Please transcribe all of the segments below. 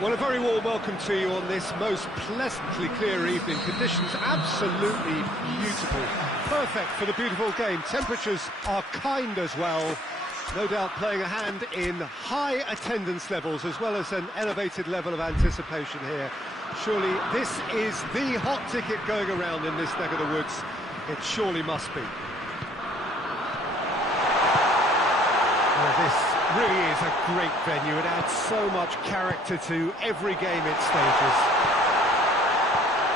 Well, a very warm welcome to you on this most pleasantly clear evening. Conditions absolutely beautiful. Perfect for the beautiful game. Temperatures are kind as well. No doubt playing a hand in high attendance levels as well as an elevated level of anticipation here. Surely this is the hot ticket going around in this neck of the woods. It surely must be. Well, this really is a great venue. It adds so much character to every game it stages.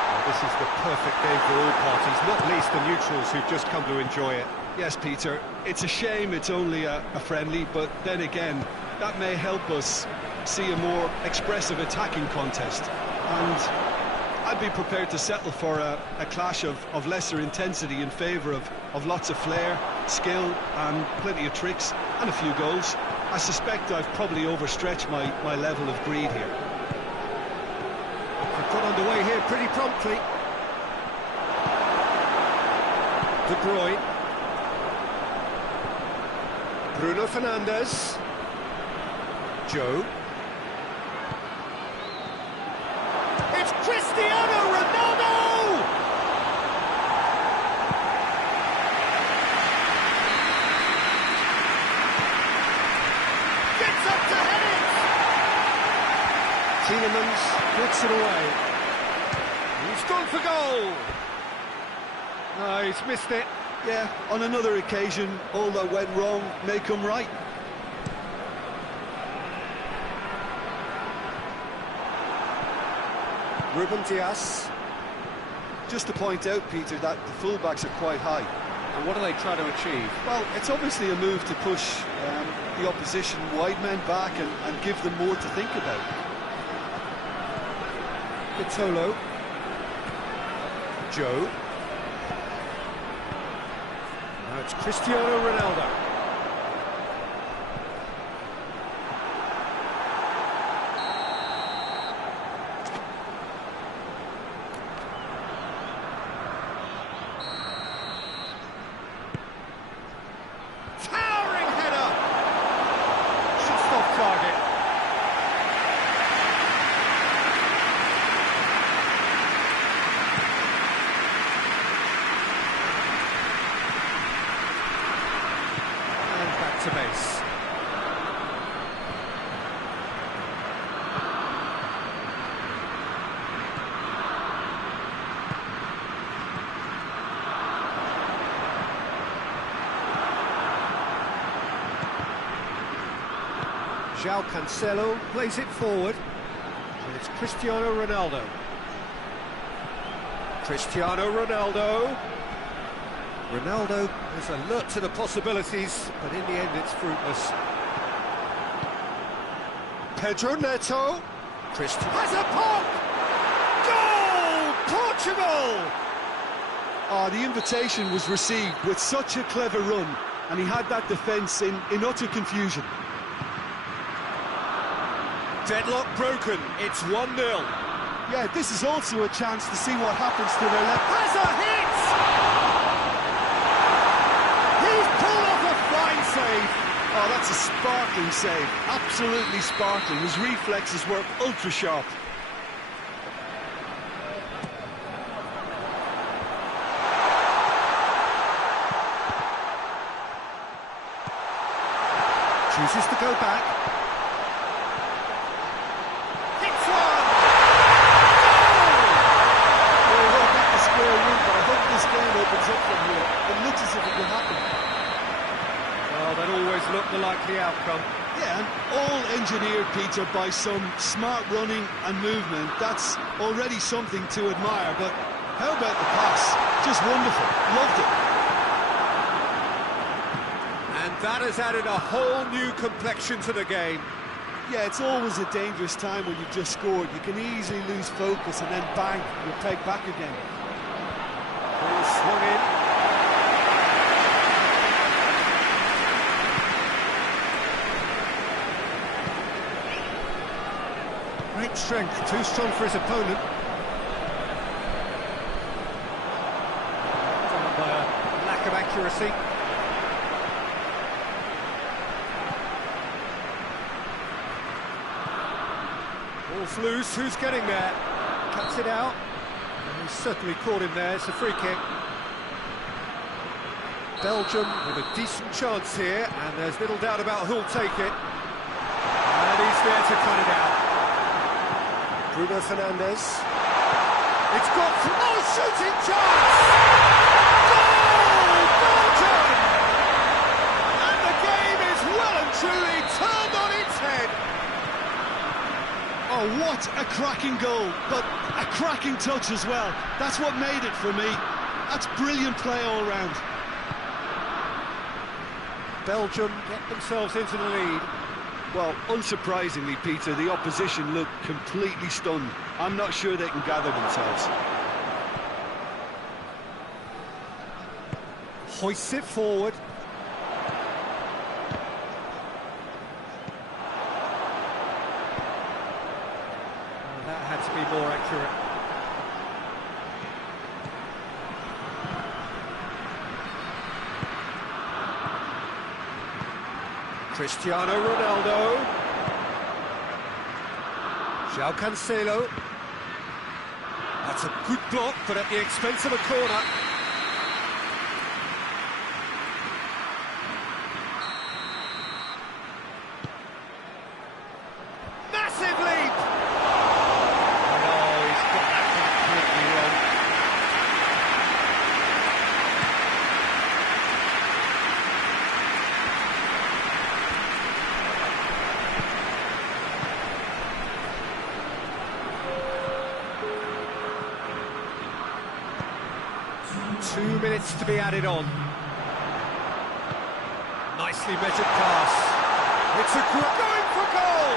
Well, this is the perfect game for all parties, not least the neutrals who've just come to enjoy it. Yes, Peter, it's a shame it's only a friendly, but then again, that may help us see a more expressive attacking contest. And I'd be prepared to settle for a clash of lesser intensity in favour of lots of flair, skill and plenty of tricks and a few goals. I suspect I've probably overstretched my level of greed here. They've got underway here pretty promptly. De Bruyne. Bruno Fernandes. Joe. It's Cristiano Ronaldo! Gets up to head it! Tielemans puts it away. He's gone for goal! No, he's missed it. Yeah, on another occasion, all that went wrong may come right. Ruben Dias. Just to point out, Peter, that the fullbacks are quite high. And what do they try to achieve? Well, it's obviously a move to push the opposition wide men back and give them more to think about. Vitolo. Joe. Now it's Cristiano Ronaldo. Towering header! Just off target. To base. João Cancelo plays it forward, and it's Cristiano Ronaldo. Cristiano Ronaldo. Ronaldo is alert to the possibilities, but in the end it's fruitless. Pedro Neto. Has a pop! Goal! Portugal! Oh, the invitation was received with such a clever run, and he had that defence in utter confusion. Deadlock broken, it's 1-0. Yeah, this is also a chance to see what happens to their left. Has a hit! Pull off a fine save. Oh, that's a sparkling save. Absolutely sparkling. His reflexes were ultra sharp. Chooses to go back. Hits one! Well, we're back to square one, but I hope this game opens up from here. It looks as if it will happen. Well, that always looked the likely outcome. Yeah, and all engineered, Peter, by some smart running and movement. That's already something to admire, but how about the pass? Just wonderful. Loved it. And that has added a whole new complexion to the game. Yeah, it's always a dangerous time when you've just scored. You can easily lose focus and then bang, you're pegged back again. Ball swung in. Great strength, too strong for his opponent. Done by a lack of accuracy. Ball's loose, who's getting there? Cuts it out. He's certainly caught him there, it's a free kick. Belgium with a decent chance here, and there's little doubt about who'll take it. And he's there to cut it out. Bruno Fernandes. It's got no shooting chance! Goal! Belgium! And the game is well and truly turned on its head. Oh, what a cracking goal, but a cracking touch as well. That's what made it for me. That's brilliant play all round. Belgium get themselves into the lead. Well, unsurprisingly, Peter, the opposition look completely stunned. I'm not sure they can gather themselves. Hoists it forward. Oh, that had to be more accurate. Cristiano Ronaldo. João Cancelo. That's a good block, but at the expense of a corner. Massive leap! Oh, he's got that completely wrong. 2 minutes to be added on. Nicely measured pass. It's a going for goal!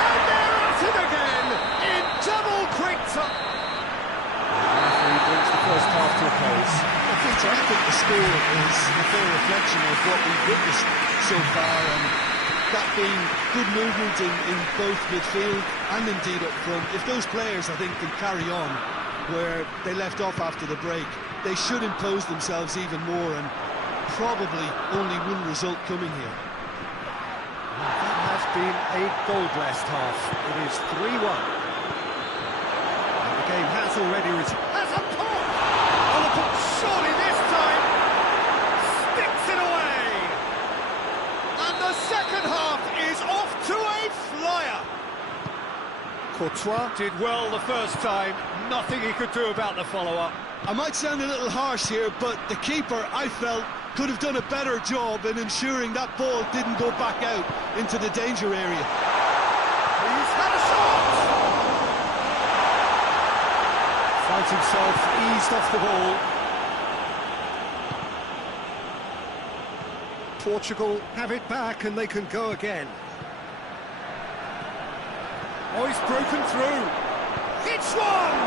And they're at it again in double quick time. The referee brings the first half to a close. I think the score is a fair reflection of what we've witnessed so far, and that being good movement in both midfield and indeed up front. If those players, I think, can carry on where they left off after the break, they should impose themselves even more, and probably only one result coming here. That has been a goal-blessed half. It is 3-1. And the game has already returned. Has a pop! On the pop, surely this time sticks it away! And the second half is off to a flyer! Courtois did well the first time, nothing he could do about the follow-up. I might sound a little harsh here, but the keeper, I felt, could have done a better job in ensuring that ball didn't go back out into the danger area. He's had a shot! Finds himself eased off the ball. Portugal have it back and they can go again. Oh, he's broken through. It's one!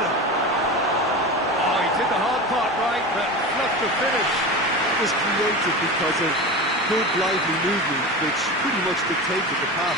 Oh, he did the hard part right, but fluffed the finish. It was created because of good, lively movement, which pretty much dictated the pass.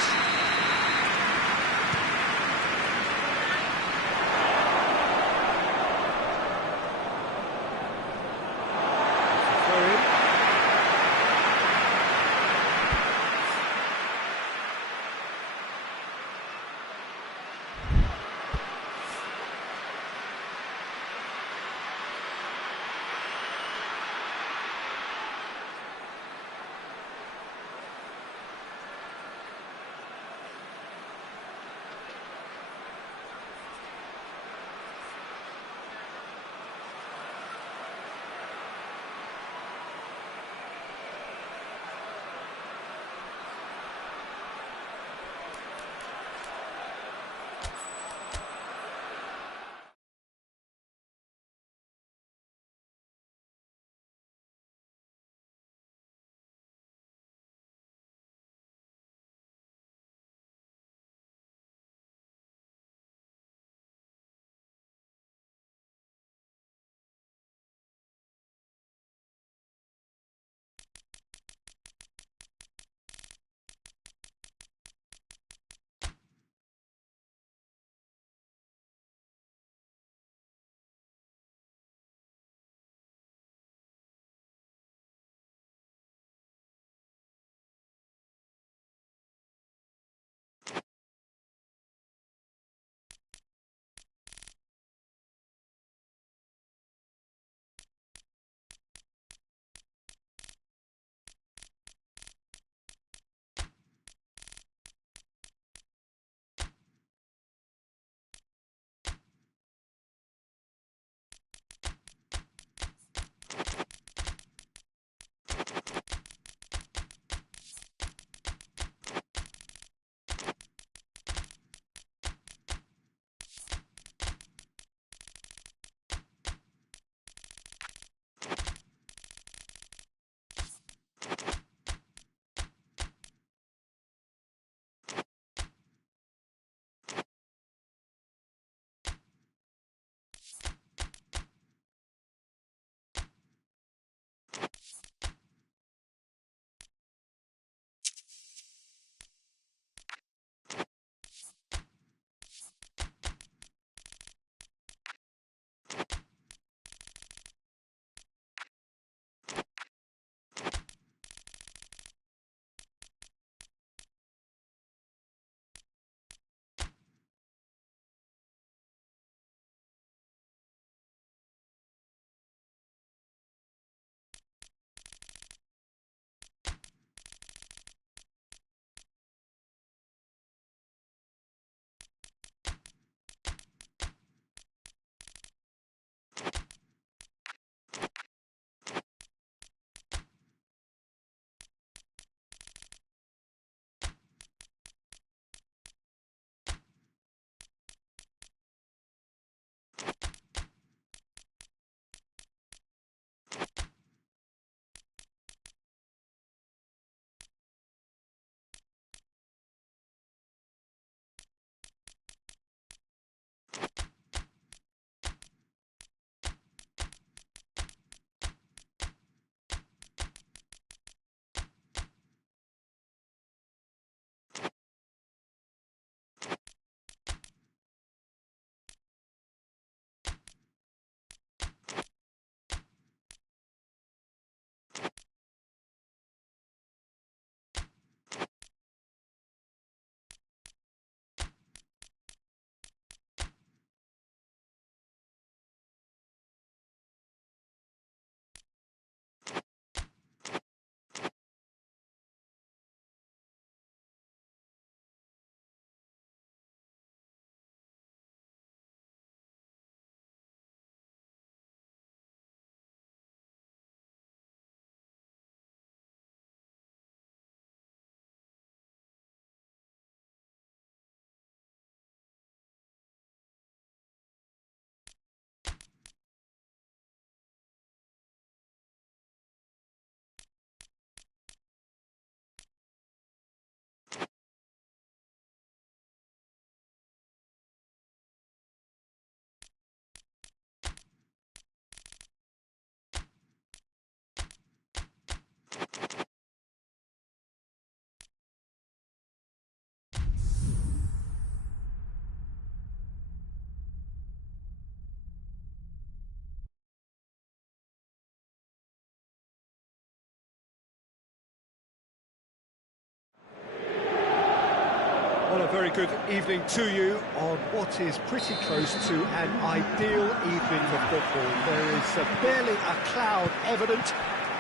Well, a very good evening to you on what is pretty close to an ideal evening for football. There is barely a cloud evident.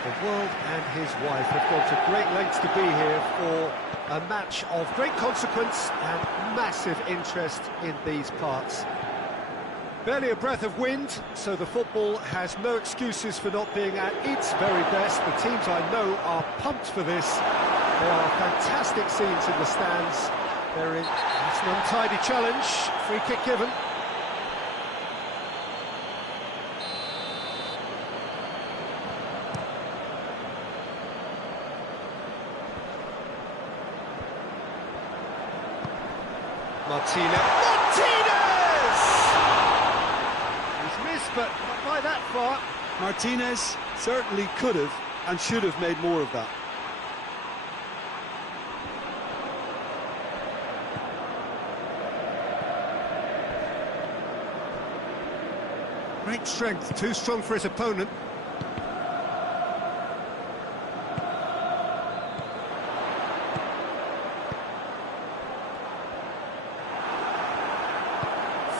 The world and his wife have gone to great lengths to be here for a match of great consequence and massive interest in these parts. Barely a breath of wind, so the football has no excuses for not being at its very best. The teams I know are pumped for this. There are fantastic scenes in the stands. There is an untidy challenge, free kick given. Martinez! He's missed, but not by that far. Martinez certainly could have and should have made more of that. Great strength, too strong for his opponent.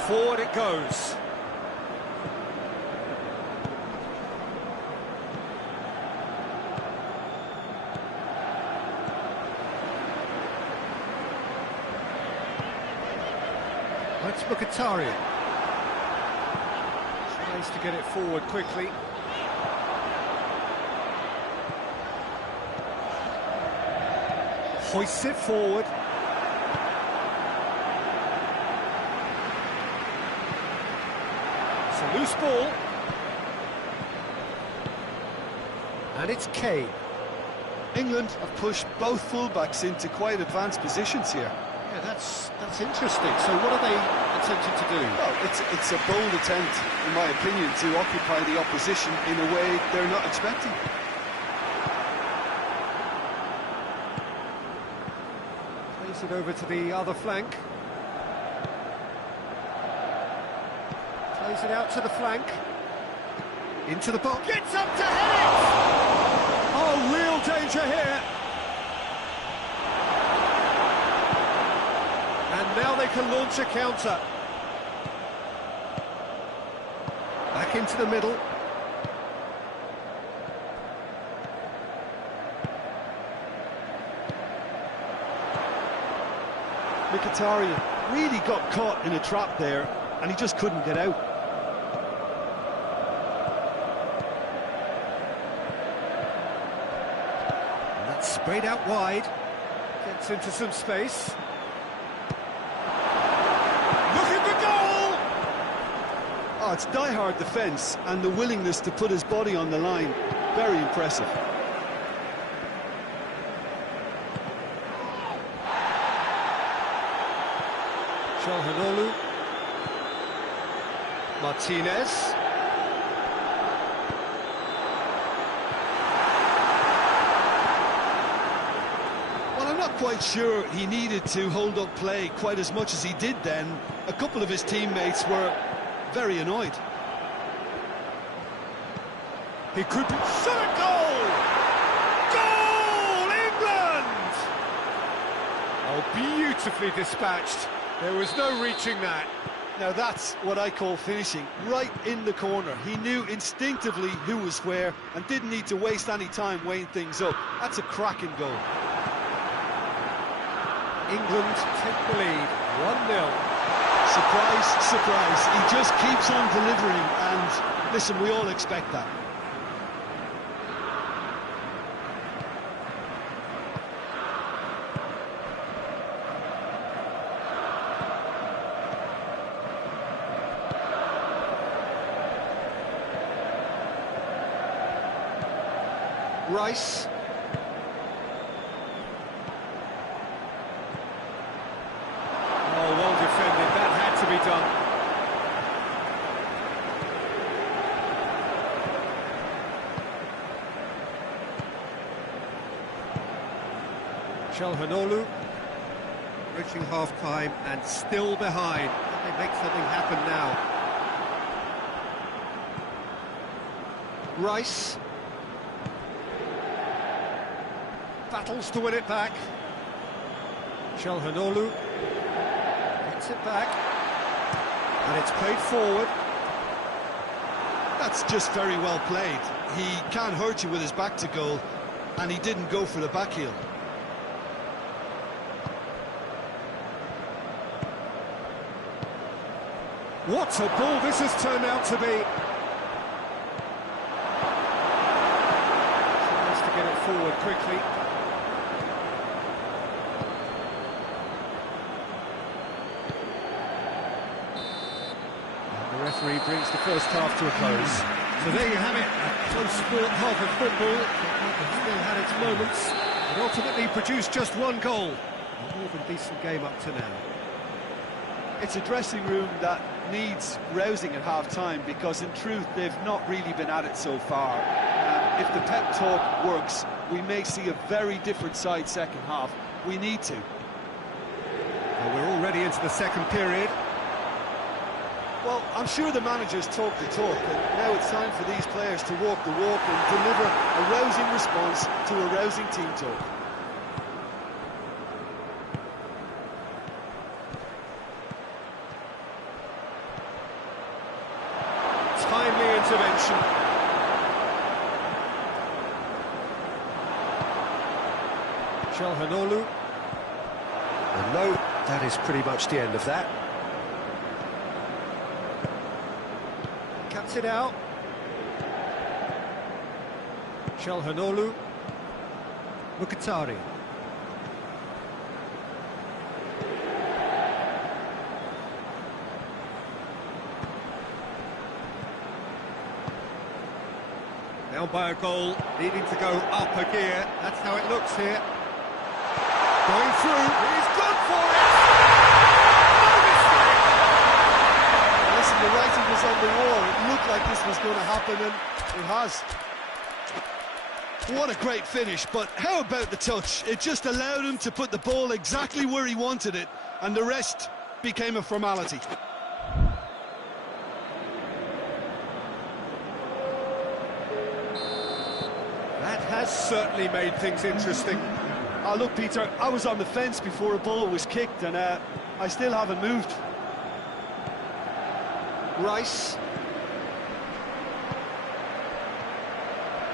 Forward it goes. Let's look at Mkhitaryan. Tries to get it forward quickly. Hoists it forward. It's a loose ball. And it's Kane. England have pushed both fullbacks into quite advanced positions here. Yeah, that's interesting. So what are they attempting to do? Well, it's a bold attempt, in my opinion, to occupy the opposition in a way they're not expecting. Plays it over to the other flank. Plays it out to the flank. Into the box. Gets up to head it! Oh, real danger here. And now they can launch a counter. Back into the middle. Mkhitaryan really got caught in a trap there, and he just couldn't get out. And that's sprayed out wide. Gets into some space. Oh, it's die-hard defence and the willingness to put his body on the line. Very impressive. Calhanoglu. Martinez. Well, I'm not quite sure he needed to hold up play quite as much as he did then. A couple of his teammates were very annoyed. He could be... Shot! Goal! Goal! England! Oh, beautifully dispatched. There was no reaching that. Now that's what I call finishing, right in the corner. He knew instinctively who was where and didn't need to waste any time weighing things up. That's a cracking goal. England take the lead, 1-0. Surprise, surprise, he just keeps on delivering, and listen, we all expect that. Rice. Oh, well defended, that had to be done. Calhanoglu reaching half-time and still behind. Can they make something happen now? Rice battles to win it back. Calhanoglu. Gets it back. And it's played forward. That's just very well played. He can't hurt you with his back to goal, and he didn't go for the back heel. What a ball this has turned out to be. Tries to get it forward quickly. And the referee brings the first half to a close. So there you have it, a close sport half of football. It still had its moments, but ultimately produced just one goal. A more than decent game up to now. It's a dressing room that needs rousing at half-time, because in truth they've not really been at it so far. If the pep talk works, we may see a very different side second half. We need to. Well, we're already into the second period. Well, I'm sure the managers talk the talk, and now it's time for these players to walk the walk and deliver a rousing response to a rousing team talk. Timely intervention. Chalhanoglu. And no, that is pretty much the end of that. Cuts it out. Chalhanoglu. Mkhitaryan. Down by a goal, needing to go up a gear. That's how it looks here. Going through, he's gone for it! No mistake! Listen, the writing was on the wall. It looked like this was going to happen, and it has. What a great finish, but how about the touch? It just allowed him to put the ball exactly where he wanted it, and the rest became a formality. That has certainly made things interesting. Oh, look, Peter, I was on the fence before a ball was kicked, and I still haven't moved. Rice.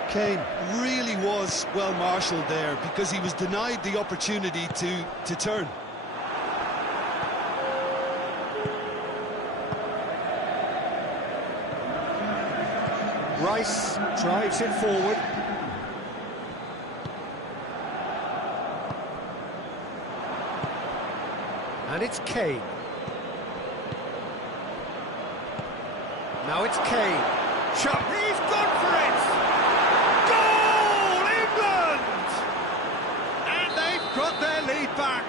Kane really was well marshalled there, because he was denied the opportunity to turn. Rice drives it forward. And it's Kane. Now it's Kane. Shot. He's gone for it! Goal, England! And they've got their lead back.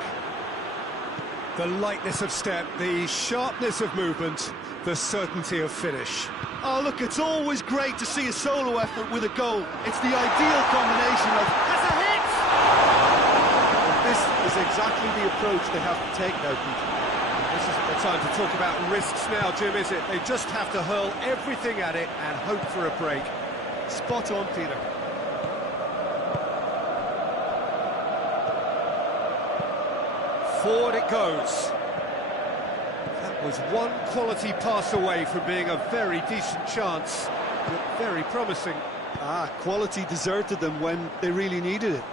The lightness of step, the sharpness of movement, the certainty of finish. Oh, look, it's always great to see a solo effort with a goal. It's the ideal combination of... Has a hit! This is exactly the approach they have to take now, Peter. This isn't the time to talk about risks now, Jim, is it? They just have to hurl everything at it and hope for a break. Spot on, Peter. Forward it goes. That was one quality pass away from being a very decent chance. Looked very promising. Ah, quality deserted them when they really needed it.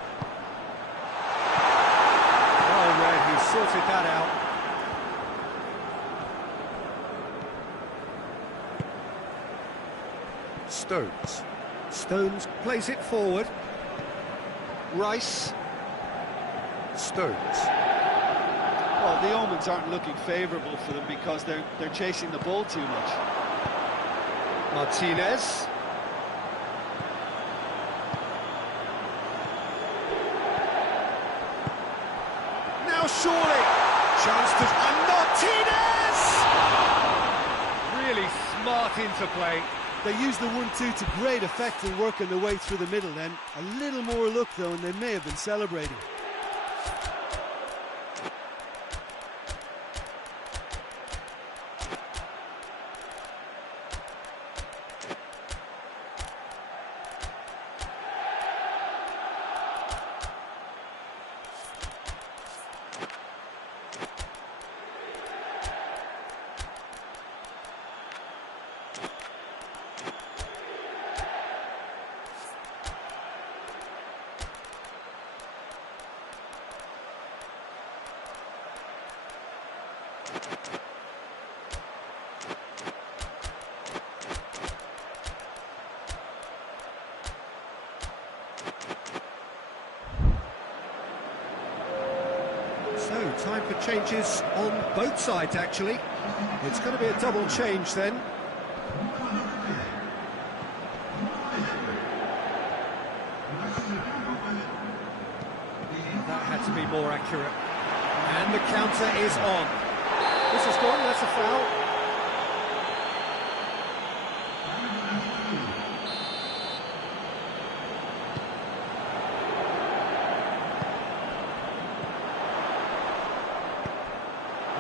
Well read, he sorted that out. Stones. Stones plays it forward. Rice. Stones. Well, the omens aren't looking favourable for them, because they're chasing the ball too much. Martinez. Now surely. Chance to... And Martinez! Really smart interplay. They used the 1-2 to great effect in working their way through the middle then. A little more luck, though, and they may have been celebrating. So, time for changes on both sides, actually. It's going to be a double change then. That had to be more accurate. And the counter is on. This is gone, that's a foul.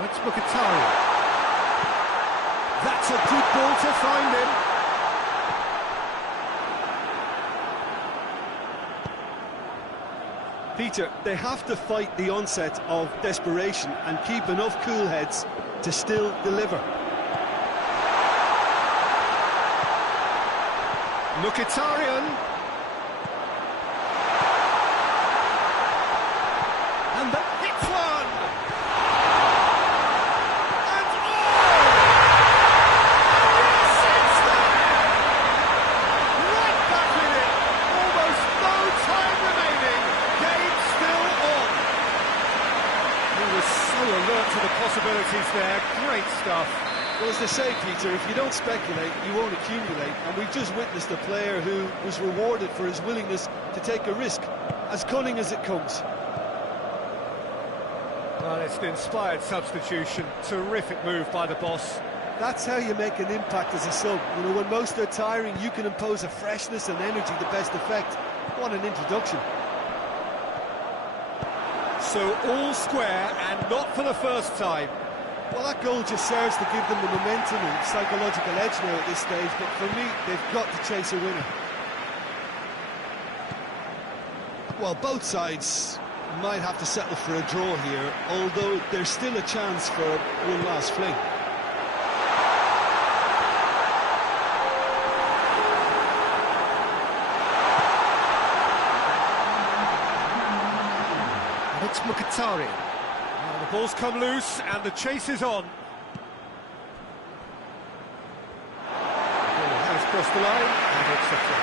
Let's look at Tari. That's a good ball to find him. Peter, they have to fight the onset of desperation and keep enough cool heads to still deliver. Mkhitaryan. And the hits one! And yes, it's there! Right back in it! Almost no time remaining. Game still on. He was so alert to the possibilities there. Great stuff. Well, as they say, Peter, if you don't speculate, you won't accumulate. And we've just witnessed a player who was rewarded for his willingness to take a risk, as cunning as it comes. Well, it's an inspired substitution. Terrific move by the boss. That's how you make an impact as a sub. You know, when most are tiring, you can impose a freshness and energy to best effect. What an introduction. So all square, and not for the first time. Well, that goal just serves to give them the momentum and psychological edge now at this stage, but for me, they've got to chase a winner. Well, both sides might have to settle for a draw here, although there's still a chance for one last fling. And it's Mkhitaryan. The ball's come loose and the chase is on. Ball has crossed the line and it's a throw.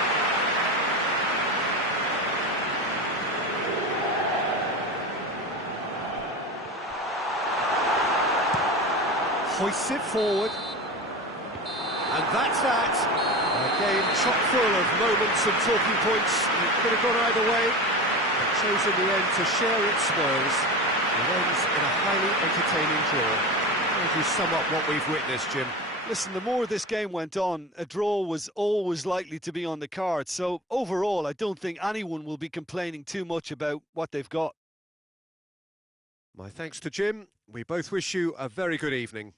Hoists it forward. And that's that. A game chock full of moments and talking points. It could have gone either way, but chose in the end to share its spoils. It ends in a highly entertaining draw. How would you sum up what we've witnessed, Jim? Listen, the more this game went on, a draw was always likely to be on the card. So overall, I don't think anyone will be complaining too much about what they've got. My thanks to Jim. We both wish you a very good evening.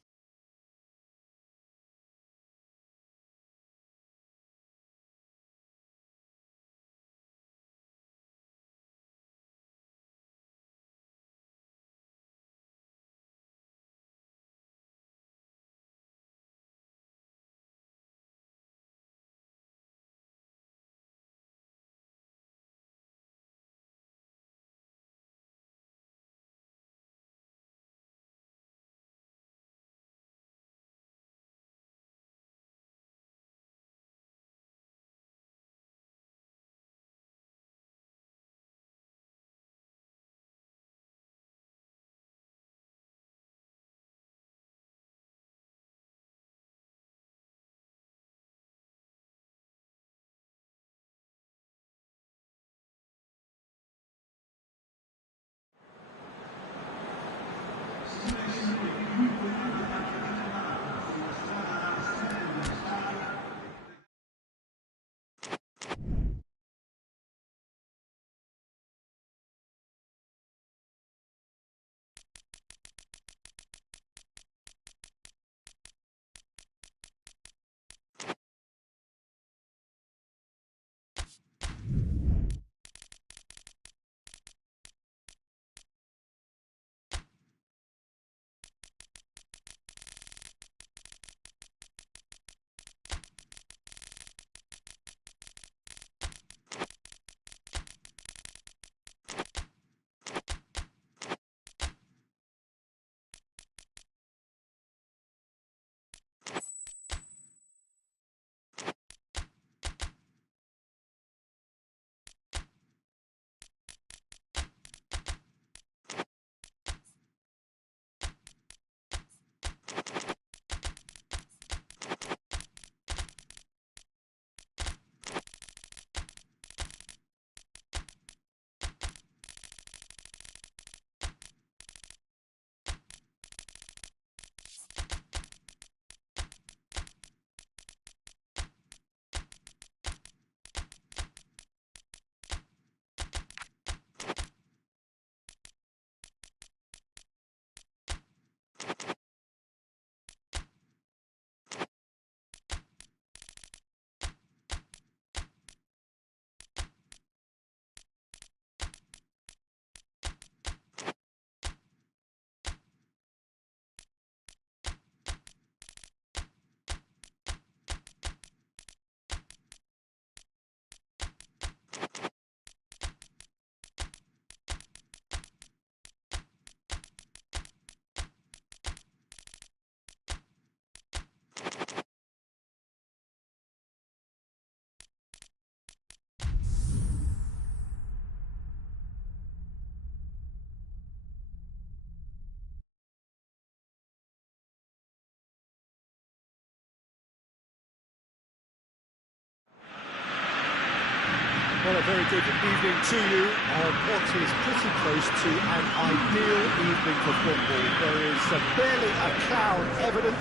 Well, a very good evening to you on what is pretty close to an ideal evening for football. There is barely a cloud evident.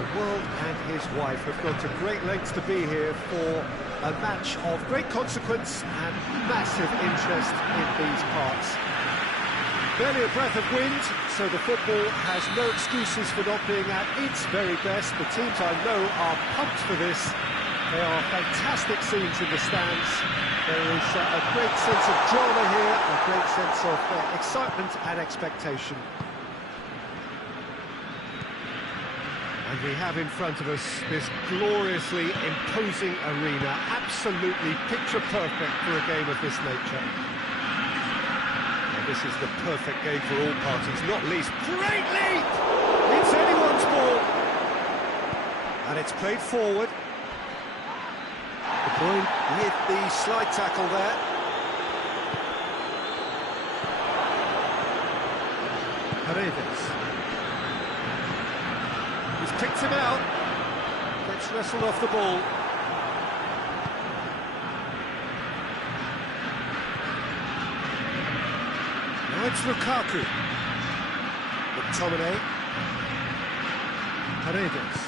The world and his wife have gone to great lengths to be here for a match of great consequence and massive interest in these parts. Barely a breath of wind, so the football has no excuses for not being at its very best. The teams I know are pumped for this. They are fantastic scenes in the stands. There is a great sense of drama here, a great sense of excitement and expectation. And we have in front of us this gloriously imposing arena, absolutely picture perfect for a game of this nature. And this is the perfect game for all parties, not least. Great leap! It's anyone's ball! And it's played forward. De Bruyne with the slide tackle there. Paredes. He's picked him out. Gets wrestled off the ball. Now it's Lukaku. McTominay. Paredes.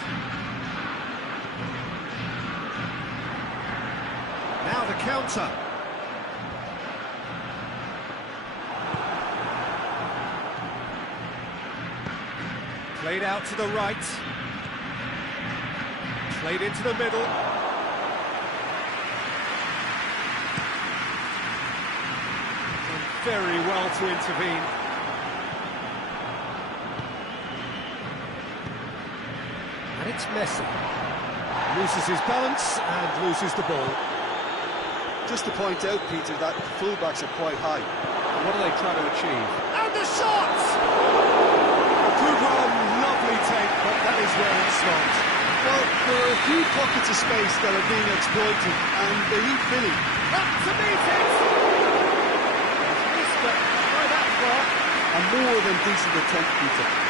Now the counter. Played out to the right. Played into the middle. Done very well to intervene. And it's Messi. Loses his balance and loses the ball. Just to point out, Peter, that the fullbacks are quite high. What are they trying to achieve? And the shot! Good run, lovely take, but that is where it stopped. Well, there are a few pockets of space that are being exploited, and they need filling. Up to meet it! Missed it by that far. A more than decent attempt, Peter.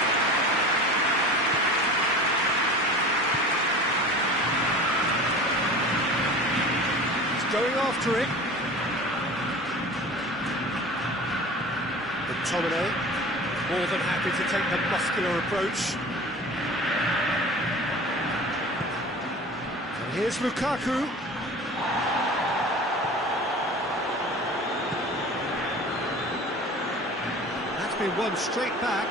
Going after it. McTominay, more than happy to take the muscular approach. And here's Lukaku. That's been won straight back.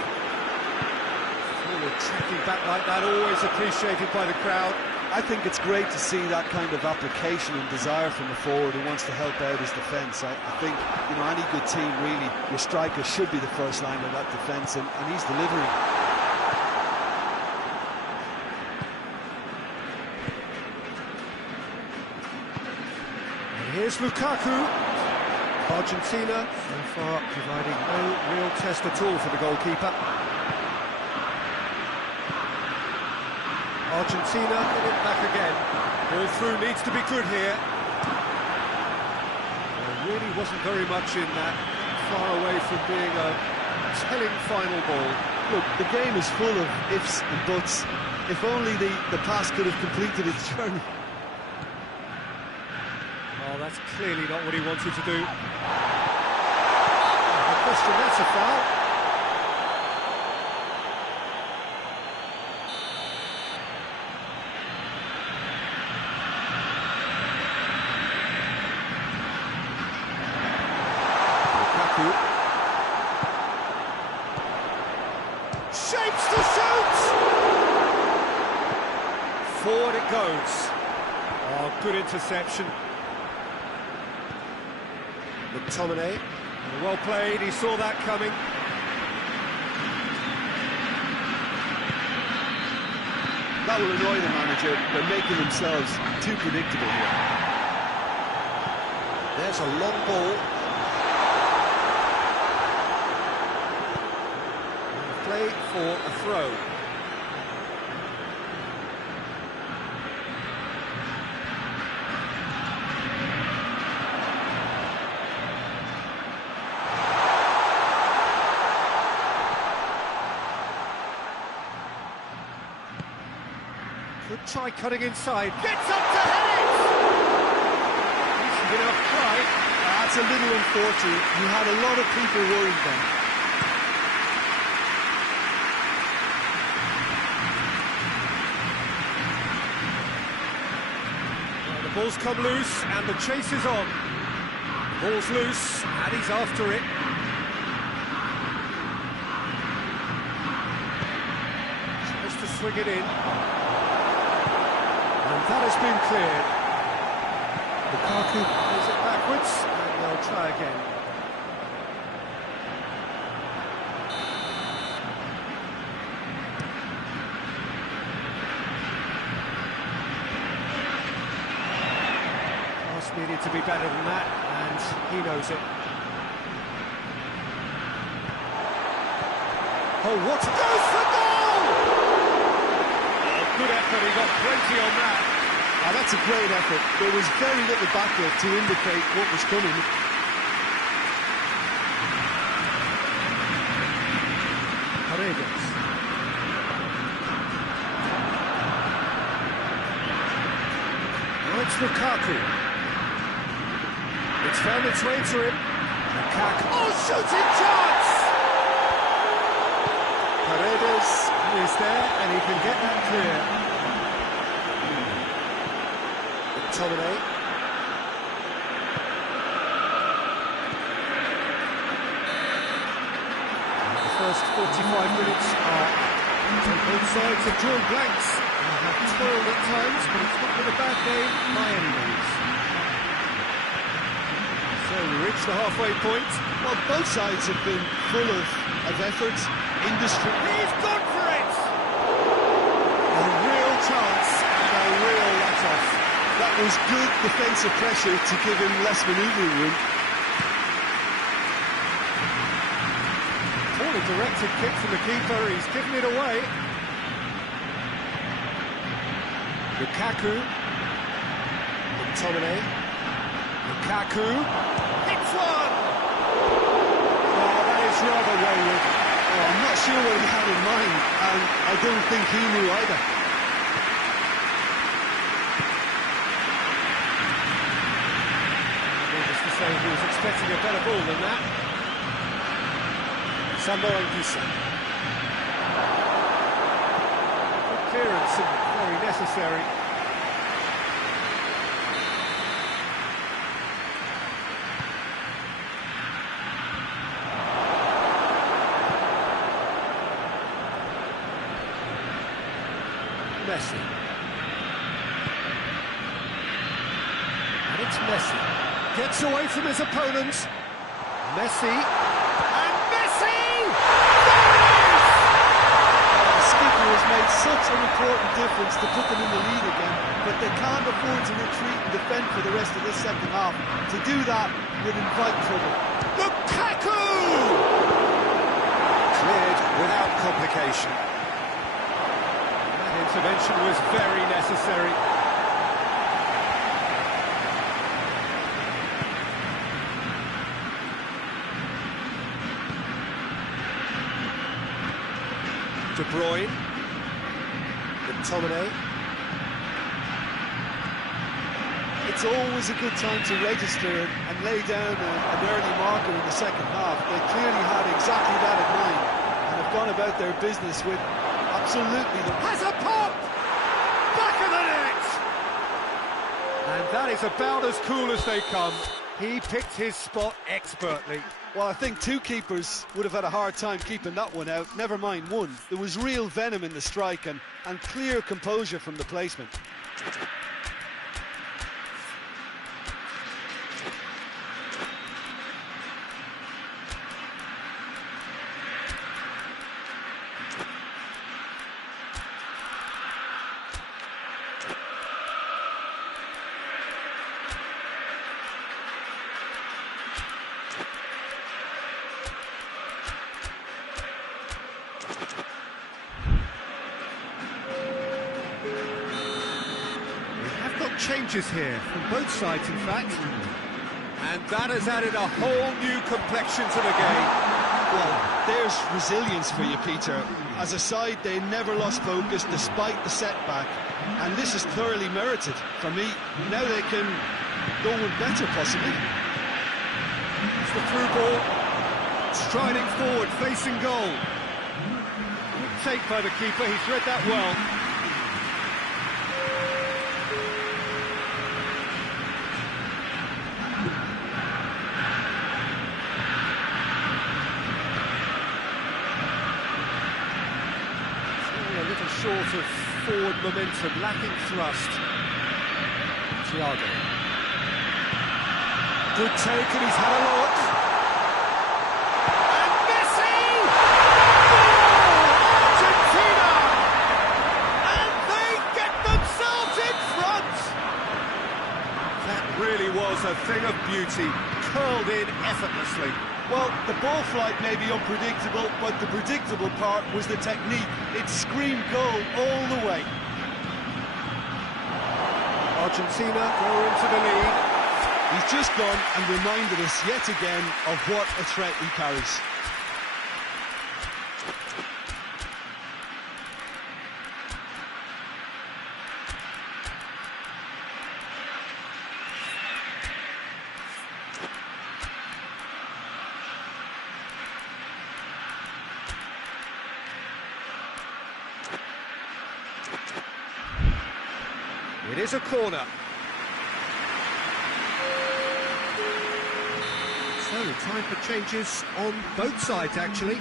Forward tracking back like that, always appreciated by the crowd. I think it's great to see that kind of application and desire from a forward who wants to help out his defence. I think, you know, any good team, really, your striker should be the first line of that defence, and he's delivering. And here's Lukaku. Argentina, so far, providing no real test at all for the goalkeeper. Argentina get it back again. Ball through needs to be good here. There really wasn't very much in that. Far away from being a telling final ball. Look, the game is full of ifs and buts. If only the pass could have completed its journey. Oh, that's clearly not what he wanted to do. No question, that's a foul. Shapes to shoot! Forward it goes. Oh, good interception. McTominay, well played, he saw that coming. That will annoy the manager. They're making themselves too predictable here. There's a long ball. Play for a throw. Could try cutting inside. Gets up to head it! He's enough try. That's a little unfortunate. You had a lot of people worried then. Well, the ball's come loose and the chase is on. Ball's loose and he's after it. Tries to swing it in. And that has been cleared. Lukaku plays it backwards, and they'll try again. Pass needed to be better than that, and he knows it. Oh, what goes for goal! Oh, good effort, he got plenty on that. Oh, that's a great effort. There was very little backup to indicate what was coming. Paredes. Now it's Lukaku. It's found its way to him. Lukaku. Oh, shooting chance! Paredes is there, and he can get that clear. McTominay. The first 45 minutes are both sides have drawn blanks and have toiled at times, but it's not been a bad game by any means. So we reach the halfway point. Well, both sides have been full of effort, industry. He's gone for it! A real chance and a real let-off. That was good defensive pressure to give him less manoeuvring room. Poorly directed kick from the keeper, he's given it away. Lukaku. McTominay. Lukaku. Hits one! Oh, that is rather wayward. Oh, I'm not sure what he had in mind, and I don't think he knew either. So he was expecting a better ball than that. Sambo Anguissa. Good clearance and very necessary. Messi. And it's Messi. Gets away from his opponents. Messi. And Messi! The skipper has made such an important difference to put them in the lead again, but they can't afford to retreat and defend for the rest of this second half. To do that would invite trouble. Lukaku! Cleared without complication. That intervention was very necessary. De Bruyne, McTominay. It's always a good time to register and lay down an early marker in the second half. They clearly had exactly that in mind and have gone about their business with absolutely the... Has a pop! Back of the net! And that is about as cool as they come. He picked his spot expertly. Well, I think two keepers would have had a hard time keeping that one out, never mind one. There was real venom in the strike and clear composure from the placement. Changes here from both sides, in fact, and that has added a whole new complexion to the game. Well, there's resilience for you, Peter. As a side, they never lost focus despite the setback, and this is thoroughly merited for me. Now they can no one better, possibly. It's the through ball, striding forward, facing goal. Good take by the keeper, he's read that well. Still a little short of forward momentum, lacking thrust. Thiago. Good take, and he's had a look. And Messi! Goal! Argentina! And they get themselves in front! That really was a thing of beauty, curled in effortlessly. Well, the ball flight may be unpredictable, but the predictable part was the technique. It screamed goal all the way. Argentina go into the lead. He's just gone and reminded us yet again of what a threat he carries. It is a corner. So, time for changes on both sides, actually.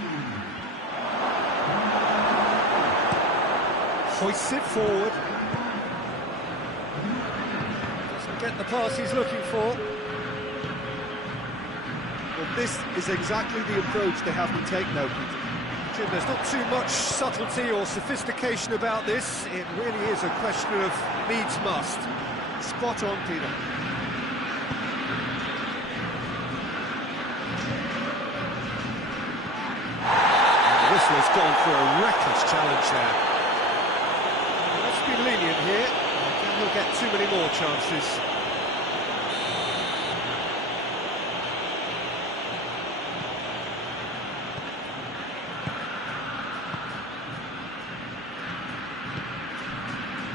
Hoists it forward. Doesn't get the pass he's looking for. Well, this is exactly the approach they have to take now, Peter. Jim, there's not too much subtlety or sophistication about this. It really is a question of needs must. Spot on, Peter. The whistler's gone for a reckless challenge there. Let's be lenient here. Then he'll get too many more chances.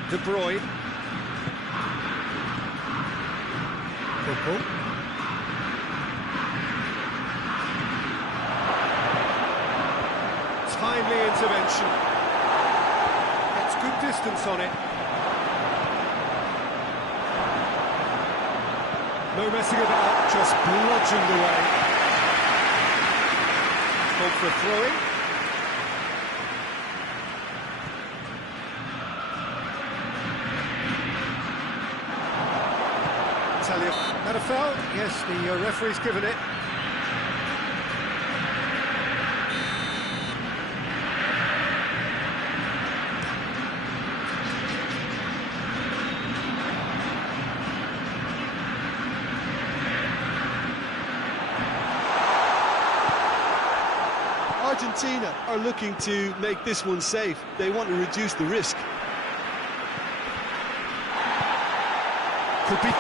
De Bruyne. Football. Timely intervention. Gets good distance on it. No messing about, just bludgeoned away. Called for a throw-in. That a foul? Yes, the referee's given it. Argentina are looking to make this one safe. They want to reduce the risk. Could be...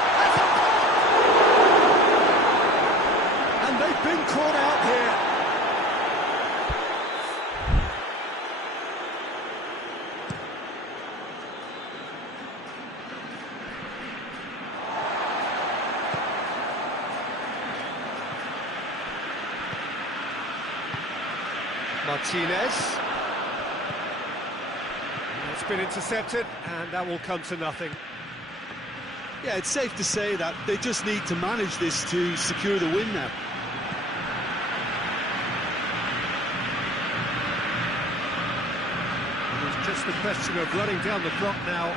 And they've been caught out here. Martinez. It's been intercepted, and that will come to nothing. Yeah, it's safe to say that they just need to manage this to secure the win now. It's just a question of running down the clock now.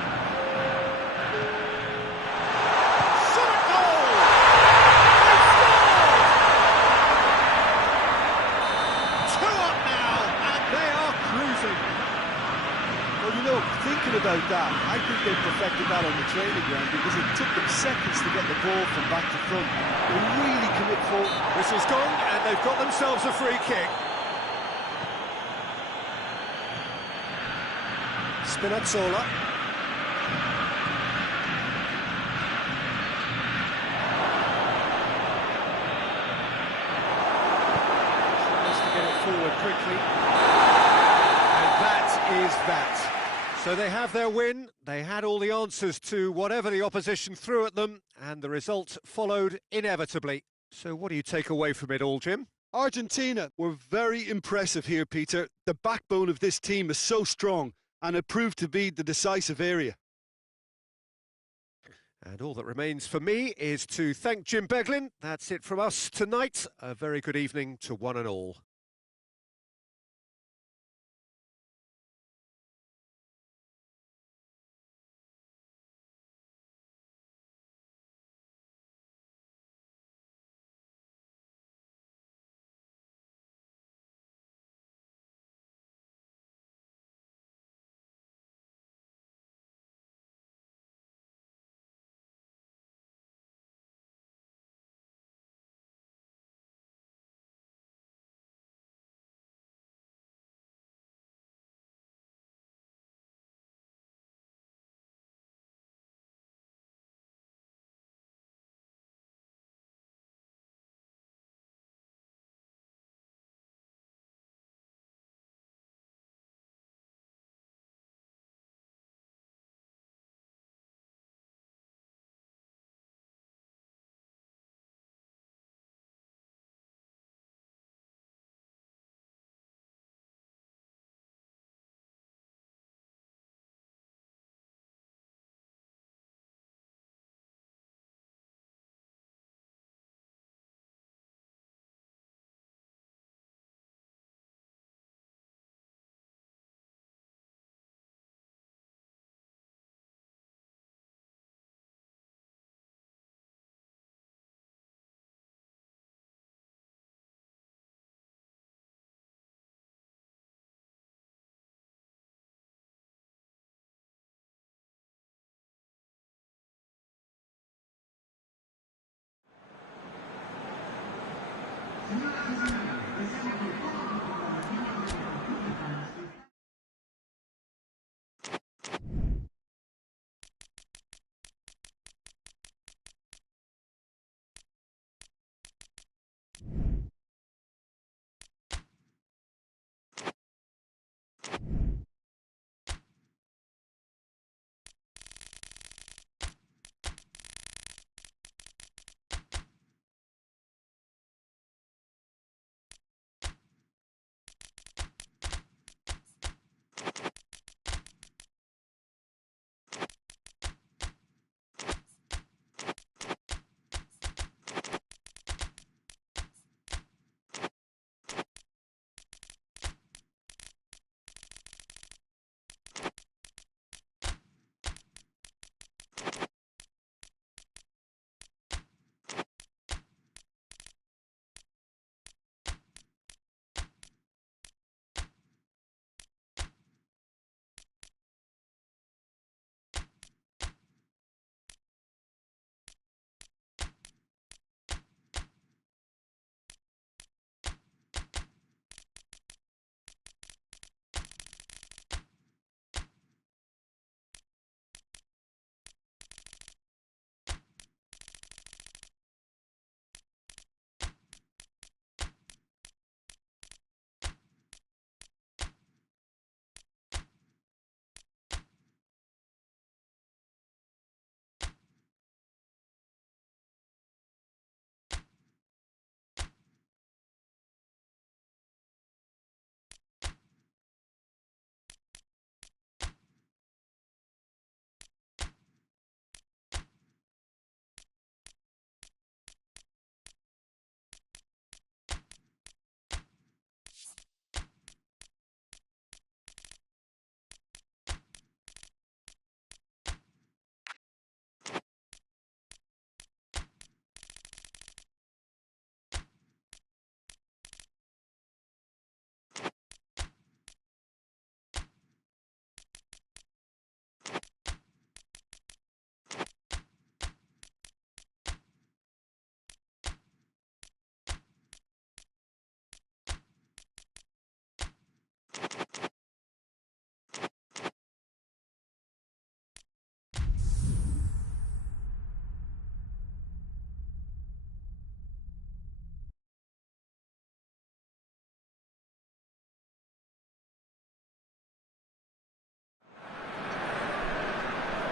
Shot at goal! They scored! 2 up now, and they are cruising. Well, you know, thinking about that, I think they perfected that on the training ground because it took them seconds to get the ball from back to front. They really commit forward. Whistle's gone, and they've got themselves a free kick. Spinazzola. Tries to get it forward quickly. And that is that. So they have their win, they had all the answers to whatever the opposition threw at them, and the result followed inevitably. So what do you take away from it all, Jim? Argentina were very impressive here, Peter. The backbone of this team is so strong, and it proved to be the decisive area. And all that remains for me is to thank Jim Beglin. That's it from us tonight. A very good evening to one and all.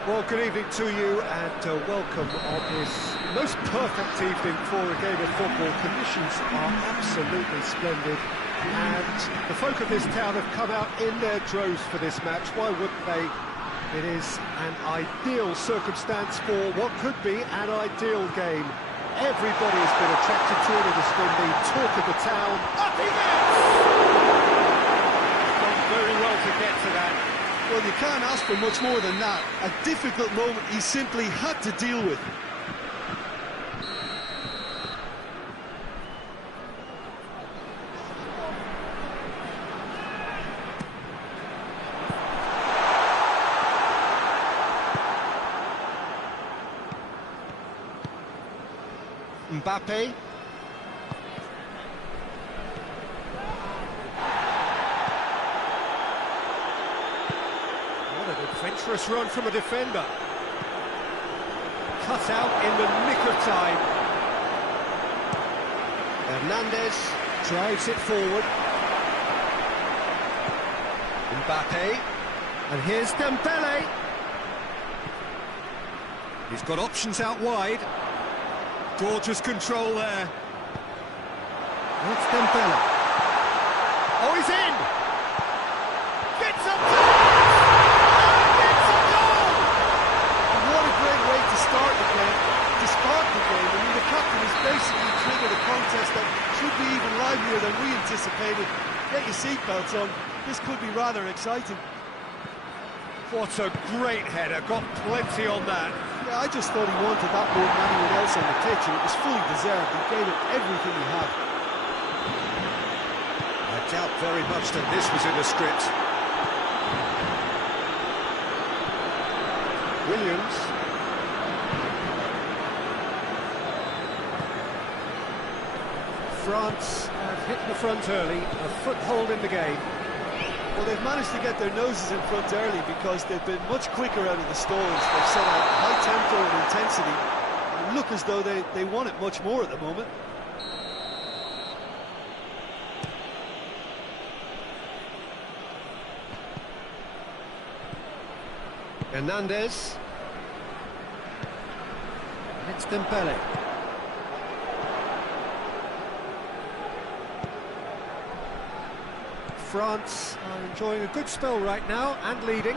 Well, good evening to you and welcome on this most perfect evening for a game of football. Conditions are absolutely splendid and the folk of this town have come out in their droves for this match. Why wouldn't they? It is an ideal circumstance for what could be an ideal game. Everybody has been attracted to it. It has been the talk of the town. Up he gets! Done very well to get to that. Well, you can't ask for much more than that. A difficult moment he simply had to deal with. Mbappe. What an adventurous run from a defender. Cut out in the nick of time. Hernandez drives it forward. Mbappe. And here's Dembele. He's got options out wide. Gorgeous control there. That's Dembele. Oh, he's in! Gets up to it! And gets a goal! And what a great way to start the game, to spark the game. I mean, the captain has basically triggered a contest that should be even livelier than we anticipated. Get your seatbelts on. This could be rather exciting. What a great header, got plenty on that. Yeah, I just thought he wanted that more than anyone else on the pitch, and it was fully deserved. He gave it everything he had. I doubt very much that this was in the script. Williams. France have hit the front early, a foothold in the game. Well, they've managed to get their noses in front early because they've been much quicker out of the stalls. They've set a high tempo and intensity and look as though they want it much more at the moment. Hernandez. It's Dembele. France are enjoying a good spell right now and leading.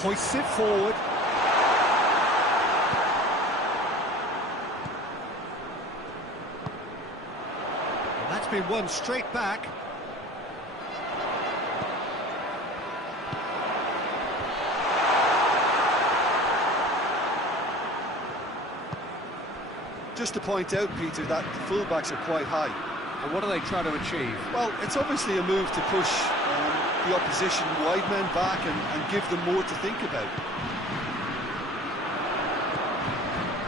Hoists it forward. And that's been won straight back. Just to point out, Peter, that the fullbacks are quite high. And what are they trying to achieve? Well, it's obviously a move to push the opposition wide men back and give them more to think about.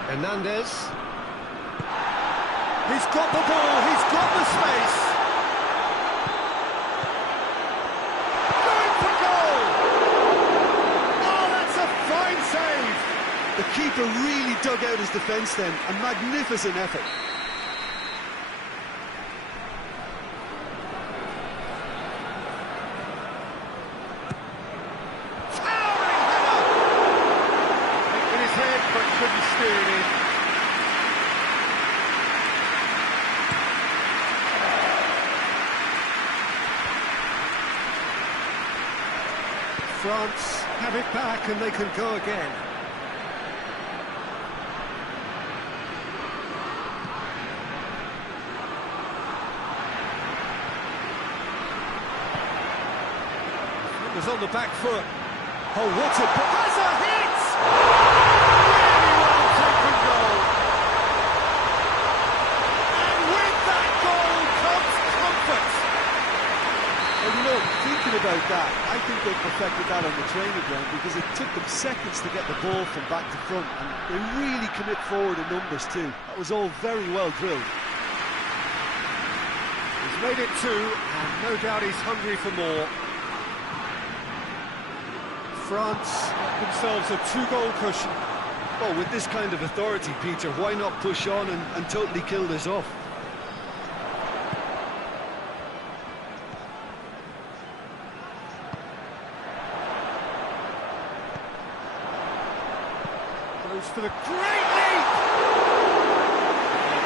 Hernandez. He's got the ball, he's got the space. Going for goal! Oh, that's a fine save! The keeper really dug out his defence then, a magnificent effort. Towering header! In his head, but couldn't steer it in. France have it back and they can go again. Was on the back foot. Oh, what a... Has a hit! Really well taken goal. And with that goal comes comfort. Well, you know, thinking about that, I think they perfected that on the training ground because it took them seconds to get the ball from back to front, and they really commit forward in numbers too. That was all very well drilled. He's made it two, and no doubt he's hungry for more. France themselves a two-goal cushion. Well, with this kind of authority, Peter, why not push on and totally kill this off? for the great leap!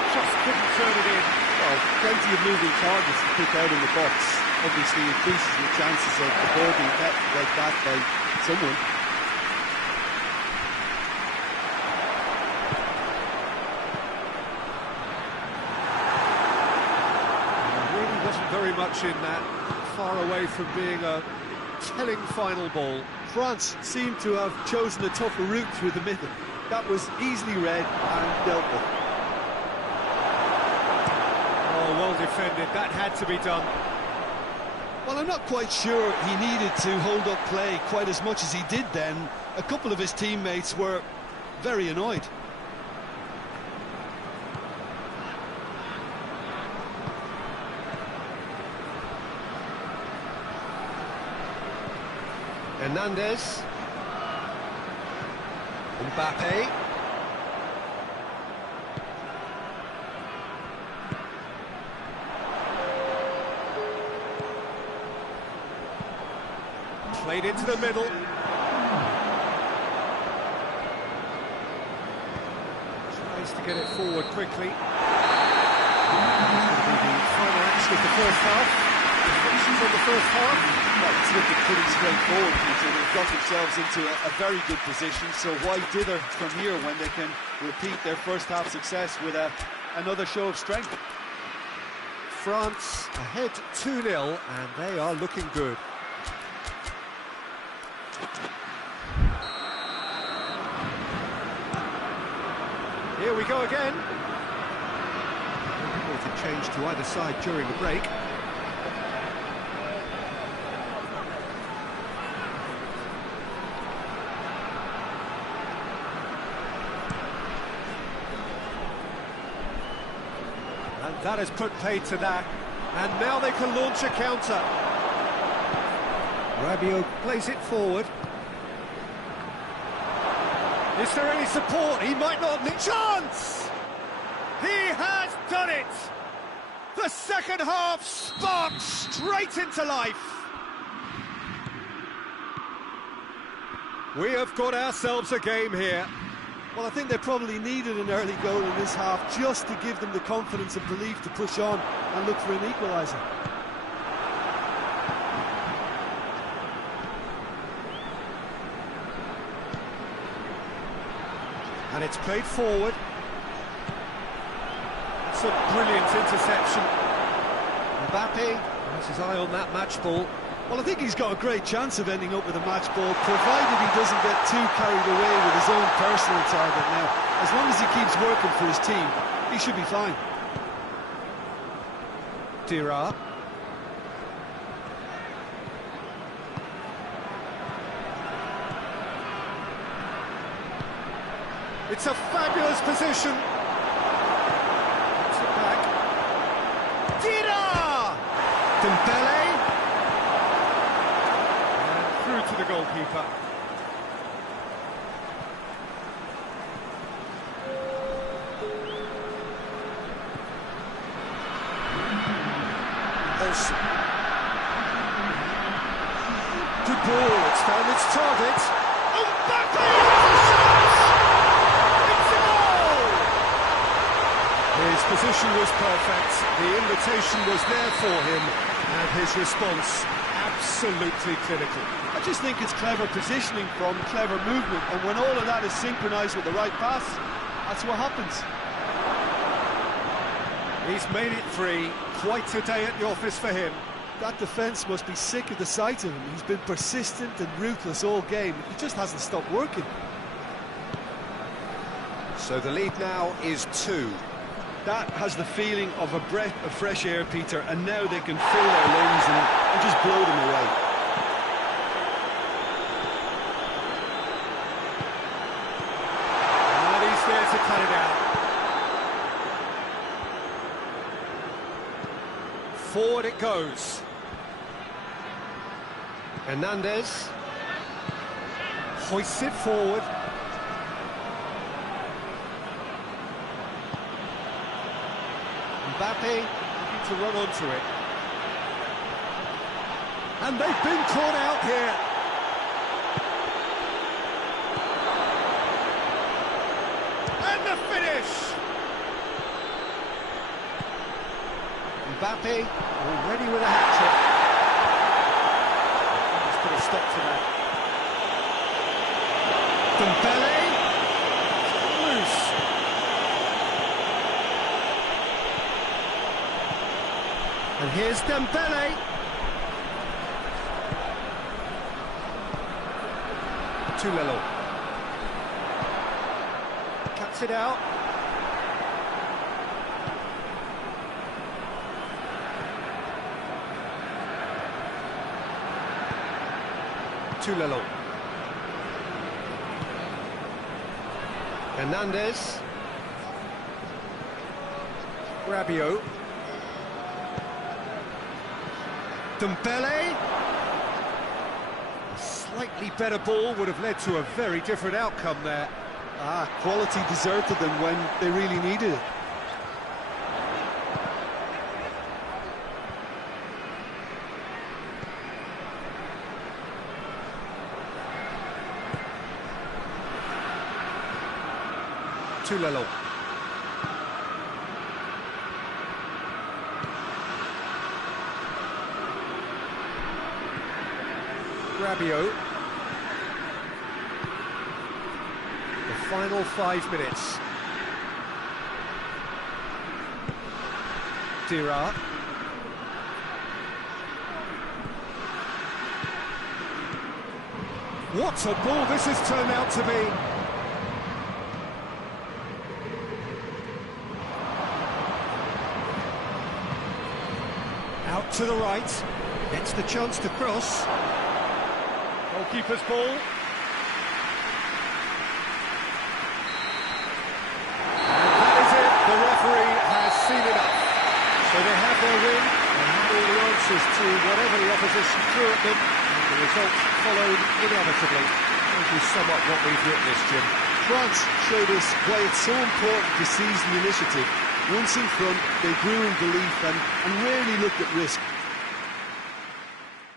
Just couldn't turn it in. Well, plenty of moving targets to pick out in the box. Obviously increases the chances of the ball being hit like that by someone. There really wasn't very much in that, far away from being a telling final ball. France seemed to have chosen a tougher route through the middle. That was easily read and dealt with. Oh, well defended, that had to be done. Well, I'm not quite sure he needed to hold up play quite as much as he did then. A couple of his teammates were very annoyed. Hernandez. Mbappe. Played into the middle. Tries to get it forward quickly. This will be the final action of the first half. Reflections on the first half. Well, it's looking pretty straightforward, Peter. They've got themselves into a very good position, so why dither from here when they can repeat their first half success with another show of strength? France ahead 2-0, and they are looking good. Here we go again. Important change to either side during the break. And that has put paid to that. And now they can launch a counter. Rabiot plays it forward. Is there any support? He might not need chance! He has done it! The second half sparks straight into life. We have got ourselves a game here. Well, I think they probably needed an early goal in this half just to give them the confidence and belief to push on and look for an equaliser. And it's played forward. It's a brilliant interception. Mbappe has his eye on that match ball. Well, I think he's got a great chance of ending up with a match ball, provided he doesn't get too carried away with his own personal target now. As long as he keeps working for his team, he should be fine. Dira. It's a fabulous position. It's it back. Dira! Dembele. And through to the goalkeeper. Olsen. Good ball, it's found its target. Mbappe! His position was perfect, the invitation was there for him, and his response absolutely clinical. I just think it's clever positioning from clever movement, and when all of that is synchronised with the right pass, that's what happens. He's made it 3, quite a day at the office for him. That defence must be sick of the sight of him. He's been persistent and ruthless all game. He just hasn't stopped working. So the lead now is 2. That has the feeling of a breath of fresh air, Peter, and now they can fill their lungs and just blow them away. And he's there to cut it out. Forward it goes. Hernandez hoists it forward. Mbappe looking to run onto it. And they've been caught out here. finish. Mbappe already with a hat-trick. Let's put a stop to that. Dembele. Loose. And here's Dembele. Tulelo. Cuts it out. Tulelo. Hernandez. Rabiot. Dembele. A slightly better ball would have led to a very different outcome there. Quality deserted them when they really needed it. Tulelo. Rabiot. The final 5 minutes. Dira. What a ball this has turned out to be. Out to the right. Gets the chance to cross. Goalkeeper's ball. The referee has seen enough. So they have their win and had all the answers to whatever the opposition threw at them, and the result followed inevitably. This is somewhat what we've witnessed, Jim. France showed us why it's so important to seize the initiative. Once in front, they grew in belief and rarely looked at risk.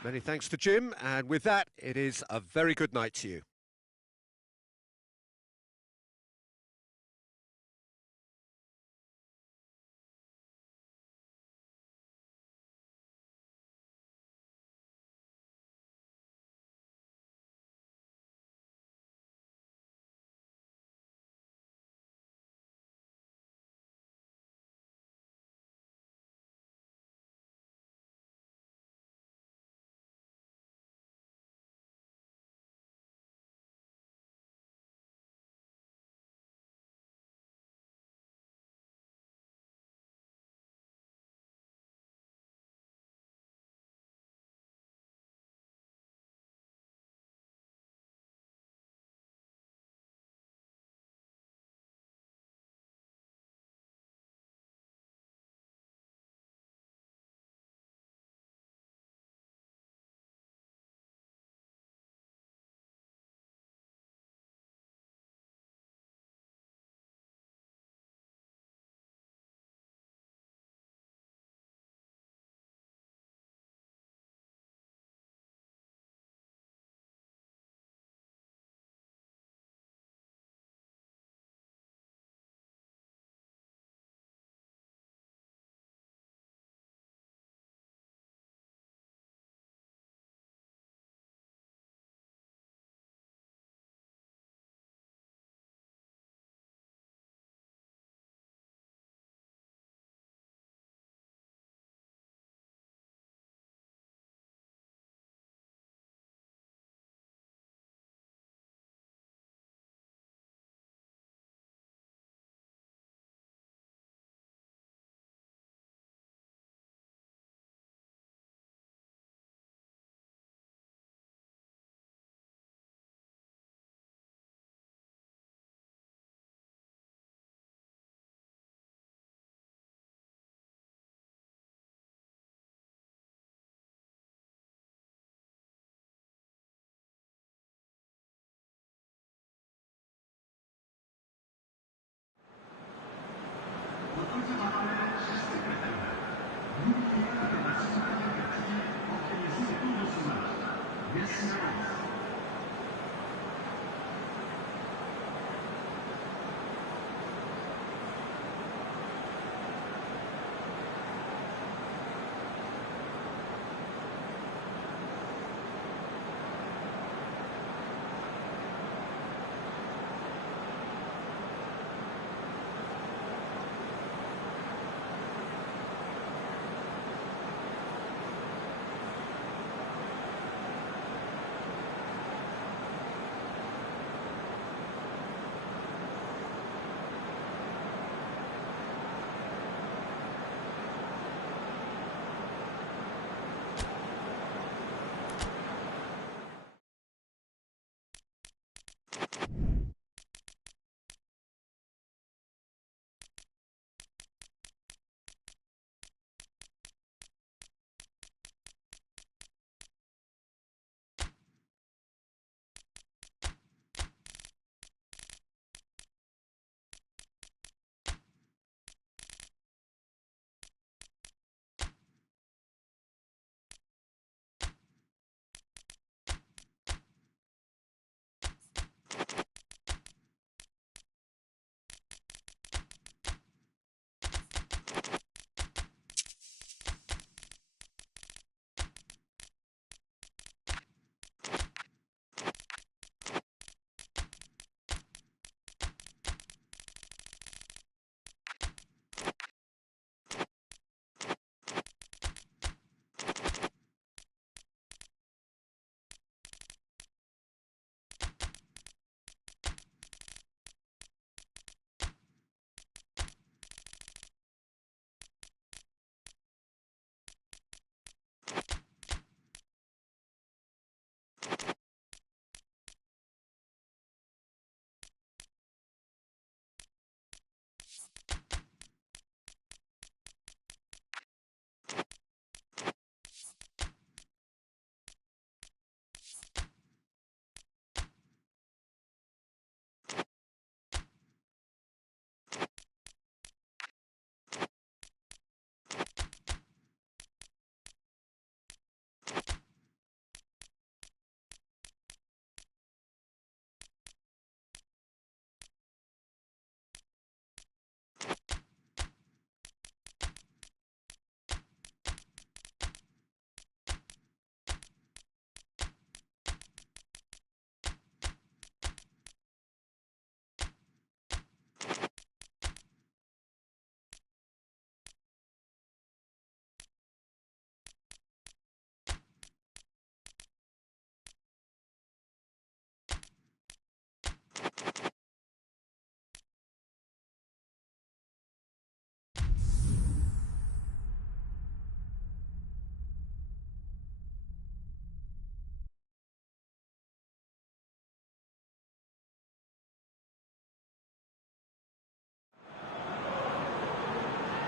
Many thanks to Jim, and with that, it is a very good night to you.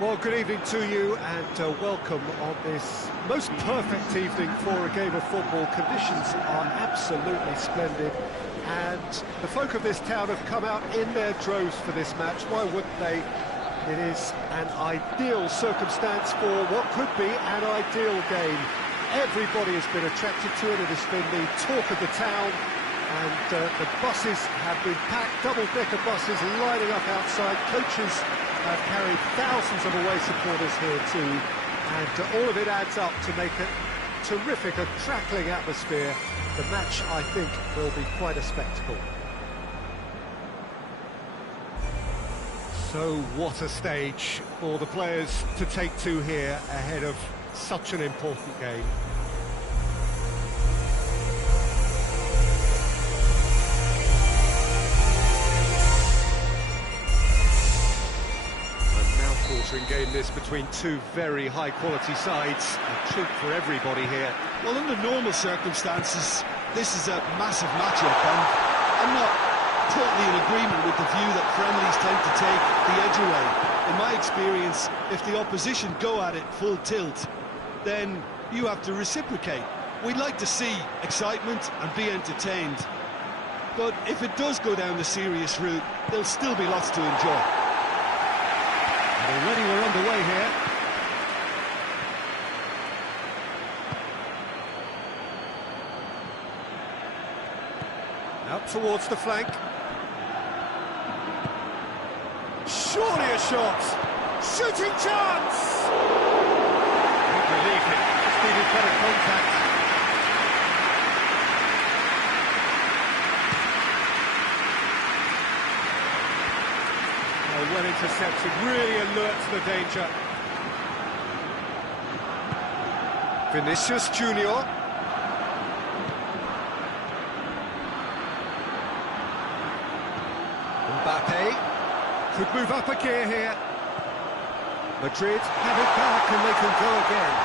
Well, good evening to you and welcome on this most perfect evening for a game of football. Conditions are absolutely splendid and the folk of this town have come out in their droves for this match. Why wouldn't they? It is an ideal circumstance for what could be an ideal game. Everybody has been attracted to it. It has been the talk of the town, and the buses have been packed, double-decker buses lining up outside. Coaches have carried thousands of away supporters here too, and all of it adds up to make it terrific, a crackling atmosphere. The match, I think, will be quite a spectacle. So what a stage for the players to take to here ahead of such an important game. Quartering game this between two very high-quality sides. A treat for everybody here. Well, under normal circumstances, this is a massive matchup, and I'm not totally in agreement with the view that friendlies tend to take the edge away. In my experience, if the opposition go at it full tilt, then you have to reciprocate. We'd like to see excitement and be entertained, but if it does go down the serious route, there'll still be lots to enjoy. Already we're underway here. Out towards the flank. Surely a shot! Shooting chance! Good relief, it just needed better contact. Well intercepted, really alert to the danger. Vinicius Junior. Mbappe could move up a gear here. Madrid have it back and they can go again.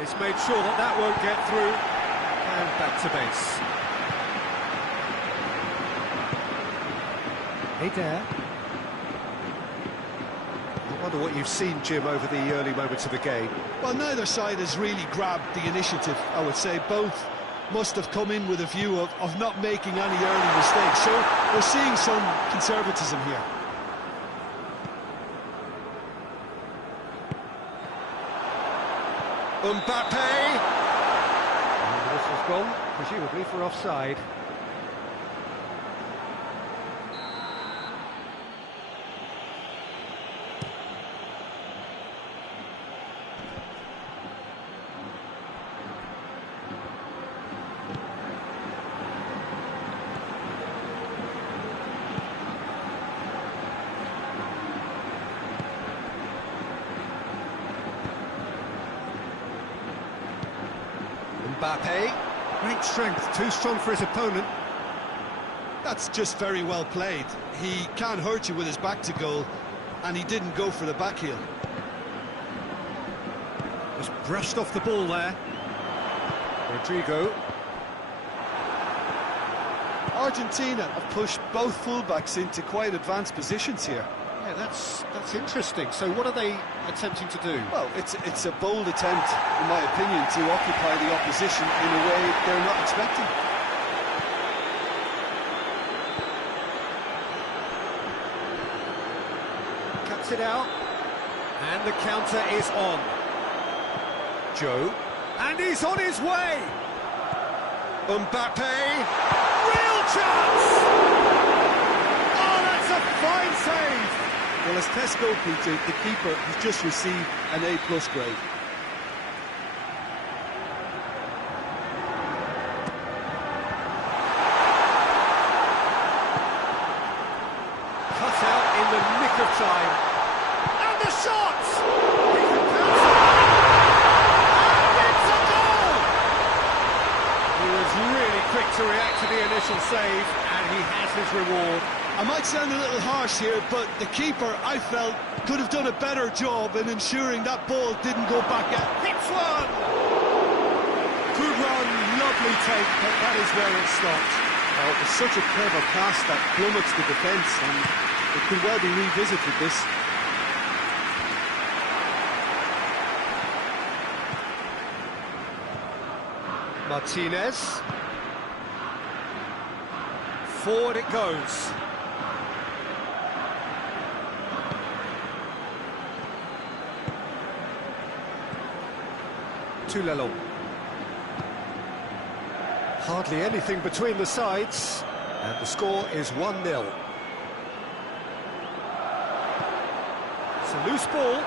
He's made sure that that won't get through. And back to base. Hey there. I wonder what you've seen, Jim, over the early moments of the game. Well, neither side has really grabbed the initiative, I would say. Both must have come in with a view of not making any early mistakes. So we're seeing some conservatism here. Mbappe! And this has gone, presumably for offside. Mbappe, great strength, too strong for his opponent. That's just very well played. He can't hurt you with his back to goal, and he didn't go for the back heel. Just brushed off the ball there. Rodrigo. Argentina have pushed both fullbacks into quite advanced positions here. Yeah, that's interesting. So what are they attempting to do? Well, it's a bold attempt, in my opinion, to occupy the opposition in a way they're not expecting. Cuts it out, and the counter is on. Joe, and he's on his way. Mbappe, real chance! Oh, that's a fine save! Well, as tests go, Peter, the keeper has just received an A+ grade. Cut out in the nick of time. And the shot! He can pounce it. And it's a goal! He was really quick to react to the initial save, and he has his reward. I might sound a little harsh here, but the keeper, I felt, could have done a better job in ensuring that ball didn't go back out. Hits one! Good run, lovely take, but that is where it stopped. Oh, it was such a clever pass that plummets the defence, and it could well be revisited, this. Martinez. Forward it goes. Tulelo. Hardly anything between the sides, and the score is 1-0. It's a loose ball.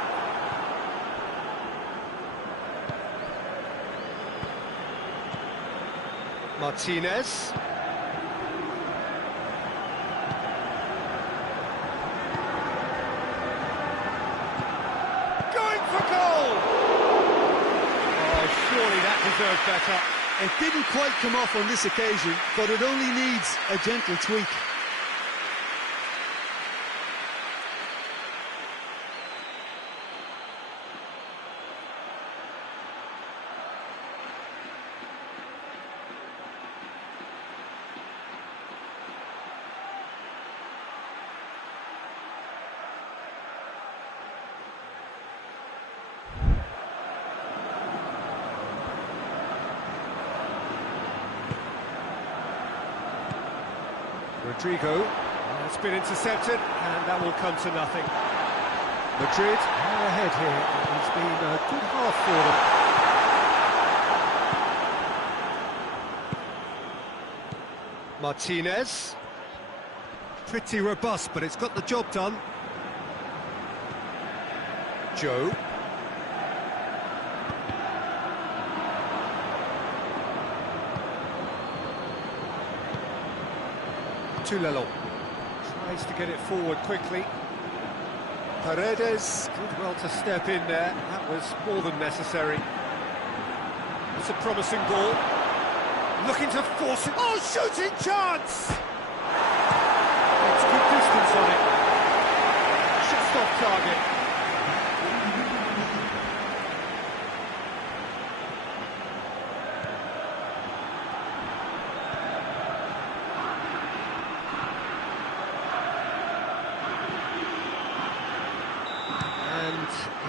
Martinez. Going for goal! Oh, surely that deserved better. It didn't quite come off on this occasion, but it only needs a gentle tweak. Rodrigo, it's been intercepted, and that will come to nothing. Madrid are ahead here. It's been a good half for them. Martinez. Pretty robust, but it's got the job done. Joe. Tulelo tries to get it forward quickly. Paredes did well to step in there. That was more than necessary. It's a promising ball. Looking to force it. Oh, shooting chance! It's good distance on it. Just off target.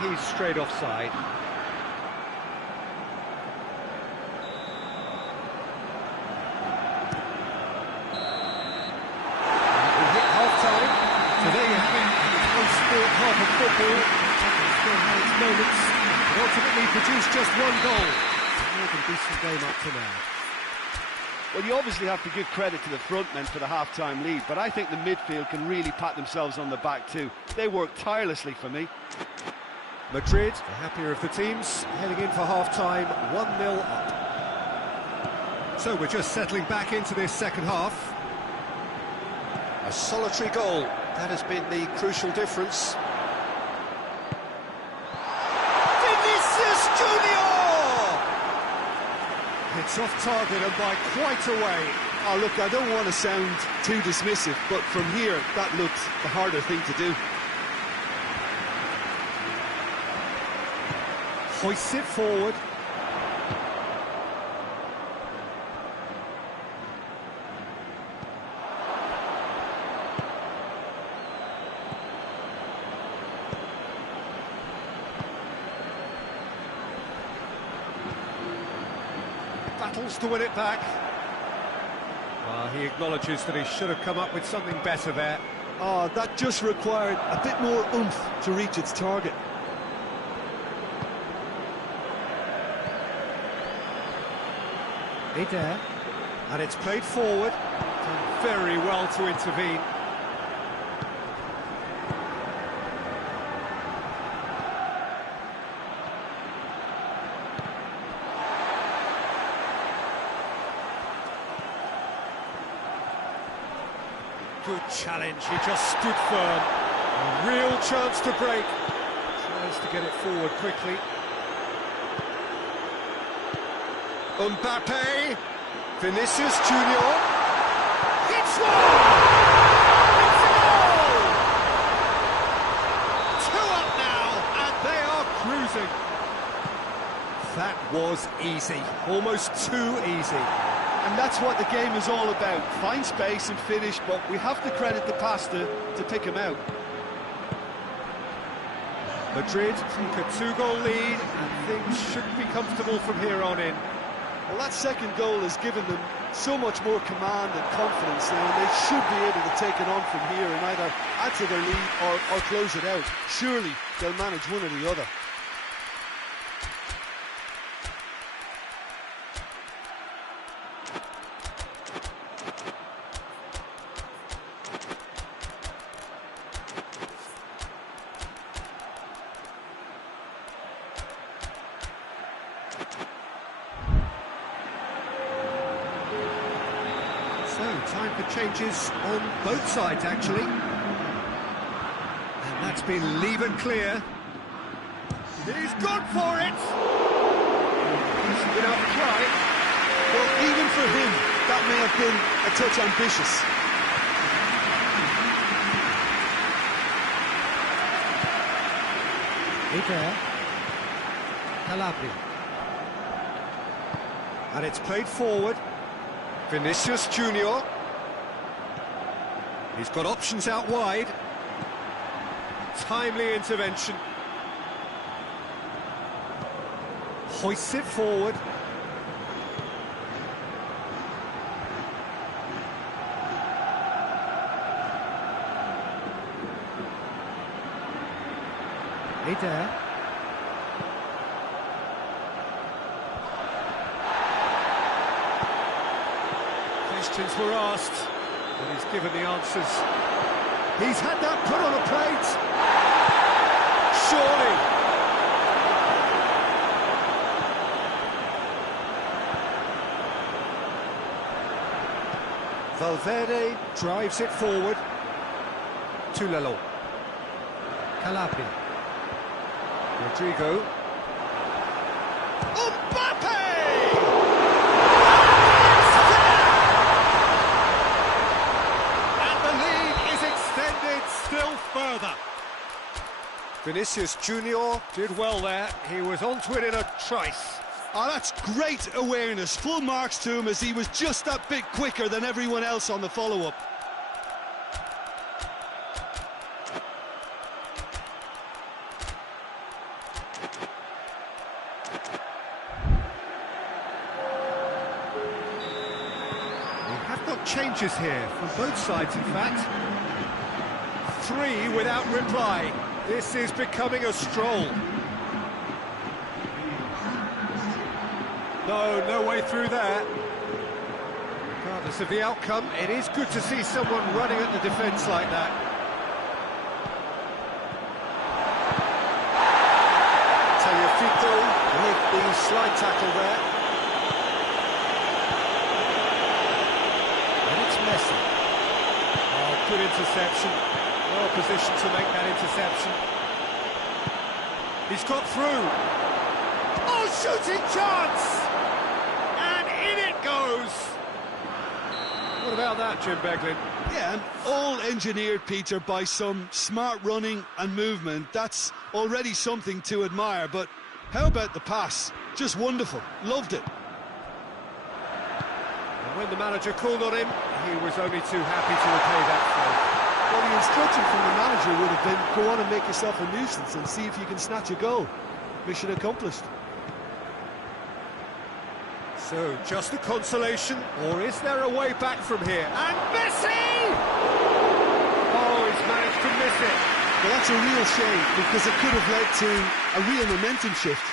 He's straight offside. We hit half-time, so there you have it. It's one-sport half of football. It's still had its moments, but ultimately produced just one goal. More than decent game up to now. Well, you obviously have to give credit to the front men for the half-time lead, but I think the midfield can really pat themselves on the back too. They worked tirelessly for me. Madrid, the happier of the teams, heading in for half-time, 1-0 up. So we're just settling back into this second half. A solitary goal, that has been the crucial difference. Vinicius Junior! It's off target and by quite a way. Oh, look, I don't want to sound too dismissive, but from here, that looked the harder thing to do. Hoists it forward. Battles to win it back. Well, he acknowledges that he should have come up with something better there. Oh, that just required a bit more oomph to reach its target. There, and it's played forward. Done very well to intervene. Good challenge, he just stood firm. A real chance to break. Tries to get it forward quickly. Mbappe, Vinicius Junior, hits one! It's a goal! 2 up now, and they are cruising. That was easy, almost too easy. And that's what the game is all about. Find space and finish, but we have to credit the pass to pick him out. Madrid take a 2-goal lead, and things should be comfortable from here on in. Well, that second goal has given them so much more command and confidence now, and they should be able to take it on from here and either add to their lead or close it out. Surely they'll manage one or the other. So, time for changes on both sides, actually. And that's been levered clear. He's gone for it! He's been out try. Well, even for him, that may have been a touch ambitious. Here. Calabria. And it's played forward. Vinicius Junior. He's got options out wide. Timely intervention. Hoists it forward. There. Questions were asked, and he's given the answers. He's had that put on a plate. Surely. Valverde drives it forward. To Lalo. Calabria. Rodrigo. Mbappe! And the lead is extended still further. Vinicius Junior did well there. He was onto it in a trice. Oh, that's great awareness. Full marks to him as he was just that bit quicker than everyone else on the follow-up. Changes here from both sides, in fact. 3 without reply. This is becoming a stroll. No way through there. Regardless of the outcome, it is good to see someone running at the defence like that. Tagliafico with the slide tackle there. Messi. Oh, good interception. Well positioned to make that interception. He's got through. Oh, shooting chance! And in it goes. What about that, Jim Beglin? Yeah, and all engineered, Peter, by some smart running and movement. That's already something to admire, but how about the pass? Just wonderful. Loved it. When the manager called on him, he was only too happy to repay that fault. Well, the instruction from the manager would have been, go on and make yourself a nuisance and see if you can snatch a goal. Mission accomplished. So, just a consolation, or is there a way back from here? And Messi! Oh, he's managed to miss it. Well, that's a real shame, because it could have led to a real momentum shift.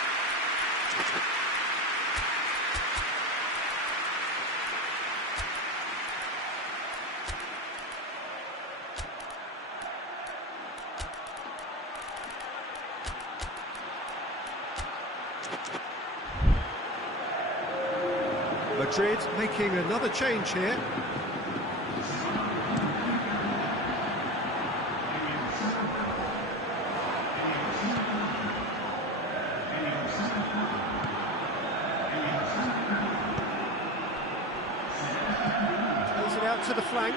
Madrid making another change here. Plays it out to the flank.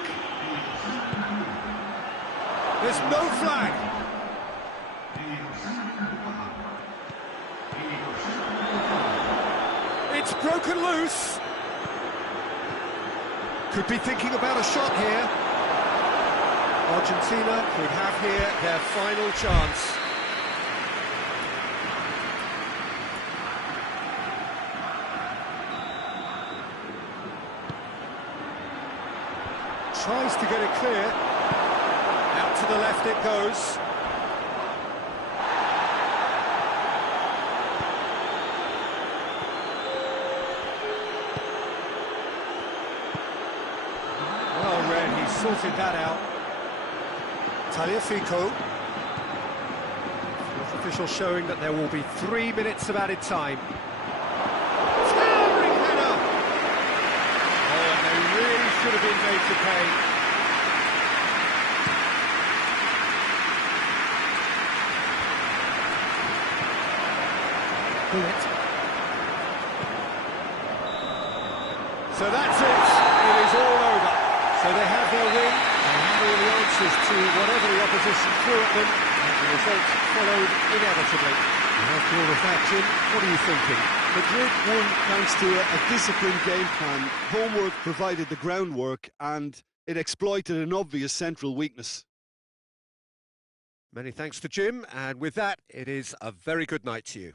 There's no flag. It's broken loose. Could be thinking about a shot here. Argentina could have here their final chance. Tries to get it clear. Out to the left it goes. Well read, he sorted that out. Taliafico. Fourth official showing that there will be 3 minutes of added time. Towering header! Oh, and they really should have been made to pay. Bullet. So that's it. It is all over. So they have their win. They had all the answers to whatever the opposition threw at them, and the result followed inevitably. And after all of that, Jim, what are you thinking? Madrid won thanks to a disciplined game plan. Homework provided the groundwork, and it exploited an obvious central weakness. Many thanks to Jim, and with that, it is a very good night to you.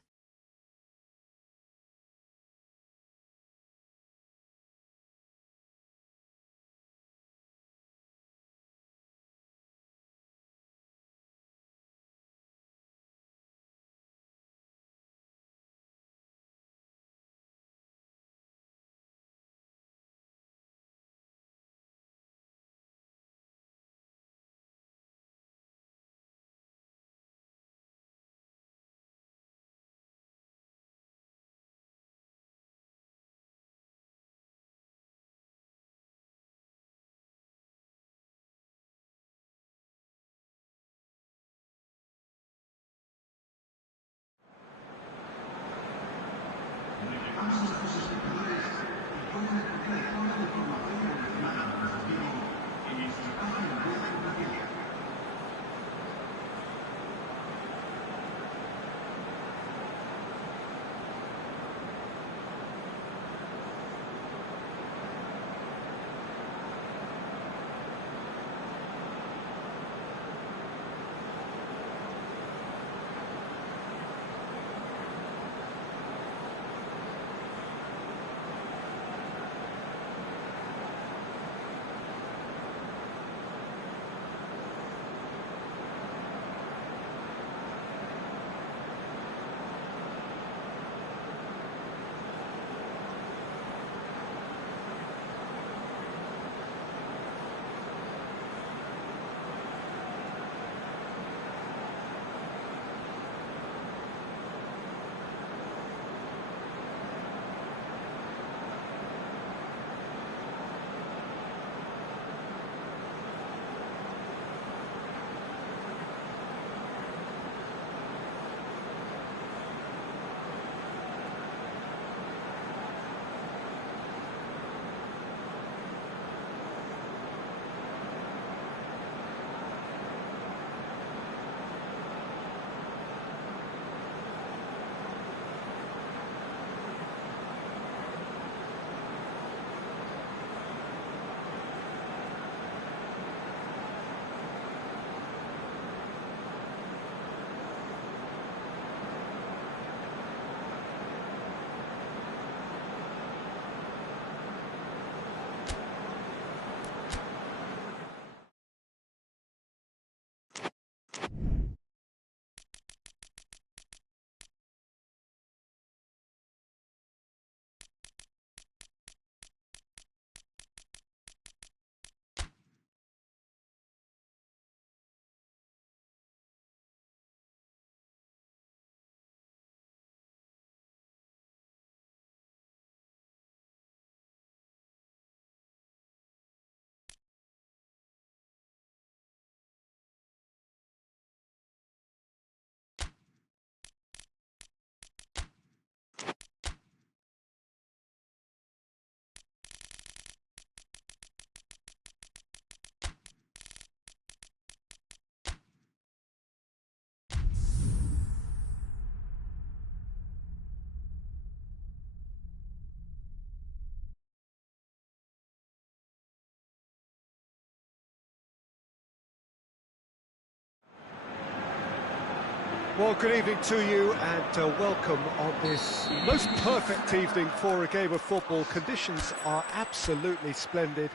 Well, good evening to you and welcome on this most perfect evening for a game of football. Conditions are absolutely splendid.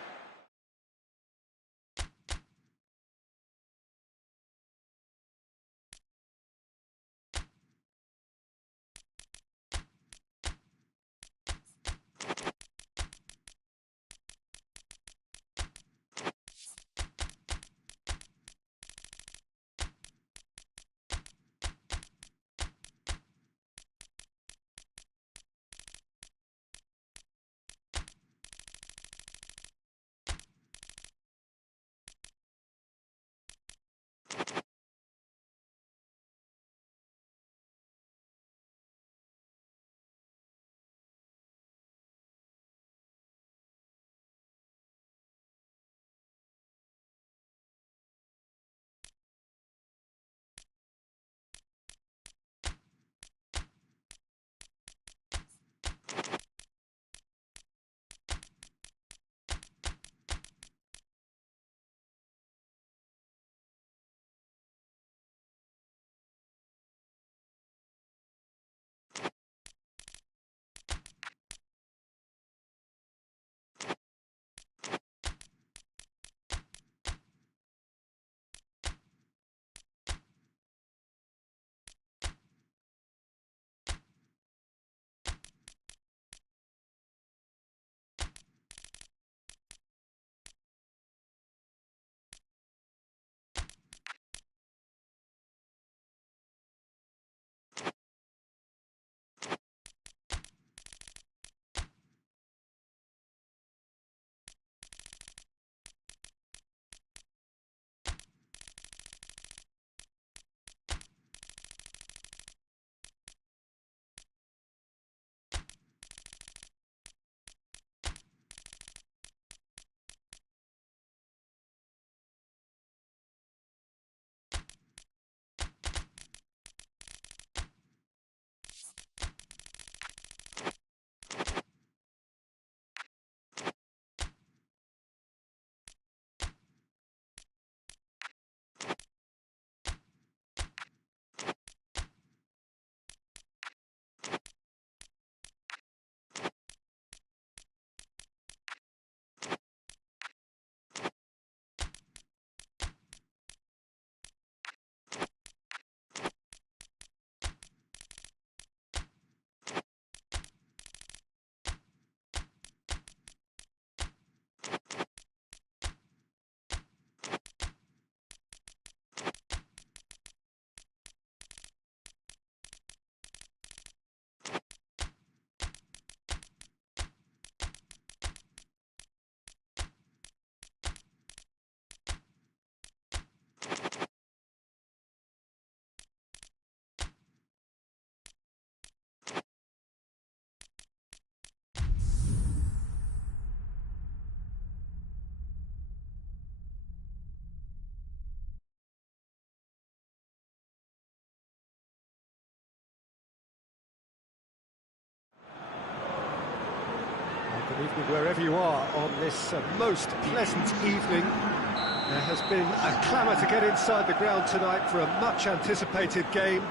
Good evening wherever you are on this most pleasant evening. There has been a clamour to get inside the ground tonight for a much anticipated game.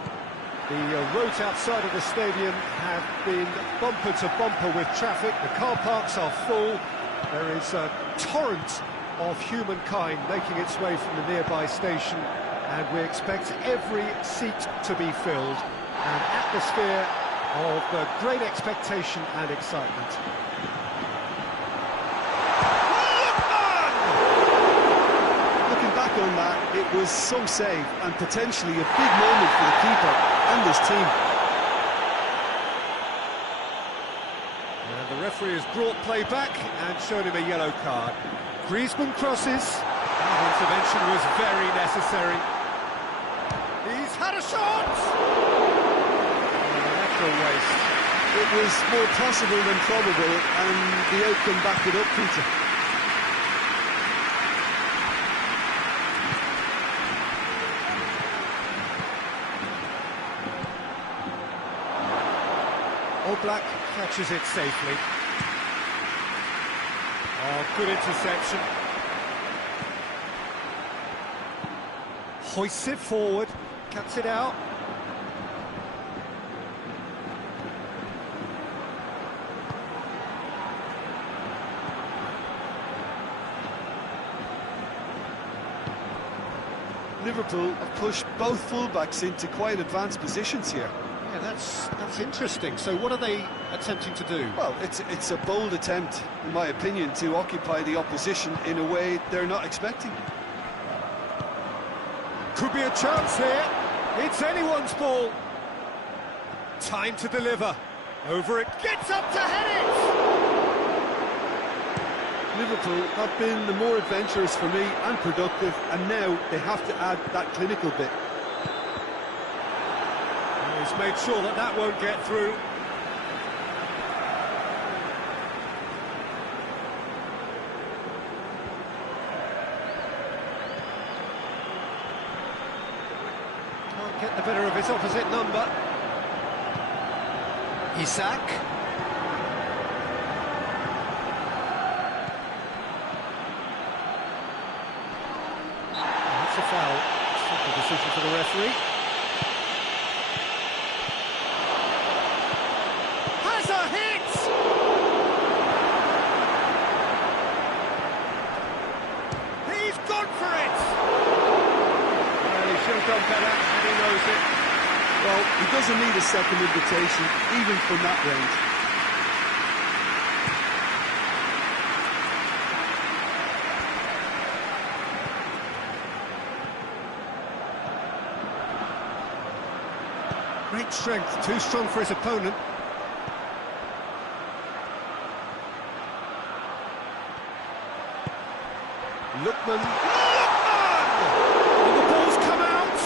The roads outside of the stadium have been bumper to bumper with traffic. The car parks are full. There is a torrent of humankind making its way from the nearby station, and we expect every seat to be filled. An atmosphere of great expectation and excitement. On that, it was some save and potentially a big moment for the keeper and his team. And the referee has brought play back and shown him a yellow card. Griezmann crosses. That intervention was very necessary. He's had a shot! Natural waste. It was more possible than probable, and the outcome backed it up, Peter. Black catches it safely. Oh, good interception. Hoists it forward, cuts it out. Liverpool have pushed both fullbacks into quite advanced positions here. Yeah, that's interesting. So what are they attempting to do? Well, it's a bold attempt, in my opinion, to occupy the opposition in a way they're not expecting. Could be a chance here. It's anyone's ball. Time to deliver. Over it. Gets up to head it! Liverpool have been the more adventurous for me and productive, and now they have to add that clinical bit. He's made sure that that won't get through. Can't get the better of his opposite number. Isak. That's a foul. Simple decision for the referee. Has a hit! He's gone for it! Well, he should have done better, and he knows it. Well, he doesn't need a second invitation, even from that range. Great strength, too strong for his opponent. Lookman! And the ball's come out!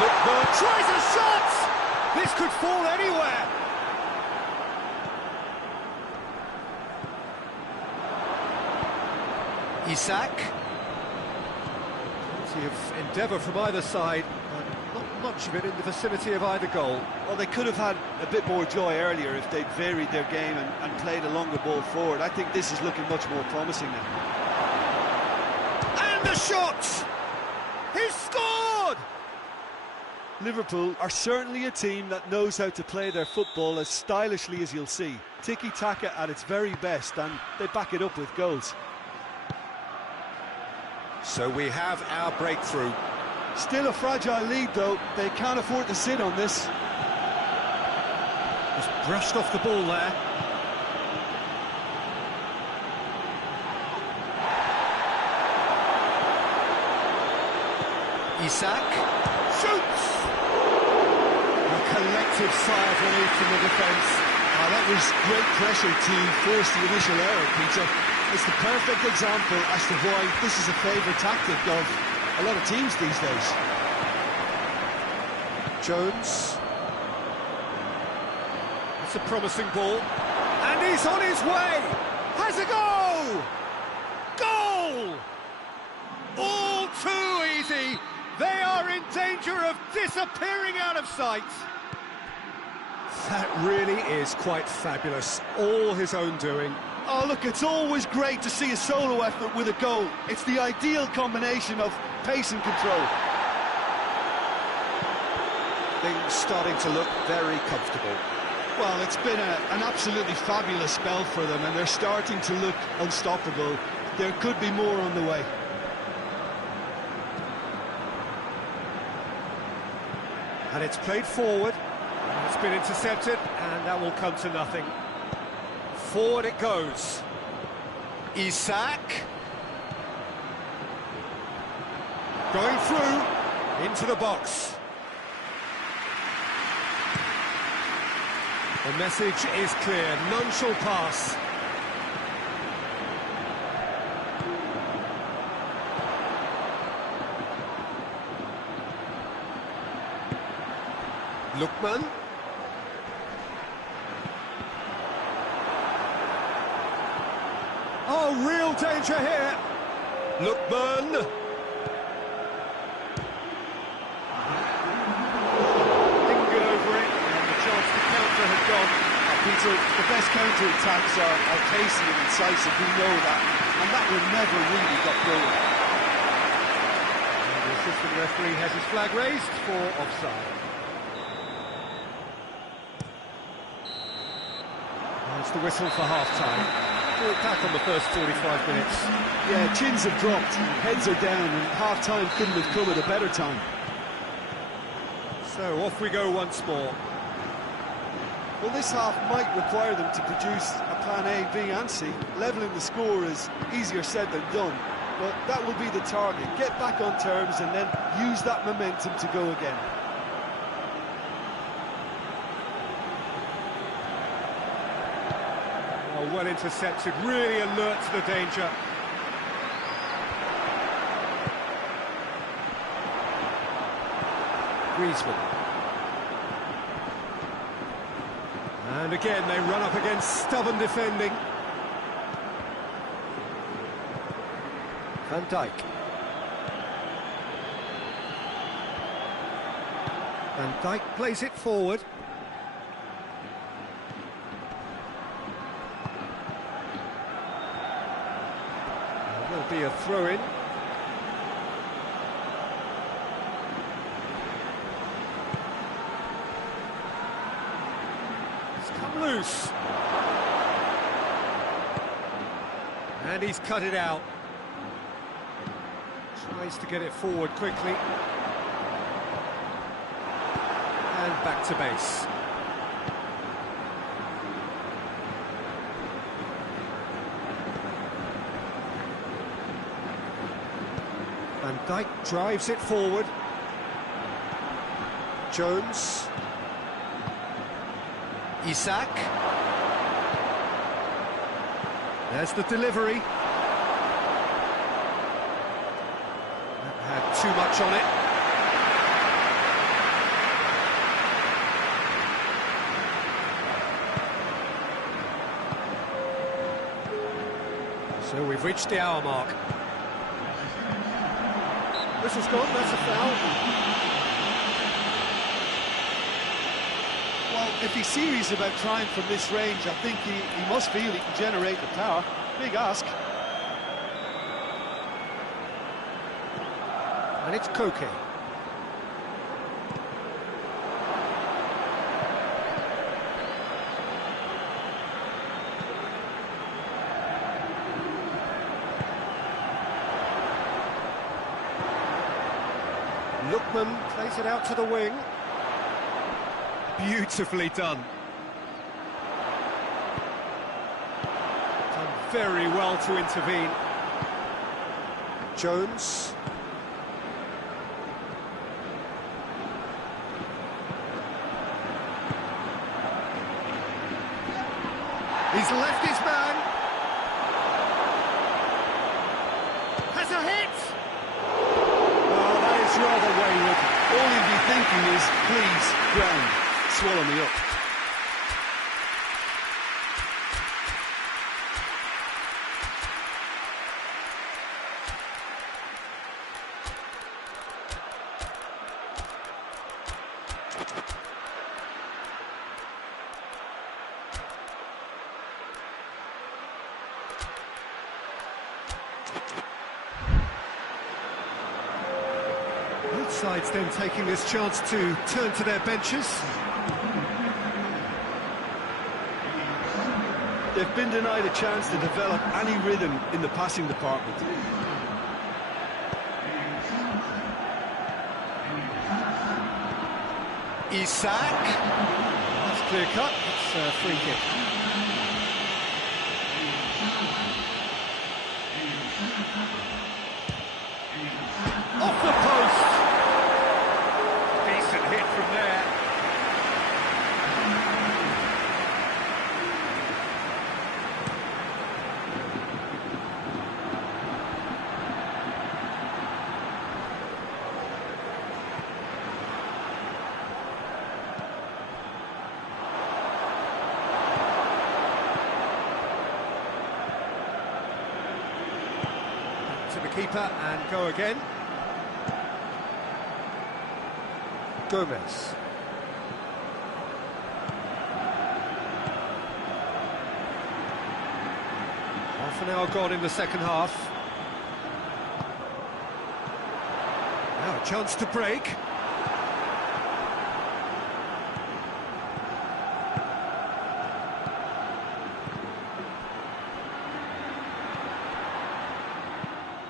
Lookman tries a shot! This could fall anywhere! Isak. Plenty of endeavour from either side, but not much of it in the vicinity of either goal. Well, they could have had a bit more joy earlier if they'd varied their game and played a longer ball forward. I think this is looking much more promising now. And the shot! He's scored! Liverpool are certainly a team that knows how to play their football as stylishly as you'll see. Tiki-taka at its very best, and they back it up with goals. So we have our breakthrough. Still a fragile lead, though. They can't afford to sit on this. Just brushed off the ball there. Isak shoots! A collective sigh of relief from the defence. That was great pressure to force the initial error, Peter. It's the perfect example as to why this is a favourite tactic of a lot of teams these days. Jones. It's a promising ball. And he's on his way! Has a goal! Goal! All too easy! They are in danger of disappearing out of sight! That really is quite fabulous. All his own doing. Oh, look, it's always great to see a solo effort with a goal. It's the ideal combination of pace and control. Things starting to look very comfortable. Well, it's been an absolutely fabulous spell for them, and they're starting to look unstoppable. There could be more on the way. And it's played forward. It's been intercepted, and that will come to nothing. Forward it goes. Isak. Going through, into the box. The message is clear, none shall pass. Lookman. Oh, real danger here. Lookman. Lingered over it, and the chance to counter had gone. Peter, the best counter-attacks are pacey and incisive, we know that, and that one never really got going. And the assistant referee has his flag raised for offside. Well, That's the whistle for half-time. Good attack on the first 45 minutes. Yeah, chins have dropped, heads are down, and half-time couldn't have come at a better time. So off we go once more. Well, this half might require them to produce a plan A, B and C. Levelling the score is easier said than done, but that will be the target. Get back on terms and then use that momentum to go again. Oh, well intercepted, really alert to the danger. Griezmann. And again, they run up against stubborn defending. Van Dijk. Van Dijk plays it forward. There'll be a throw-in. Loose. And he's cut it out. Tries to get it forward quickly. And back to base. Van Dijk drives it forward. Jones. Isak. There's the delivery. That had too much on it. So we've reached the hour mark. This has gone, that's a foul. Well, if he's serious about trying from this range, I think he must feel he can generate the power. Big ask. And it's Koke. Lookman plays it out to the wing. Beautifully done. Done very well to intervene. Jones. He's left his man. Has a hit! Oh, that is rather wayward. All he'd be thinking is, please, ground, swallow me up. Both sides then taking this chance to turn to their benches. They've been denied a chance to develop any rhythm in the passing department. Isak. That's clear cut. It's a free kick. Off the post. Decent hit from there. To the keeper and go again. Gomez. Half an hour gone in the second half. Now a chance to break.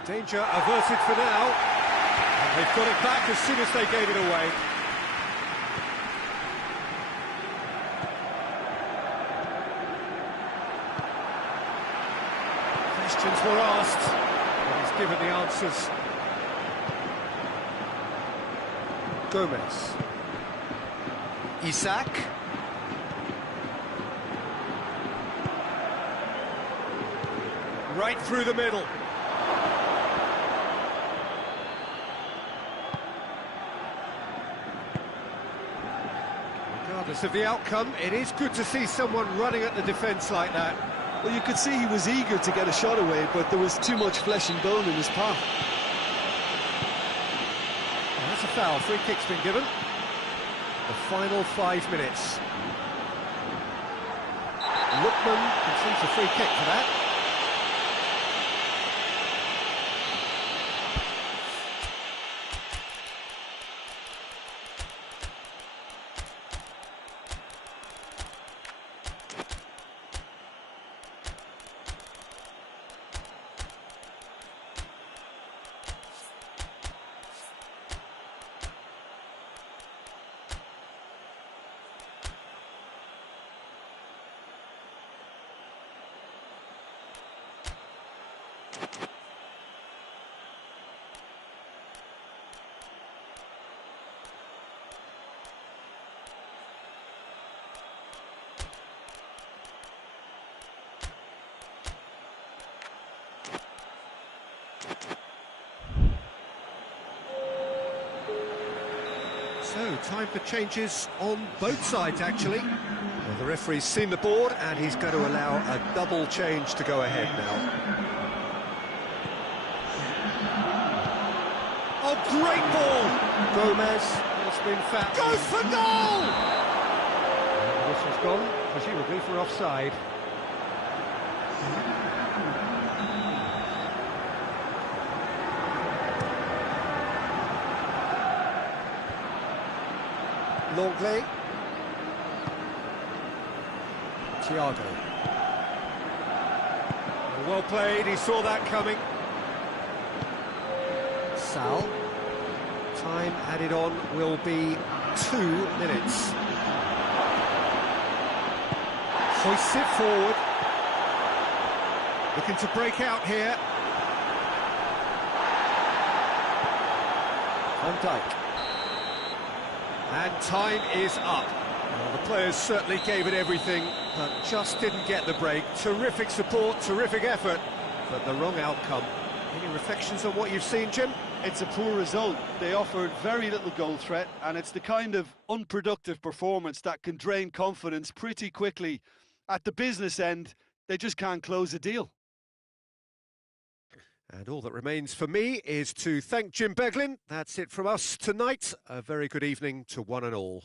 Danger averted for now. And they've got it back as soon as they gave it away. Questions were asked, and he's given the answers. Gomez. Isak. Right through the middle. Regardless of the outcome, it is good to see someone running at the defence like that. Well, you could see he was eager to get a shot away, but there was too much flesh and bone in his path. Oh, that's a foul. Free kick's been given. The final 5 minutes. Lookman conceives a free kick for that. So, time for changes on both sides, actually. Well, the referee's seen the board, and he's going to allow a double change to go ahead now. Oh, great ball! Gomez has been fouled. Goes for goal! And this has gone, presumably, for offside. Longley. Thiago. Well played, he saw that coming. Sal. Time added on will be 2 minutes. Hoists it forward. Looking to break out here. Van Dijk. And time is up. Well, the players certainly gave it everything, but just didn't get the break. Terrific support, terrific effort, but the wrong outcome. Any reflections on what you've seen, Jim? It's a poor result. They offered very little goal threat, and it's the kind of unproductive performance that can drain confidence pretty quickly. At the business end, they just can't close a deal. And all that remains for me is to thank Jim Beglin. That's it from us tonight. A very good evening to one and all.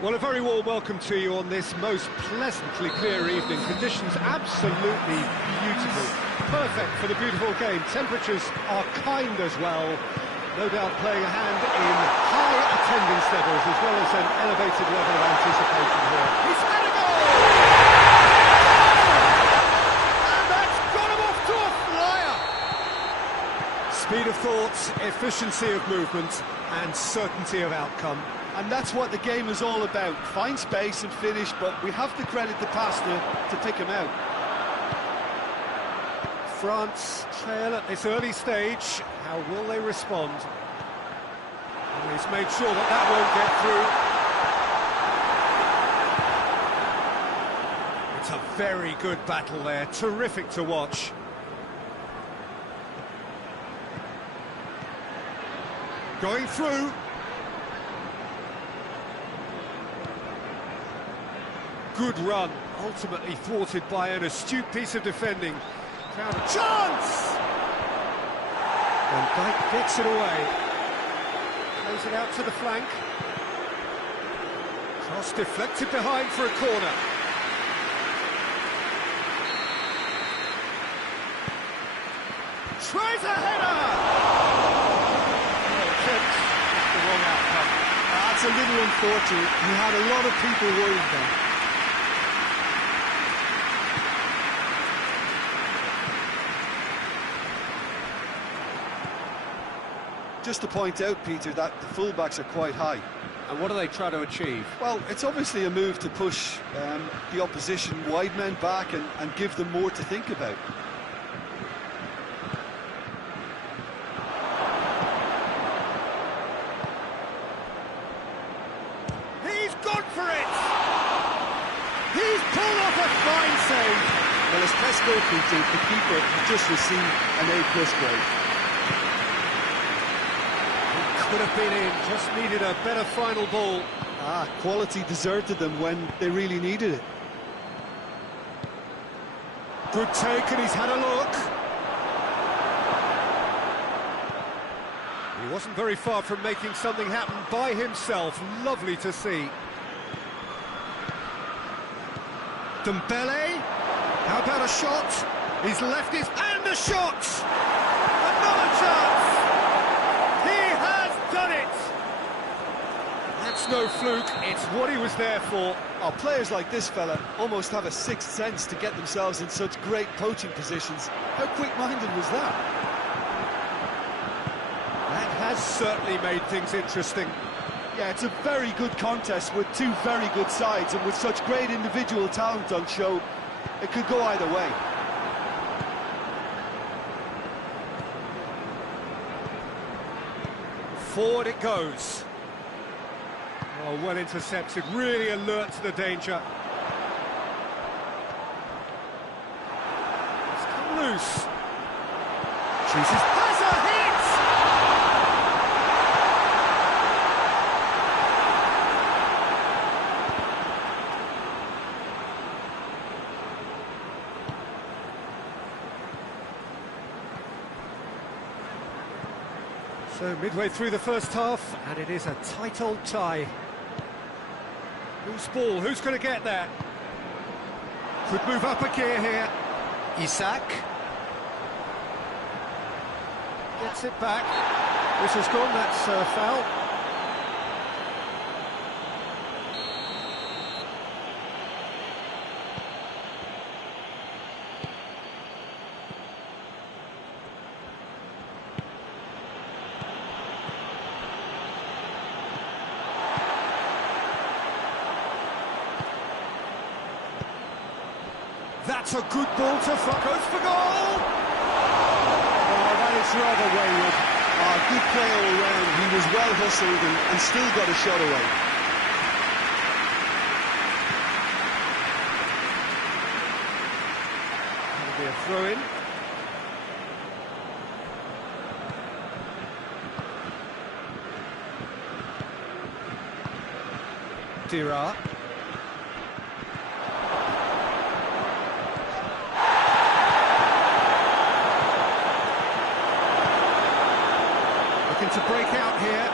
Well, a very warm welcome to you on this most pleasantly clear evening. Conditions absolutely beautiful. Perfect for the beautiful game. Temperatures are kind as well. No doubt playing a hand in high attendance levels as well as an elevated level of anticipation here. He's had a goal! And that's got him off to a flyer! Speed of thought, efficiency of movement and certainty of outcome. And that's what the game is all about. Find space and finish, but we have to credit the passer to pick him out. France trail at this early stage. How will they respond? And he's made sure that that won't get through. It's a very good battle there. Terrific to watch. Going through. Good run, ultimately thwarted by an astute piece of defending. Found a chance! And Dyke gets it away. Plays it out to the flank. Cross deflected behind for a corner. Tries a header! Oh, Kent, the wrong outcome. That's a little unfortunate. He had a lot of people worried then. Just to point out, Peter, that the fullbacks are quite high. And what do they try to achieve? Well, it's obviously a move to push the opposition wide men back and give them more to think about. He's gone for it! He's pulled off a fine save! Well, as Pesco Peter, the keeper has just received an A+ grade. Could have been in, just needed a better final ball. Quality deserted them when they really needed it. Good take, and he's had a look. He wasn't very far from making something happen by himself. Lovely to see. Dembele, how about a shot? He's left it, and a shot! Another chance! That's no fluke, it's what he was there for. Oh, players like this fella almost have a sixth sense to get themselves in such great poaching positions. How quick-minded was that? That has certainly made things interesting. Yeah, it's a very good contest with two very good sides, and with such great individual talent on show, it could go either way. Forward it goes. Oh, well intercepted, really alert to the danger. It's come loose. Jesus, has a hit! So midway through the first half, and it is a tight old tie. Who's ball? Who's going to get that? Could move up a gear here. Isak. Gets it back. Whistle's gone, that's foul. That's a good ball to goes for goal! Oh, that is rather wayward. Good play all around. He was well hustled and still got a shot away. That'll be a throw-in. Dira. Looking to break out here.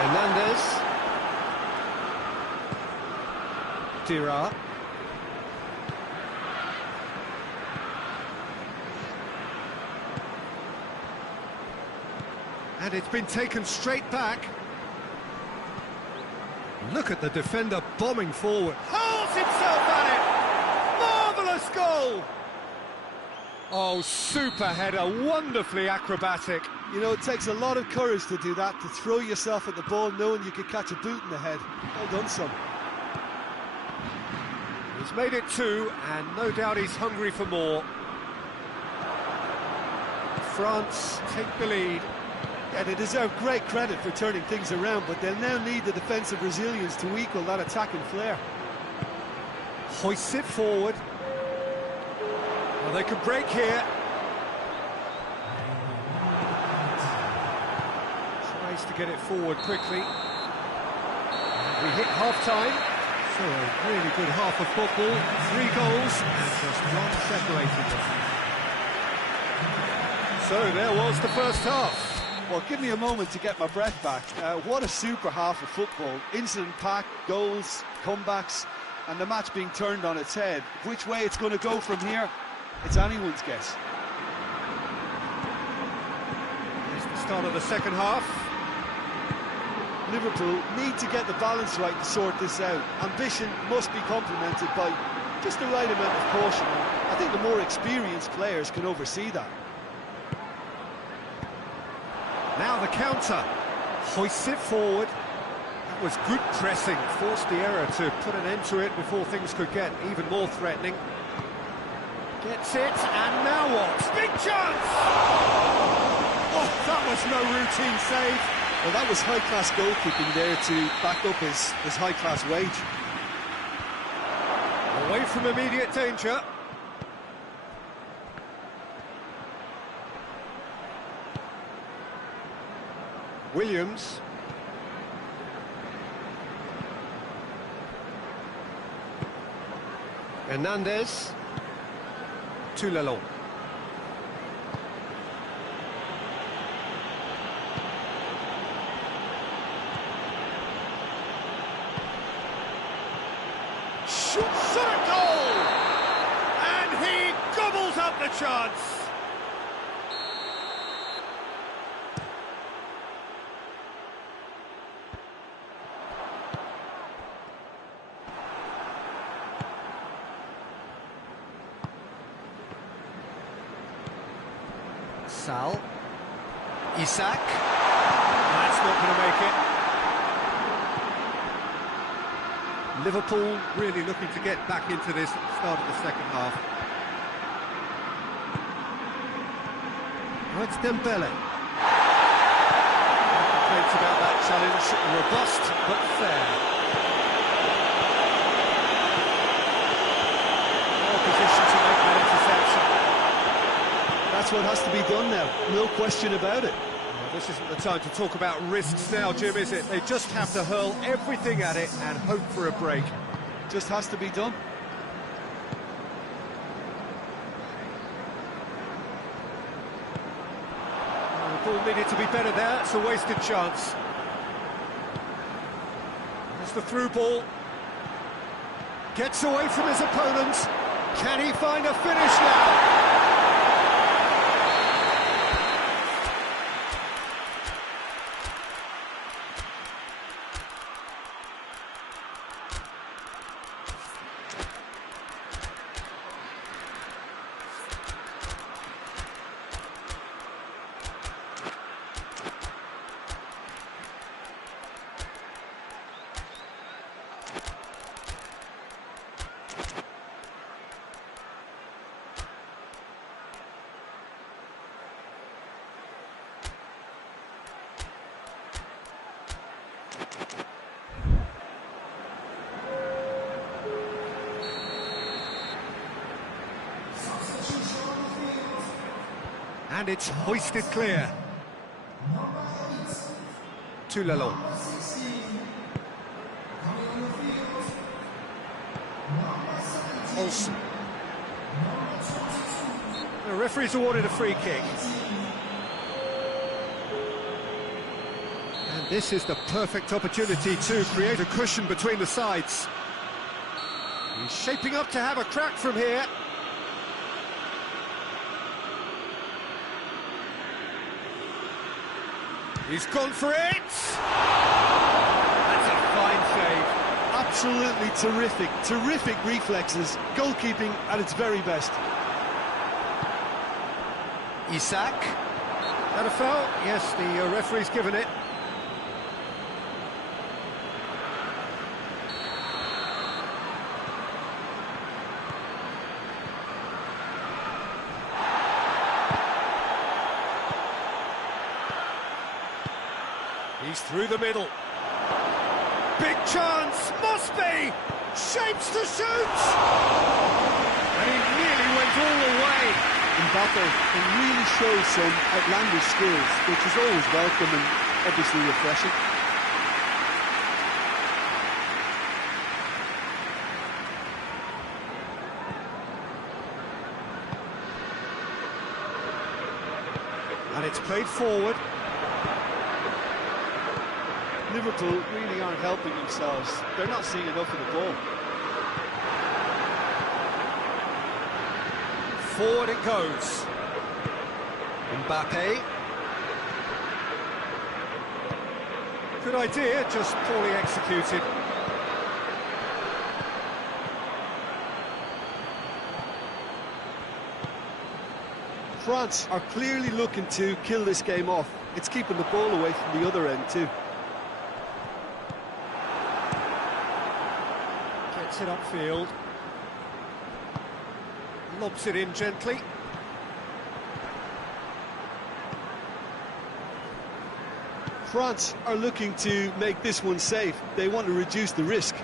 Hernandez. Dira. And it's been taken straight back. Look at the defender bombing forward. Hurls himself at it! Marvellous goal! Oh, super header, wonderfully acrobatic. You know, it takes a lot of courage to do that, to throw yourself at the ball knowing you could catch a boot in the head. Well done, son. He's made it 2, and no doubt he's hungry for more. France take the lead. Yeah, they deserve great credit for turning things around, but they'll now need the defensive resilience to equal that attacking flair. Hoists it forward. Well, they could break here. Tries to get it forward quickly. And we hit half-time. So a really good half of football. 3 goals and just one separated them. So there was the first half. Well, give me a moment to get my breath back. What a super half of football. Incident-packed, goals, comebacks, and the match being turned on its head. Which way it's going to go from here, it's anyone's guess. Here's the start of the second half. Liverpool need to get the balance right to sort this out. Ambition must be complemented by just the right amount of caution. I think the more experienced players can oversee that. Now the counter. Hoists it forward. That was good pressing. Forced the error to put an end to it before things could get even more threatening. Gets it, and now what? Big chance! Oh, that was no routine save. Well, that was high-class goalkeeping there to back up his high-class wage. Away from immediate danger. Williams. Hernandez. To Lalong. Shoots at a goal! And he gobbles up the chance! Sal. Isak. That's not going to make it. Liverpool really looking to get back into this at the start of the second half. Now it's Dembele. No complaints about that challenge. Robust but fair. No position to make that interception. That's what has to be done now, no question about it. Well, this isn't the time to talk about risks now, Jim, is it? They just have to hurl everything at it and hope for a break. Just has to be done. The ball needed to be better there, it's a wasted chance. There's the through ball. Gets away from his opponent. Can he find a finish now? And it's hoisted clear. To Lalong. Olsen. The referee's awarded a free kick. And This is the perfect opportunity to create a cushion between the sides. He's shaping up to have a crack from here. He's gone for it! That's a fine save. Absolutely terrific reflexes. Goalkeeping at its very best. Isak. That a foul? Yes, the referee's given it. He's through the middle. Big chance, must be! Shapes to shoot! And he nearly went all the way. Mbappe can really show some outlandish skills, which is always welcome and obviously refreshing. And it's played forward. Liverpool really aren't helping themselves. They're not seeing enough of the ball. Forward it goes. Mbappe. Good idea, just poorly executed. France are clearly looking to kill this game off. It's keeping the ball away from the other end too. Gets it upfield. Lobs it in gently. France are looking to make this one safe. They want to reduce the risk.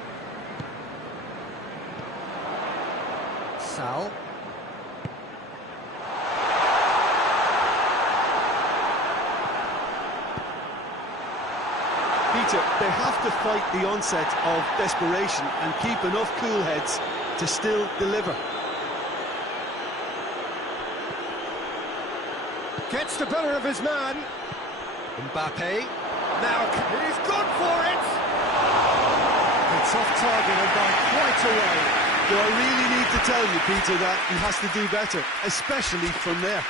Sal. Peter, they have to fight the onset of desperation and keep enough cool heads to still deliver. Gets the better of his man. Mbappe. Now he's gone for it. It's off target and by quite a way. Do I really need to tell you, Peter, that he has to do better, especially from there?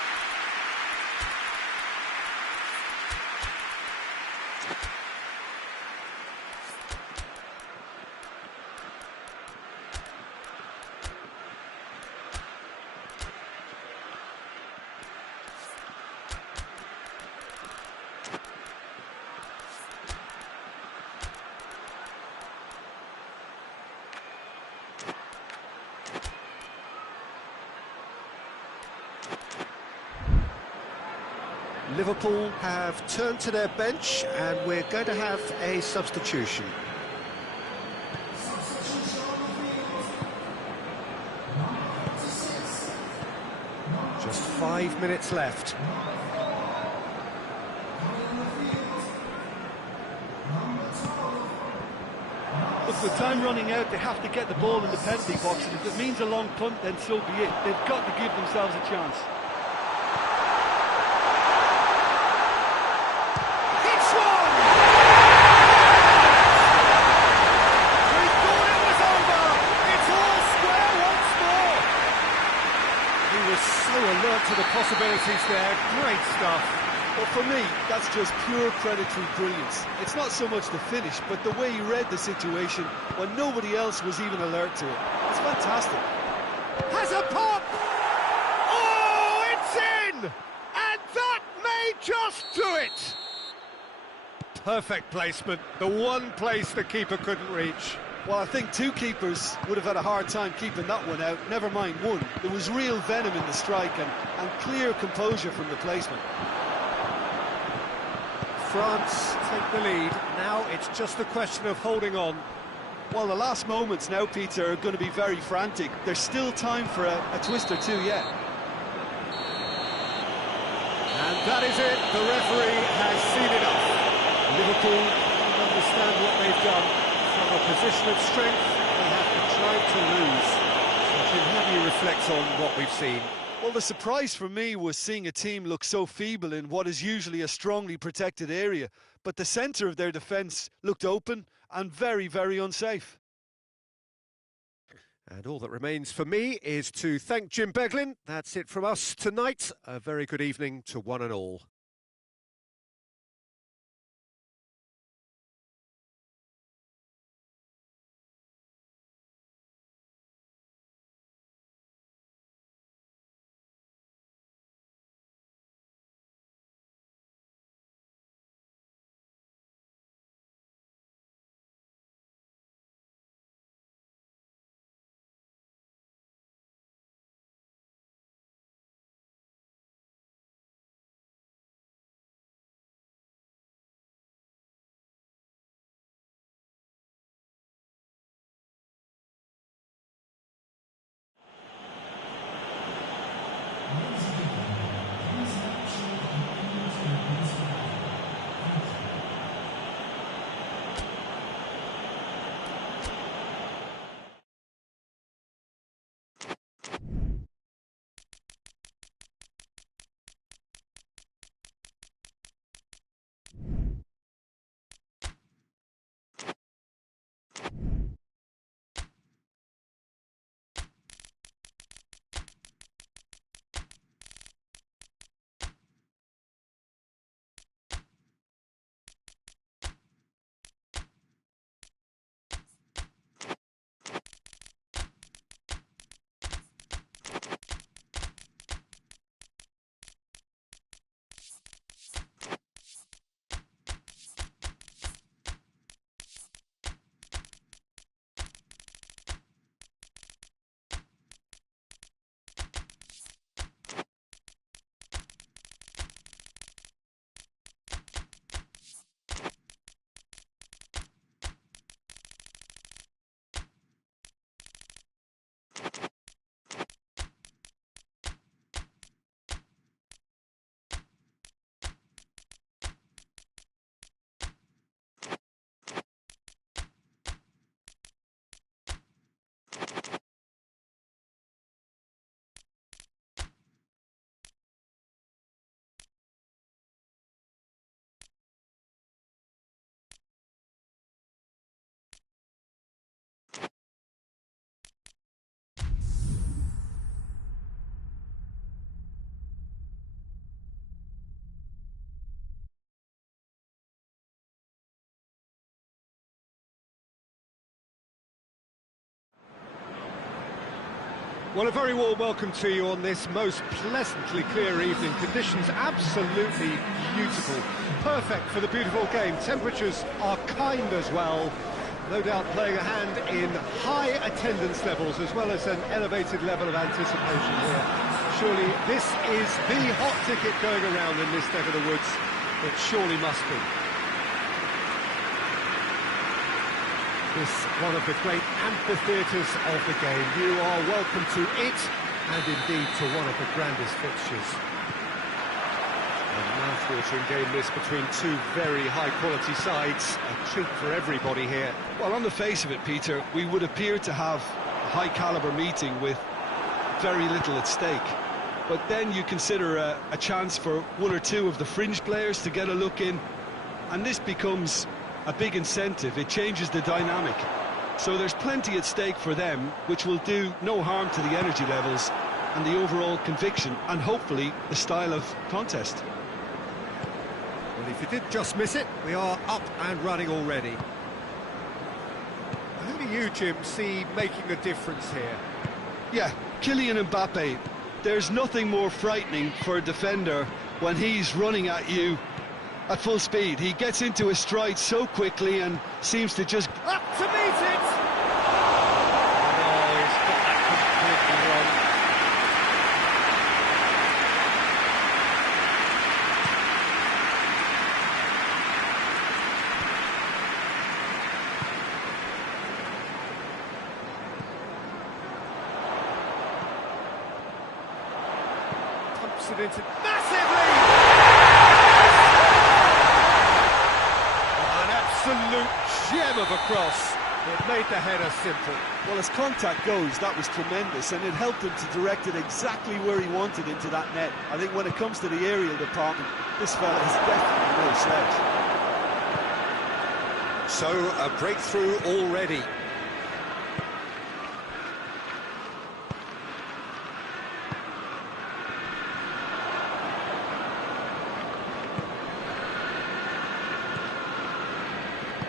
Liverpool have turned to their bench and we're going to have a substitution. Just 5 minutes left. With the time running out, they have to get the ball in the penalty box, and if it means a long punt, then so be it. They've got to give themselves a chance. It's one! We thought it was over! It's all square once more! He was so alert to the possibilities there. Great stuff. Well, for me, that's just pure predatory brilliance. It's not so much the finish, but the way he read the situation when nobody else was even alert to it. It's fantastic. Has a pop! Oh, it's in! And that may just do it! Perfect placement, the one place the keeper couldn't reach. Well, I think two keepers would have had a hard time keeping that one out, never mind one. There was real venom in the strike and clear composure from the placement. France take the lead. Now it's just a question of holding on. Well, the last moments now, Peter, are going to be very frantic. There's still time for a twist or two yet. And that is it. The referee has seen enough. Liverpool don't understand what they've done. From a position of strength, they have contrived to lose. So Jim, how do you reflect on what we've seen? Well, the surprise for me was seeing a team look so feeble in what is usually a strongly protected area, but the centre of their defence looked open and very, very unsafe. And all that remains for me is to thank Jim Beglin. That's it from us tonight. A very good evening to one and all. Well, a very warm welcome to you on this most pleasantly clear evening. Conditions absolutely beautiful. Perfect for the beautiful game. Temperatures are kind as well. No doubt playing a hand in high attendance levels as well as an elevated level of anticipation here. Surely this is the hot ticket going around in this neck of the woods. It surely must be. This one of the great amphitheatres of the game. You are welcome to it, and indeed to one of the grandest fixtures. A mouth-watering game this between two very high-quality sides. A treat for everybody here. Well, on the face of it, Peter, we would appear to have a high-caliber meeting with very little at stake. But then you consider a chance for one or two of the fringe players to get a look in, and this becomes a big incentive. It changes the dynamic. So there's plenty at stake for them, which will do no harm to the energy levels and the overall conviction, and hopefully the style of contest. Well, if you did just miss it, we are up and running already. Who do you, Jim, see making a difference here? Yeah, Kylian Mbappe. There's nothing more frightening for a defender when he's running at you at full speed. He gets into his stride so quickly and seems to just... Up to meet it! Oh, he's got that completely wrong. Pumps it into... Massively! An absolute gem of a cross. It made the header simple. Well, as contact goes, that was tremendous, and it helped him to direct it exactly where he wanted into that net. I think when it comes to the aerial department, this fella is definitely no slouch. So, a breakthrough already.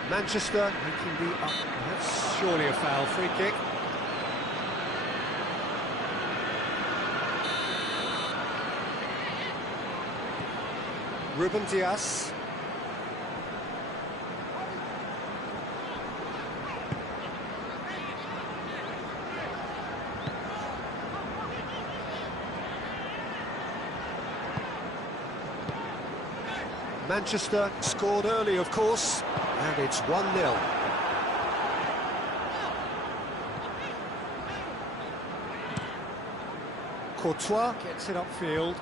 Manchester making the up. That's surely a foul. Free kick. Ruben Dias. Manchester scored early, of course, and it's 1-0. Courtois gets it upfield.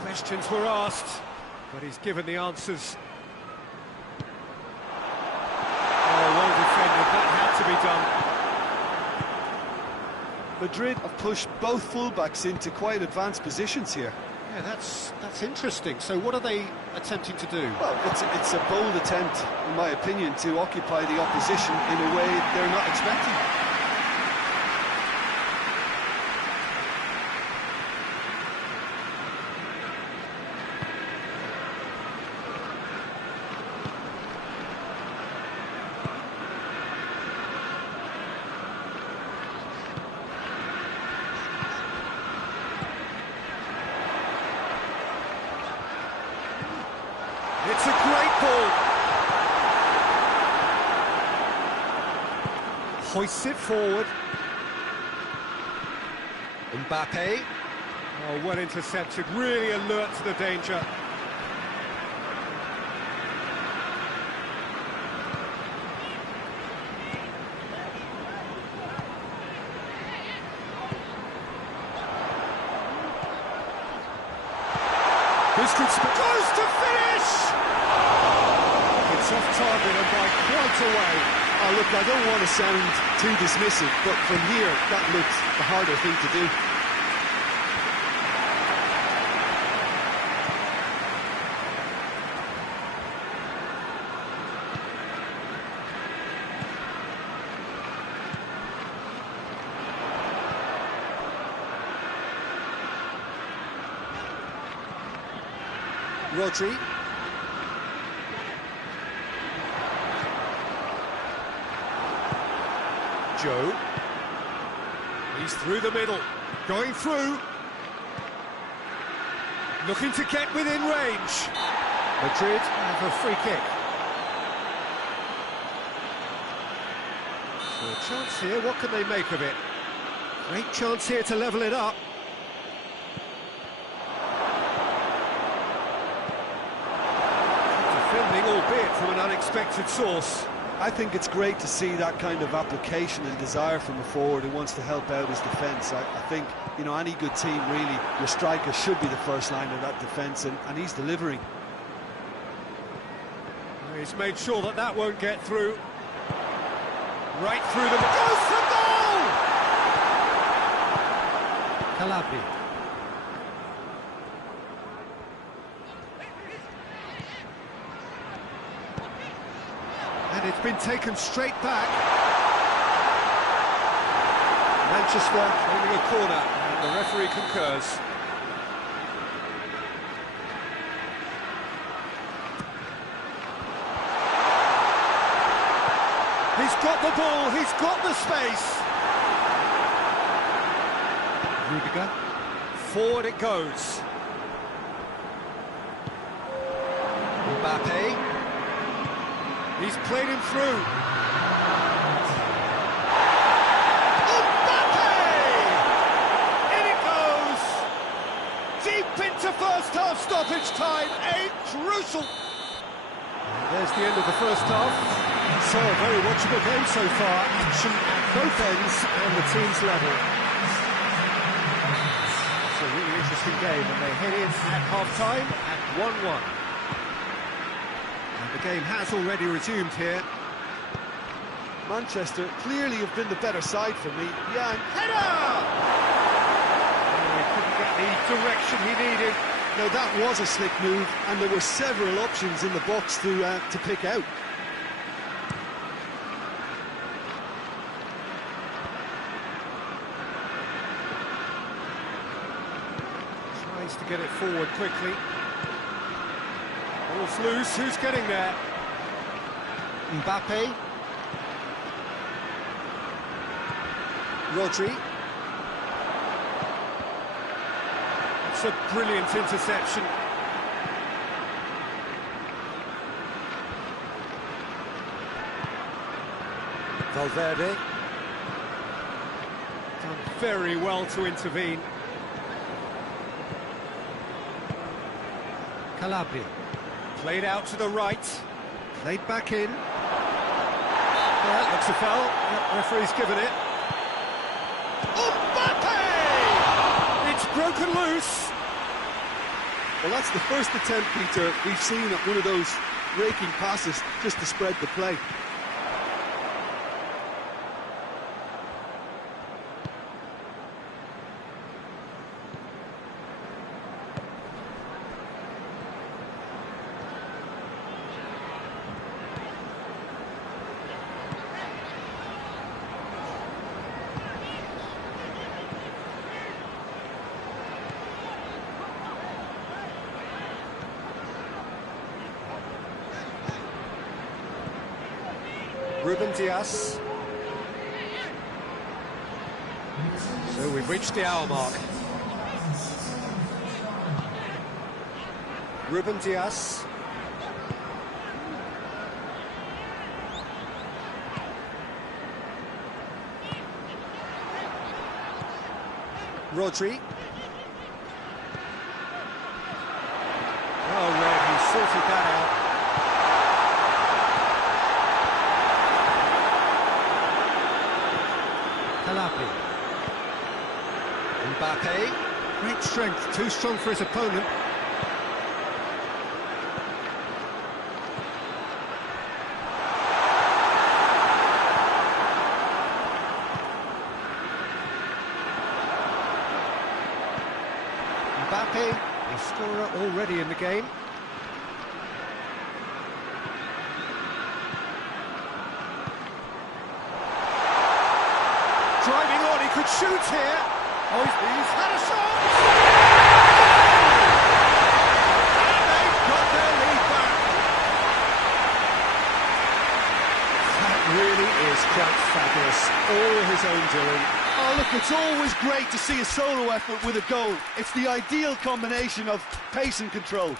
Questions were asked, but he's given the answers. Oh, well defended, that had to be done. Madrid have pushed both fullbacks into quite advanced positions here. Yeah, that's interesting. So what are they attempting to do? Well, it's a bold attempt, in my opinion, to occupy the opposition in a way they're not expecting. It's a great ball. Hoists it forward. Mbappe. Oh, well intercepted, really alert to the danger. This could close to finish! It's off target and by quite a way. Oh, look, I don't want to sound too dismissive, but from here, that looks the harder thing to do. Rodri. Joe. He's through the middle. Going through. Looking to get within range. Madrid have a free kick. So a chance here, what can they make of it? Great chance here to level it up. Albeit from an unexpected source. I think it's great to see that kind of application and desire from a forward who wants to help out his defence. I think, you know, any good team, really, your striker should be the first line of that defence, and he's delivering. He's made sure that that won't get through. Right through the... Goes for goal! Calabria. And it's been taken straight back. Manchester holding a corner, and the referee concurs. He's got the ball, he's got the space. Rudiger, forward it goes. Mbappe. He's played him through. Mbappe! In it goes! Deep into first half stoppage time. A crucial... And there's the end of the first half. So, a very watchable game so far. Action at both ends and the team's level. It's a really interesting game, and they head in at half-time at 1-1. The game has already resumed here. Manchester clearly have been the better side for me. Yeah, and Header! Oh, he couldn't get the direction he needed. now that was a slick move, and there were several options in the box to pick out. Tries to get it forward quickly. Ball's loose, who's getting there? Mbappe. Rodri. It's a brilliant interception. Valverde. Done very well to intervene. Calabria. Played out to the right. Played back in. Well, that looks a foul. Yep, referee's given it. Mbappe! It's broken loose. Well, that's the first attempt, Peter, we've seen at one of those raking passes just to spread the play. Ruben Dias. So we've reached the hour mark. Ruben Dias. Rodri. Oh, Red, he sorted that out. Calabria. Mbappe. Great strength, too strong for his opponent. Mbappe, the scorer already in the game. Driving on, he could shoot here. Oh, he's had a shot! And they've got their lead back. That really is quite fabulous. All his own doing. Oh, look, it's always great to see a solo effort with a goal. It's the ideal combination of pace and control.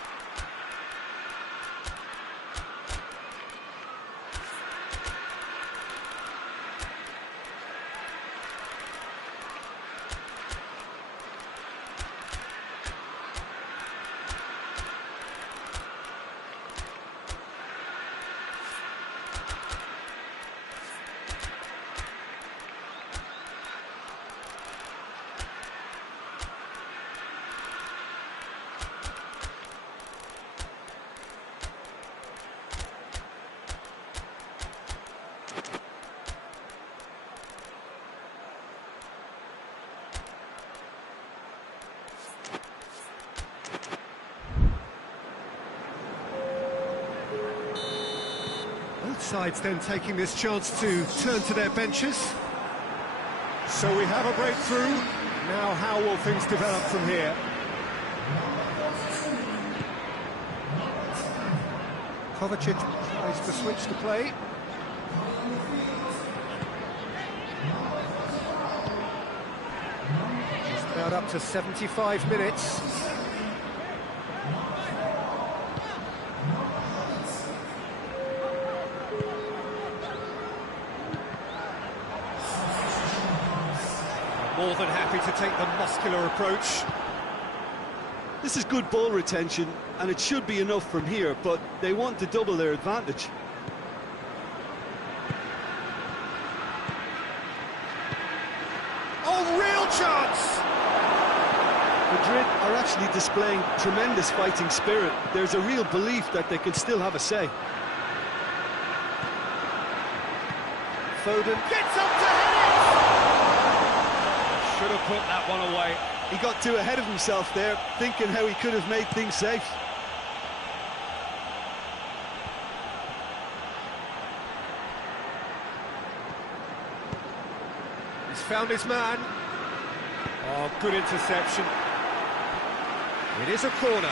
Both sides then taking this chance to turn to their benches. So we have a breakthrough. Now how will things develop from here? Kovacic tries to switch the play. Just about up to 75 minutes. More than happy to take the muscular approach. This is good ball retention, and it should be enough from here, but they want to double their advantage. Oh, real chance! Madrid are actually actually displaying tremendous fighting spirit. There's a real belief that they can still have a say. Foden gets up to head it! Should have put that one away. He got too ahead of himself there, thinking how he could have made things safe. He's found his man. Oh, good interception. It is a corner.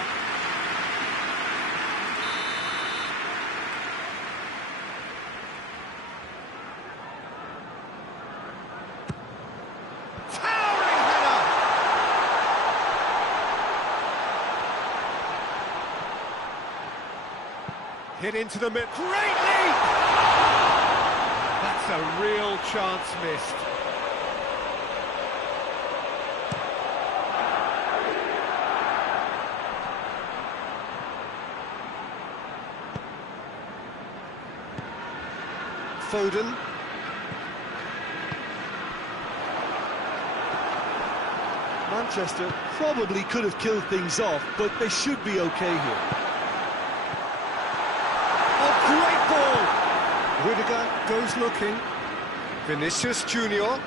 Towering header! Hit into the mid. Great leap! That's a real chance missed. Foden. Manchester probably could have killed things off, but they should be okay here. Oh, great ball! Rudiger goes looking. Vinicius Junior.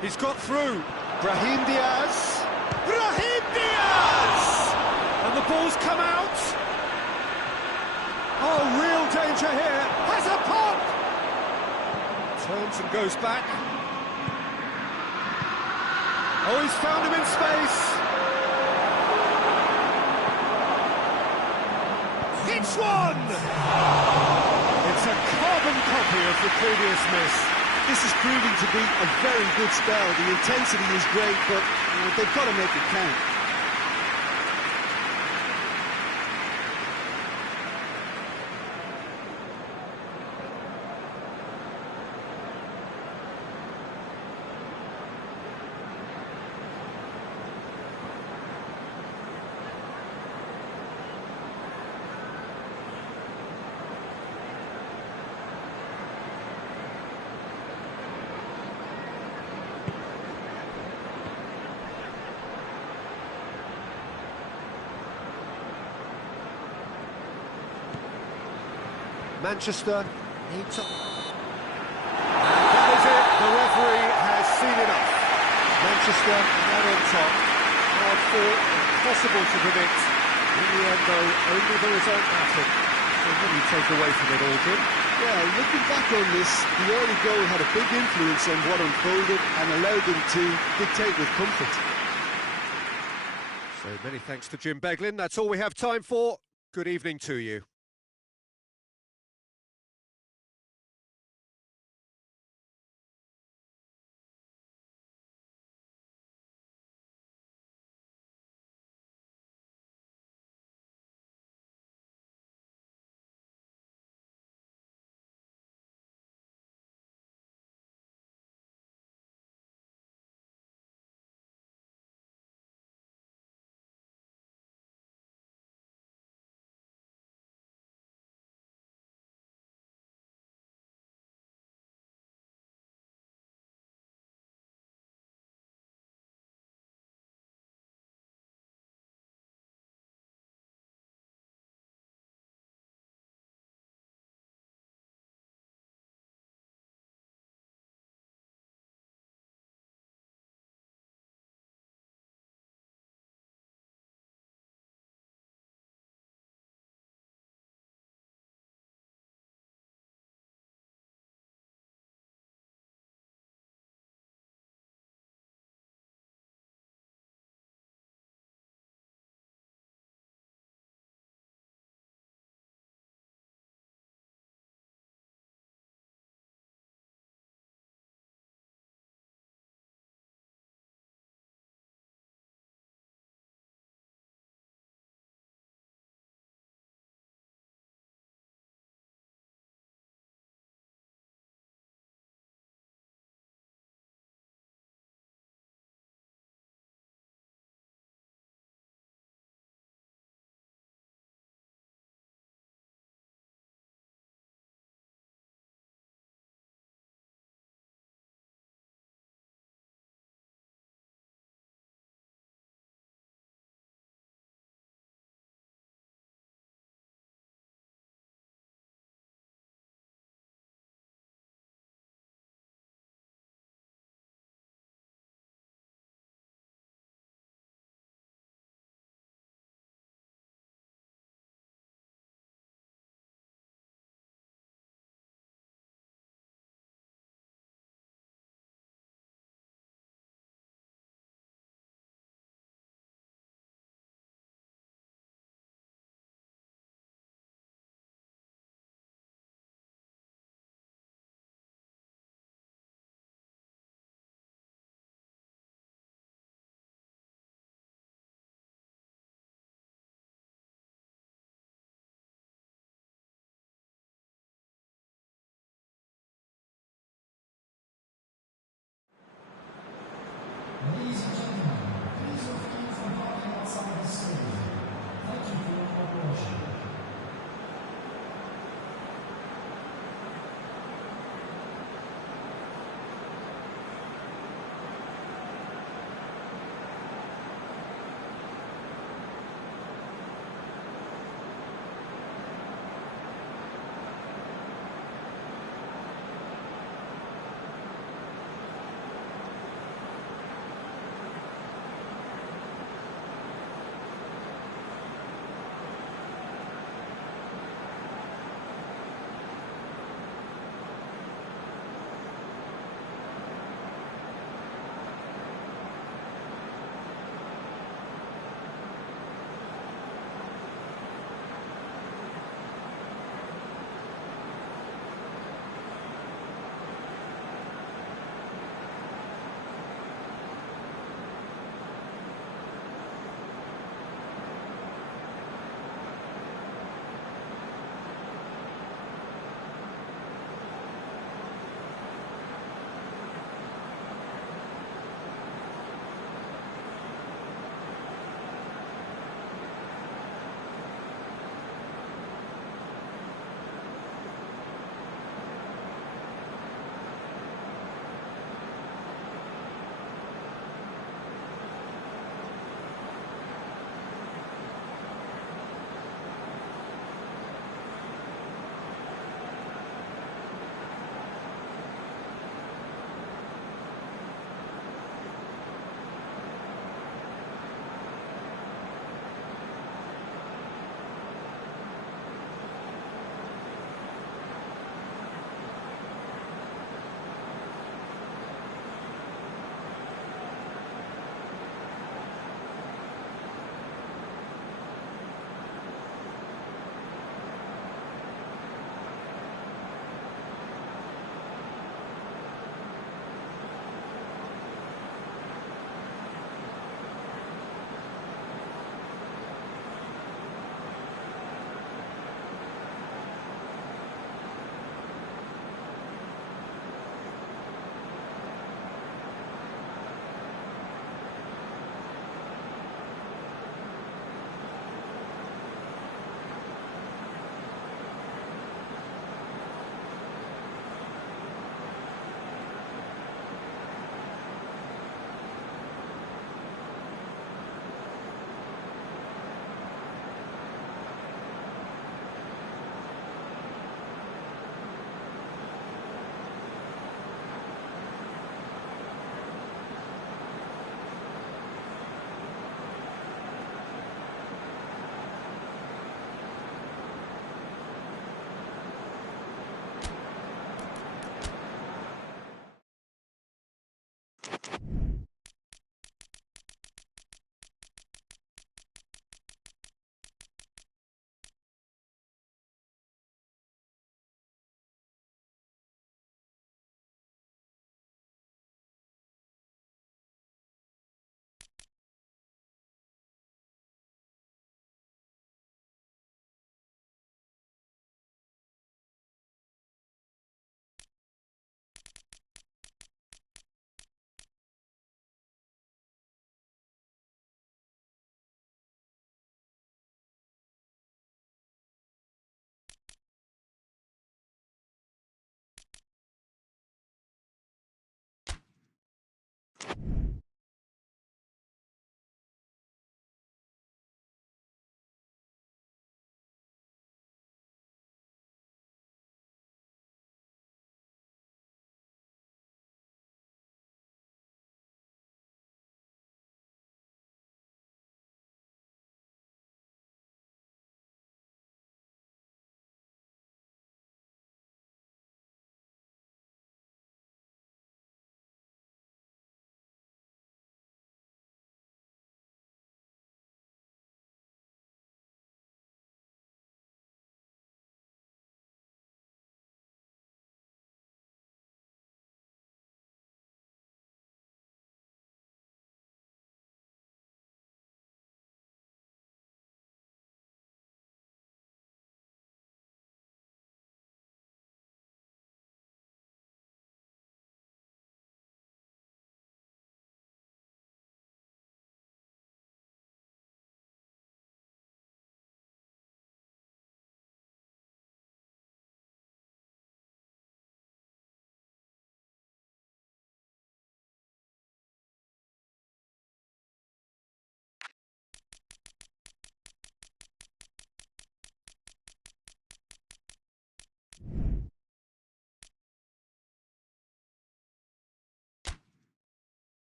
He's got through. Brahim Diaz. Brahim Diaz! And the ball's come out. Oh, real danger here. Has a pop! Turns and goes back. Oh, he's found him in space. It's one! It's a carbon copy of the previous miss. This is proving to be a very good spell. The intensity is great, but they've got to make it count. Manchester needs up. And that is it. The referee has seen enough. Manchester not on top. Hard fought, impossible to predict. In the end, though, only the result mattered. So what do you take away from it all, Jim? Yeah, looking back on this, the early goal had a big influence on what unfolded and allowed them to dictate with comfort. So many thanks to Jim Beglin. That's all we have time for. Good evening to you.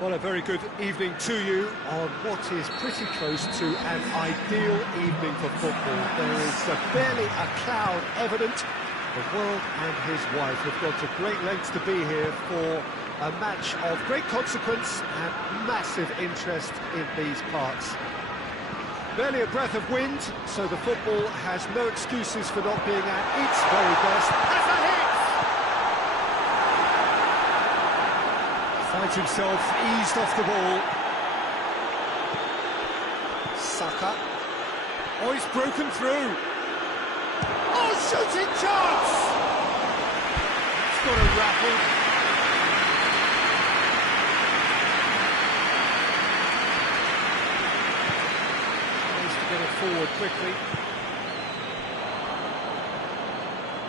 Well, a very good evening to you on what is pretty close to an ideal evening for football. There is barely a cloud evident. The world and his wife have gone to great lengths to be here for a match of great consequence and massive interest in these parts. Barely a breath of wind, so the football has no excuses for not being at its very best. Has a hit! Finds himself eased off the ball. Saka. Oh, he's broken through. Oh, shooting chance! It's got a rattle. Needs to get it forward quickly.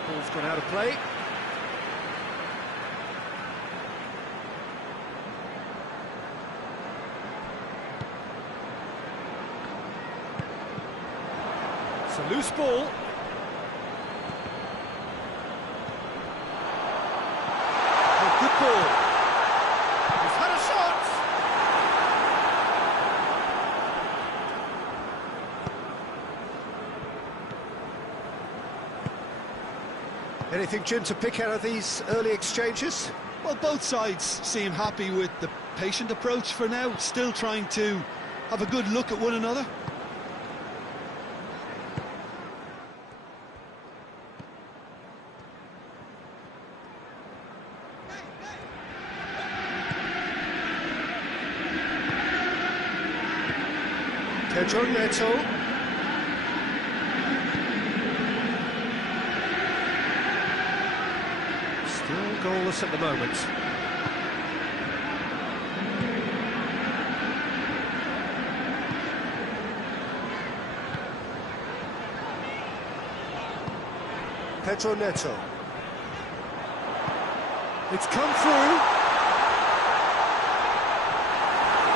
Ball's gone out of play. It's a loose ball. Oh, good ball. He's had a shot. Anything, Jim, to pick out of these early exchanges? Well, both sides seem happy with the patient approach for now, still trying to have a good look at one another. Pedro Neto. Still goalless at the moment. Pedro Neto. It's come through.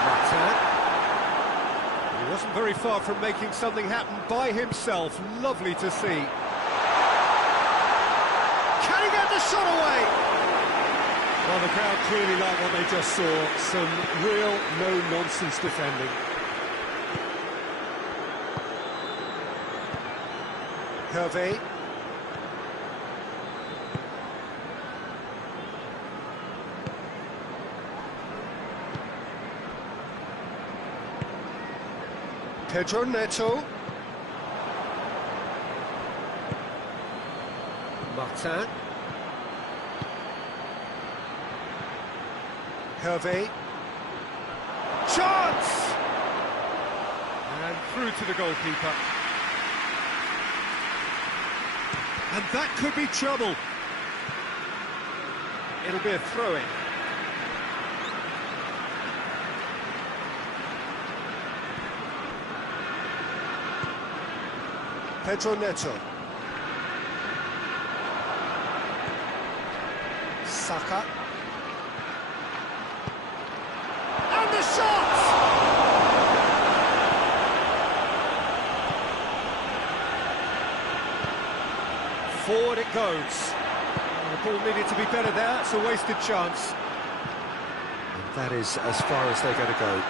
P.Tan. He wasn't very far from making something happen by himself. Lovely to see. Can he get the shot away? Well, the crowd clearly like what they just saw. Some real no-nonsense defending. Hervé. Pedro Neto. P.Tan. Hervé. Chance! And through to the goalkeeper. And that could be trouble. It'll be a throw-in. Pedro Neto. Saka. And the shot! Forward it goes. The ball needed to be better there. It's a wasted chance. And that is as far as they're going to go.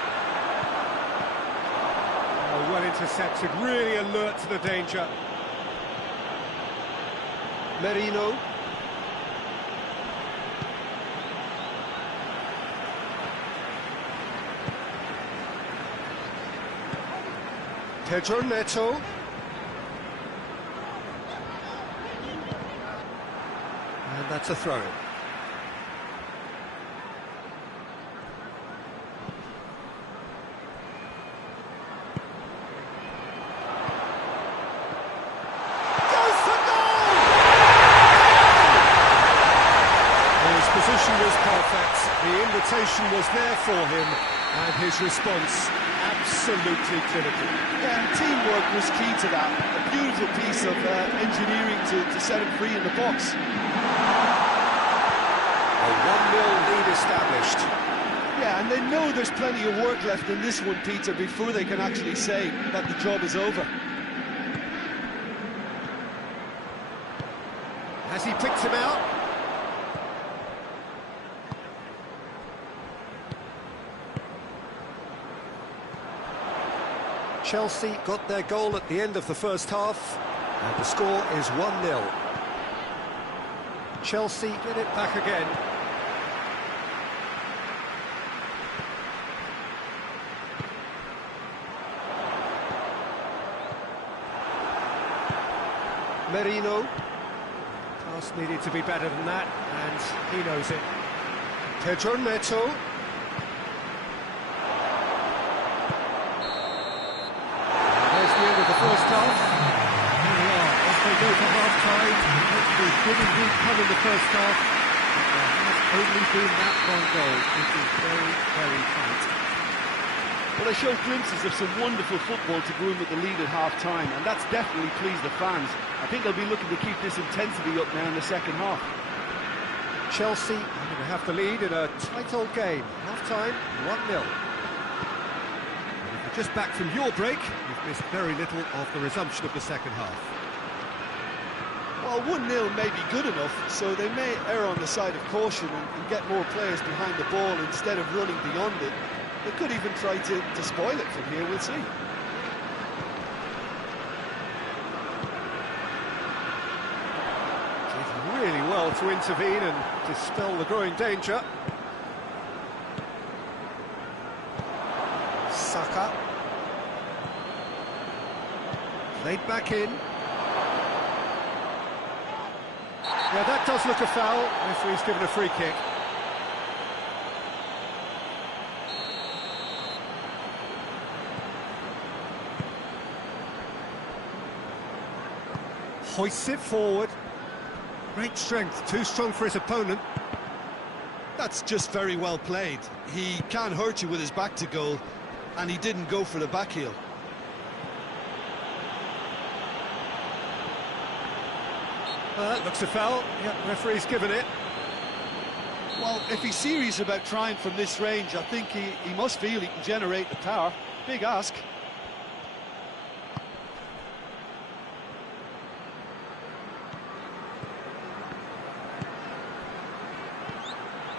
Oh, well intercepted, really alert to the danger. Merino. Pedro Neto. And that's a throw-in. The invitation was there for him, and his response absolutely clinical. Yeah, and teamwork was key to that. A beautiful piece of engineering to set him free in the box. A 1-0 lead established. Yeah, and they know there's plenty of work left in this one, Peter, before they can actually say that the job is over. Has he picked him out? Chelsea got their goal at the end of the first half, and the score is 1-0. Chelsea get it back again. Merino. Pass needed to be better than that, and he knows it. Pedro Neto. There's the end of the first half. Here we are, as they go to half-time. Hopefully did indeed come in the first half. But there has only been that one goal, which is very, very tight. Well, they showed glimpses of some wonderful football to go in with the lead at half-time, and that's definitely pleased the fans. I think they'll be looking to keep this intensity up now in the second half. Chelsea are going to have the lead in a tight old game. Half-time, 1-0. If you're just back from your break, you've missed very little of the resumption of the second half. Well, 1-0 may be good enough, so they may err on the side of caution and get more players behind the ball instead of running beyond it. They could even try to spoil it from here, we'll see. Did really well to intervene and dispel the growing danger. Saka. Played back in. Yeah, that does look a foul. Referee's given a free kick. Hoists it forward. Great strength, too strong for his opponent. That's just very well played. He can't hurt you with his back to goal, and he didn't go for the back heel. That looks a foul. Yeah, referee's given it. Well, if he's serious about trying from this range, I think he must feel he can generate the power. Big ask.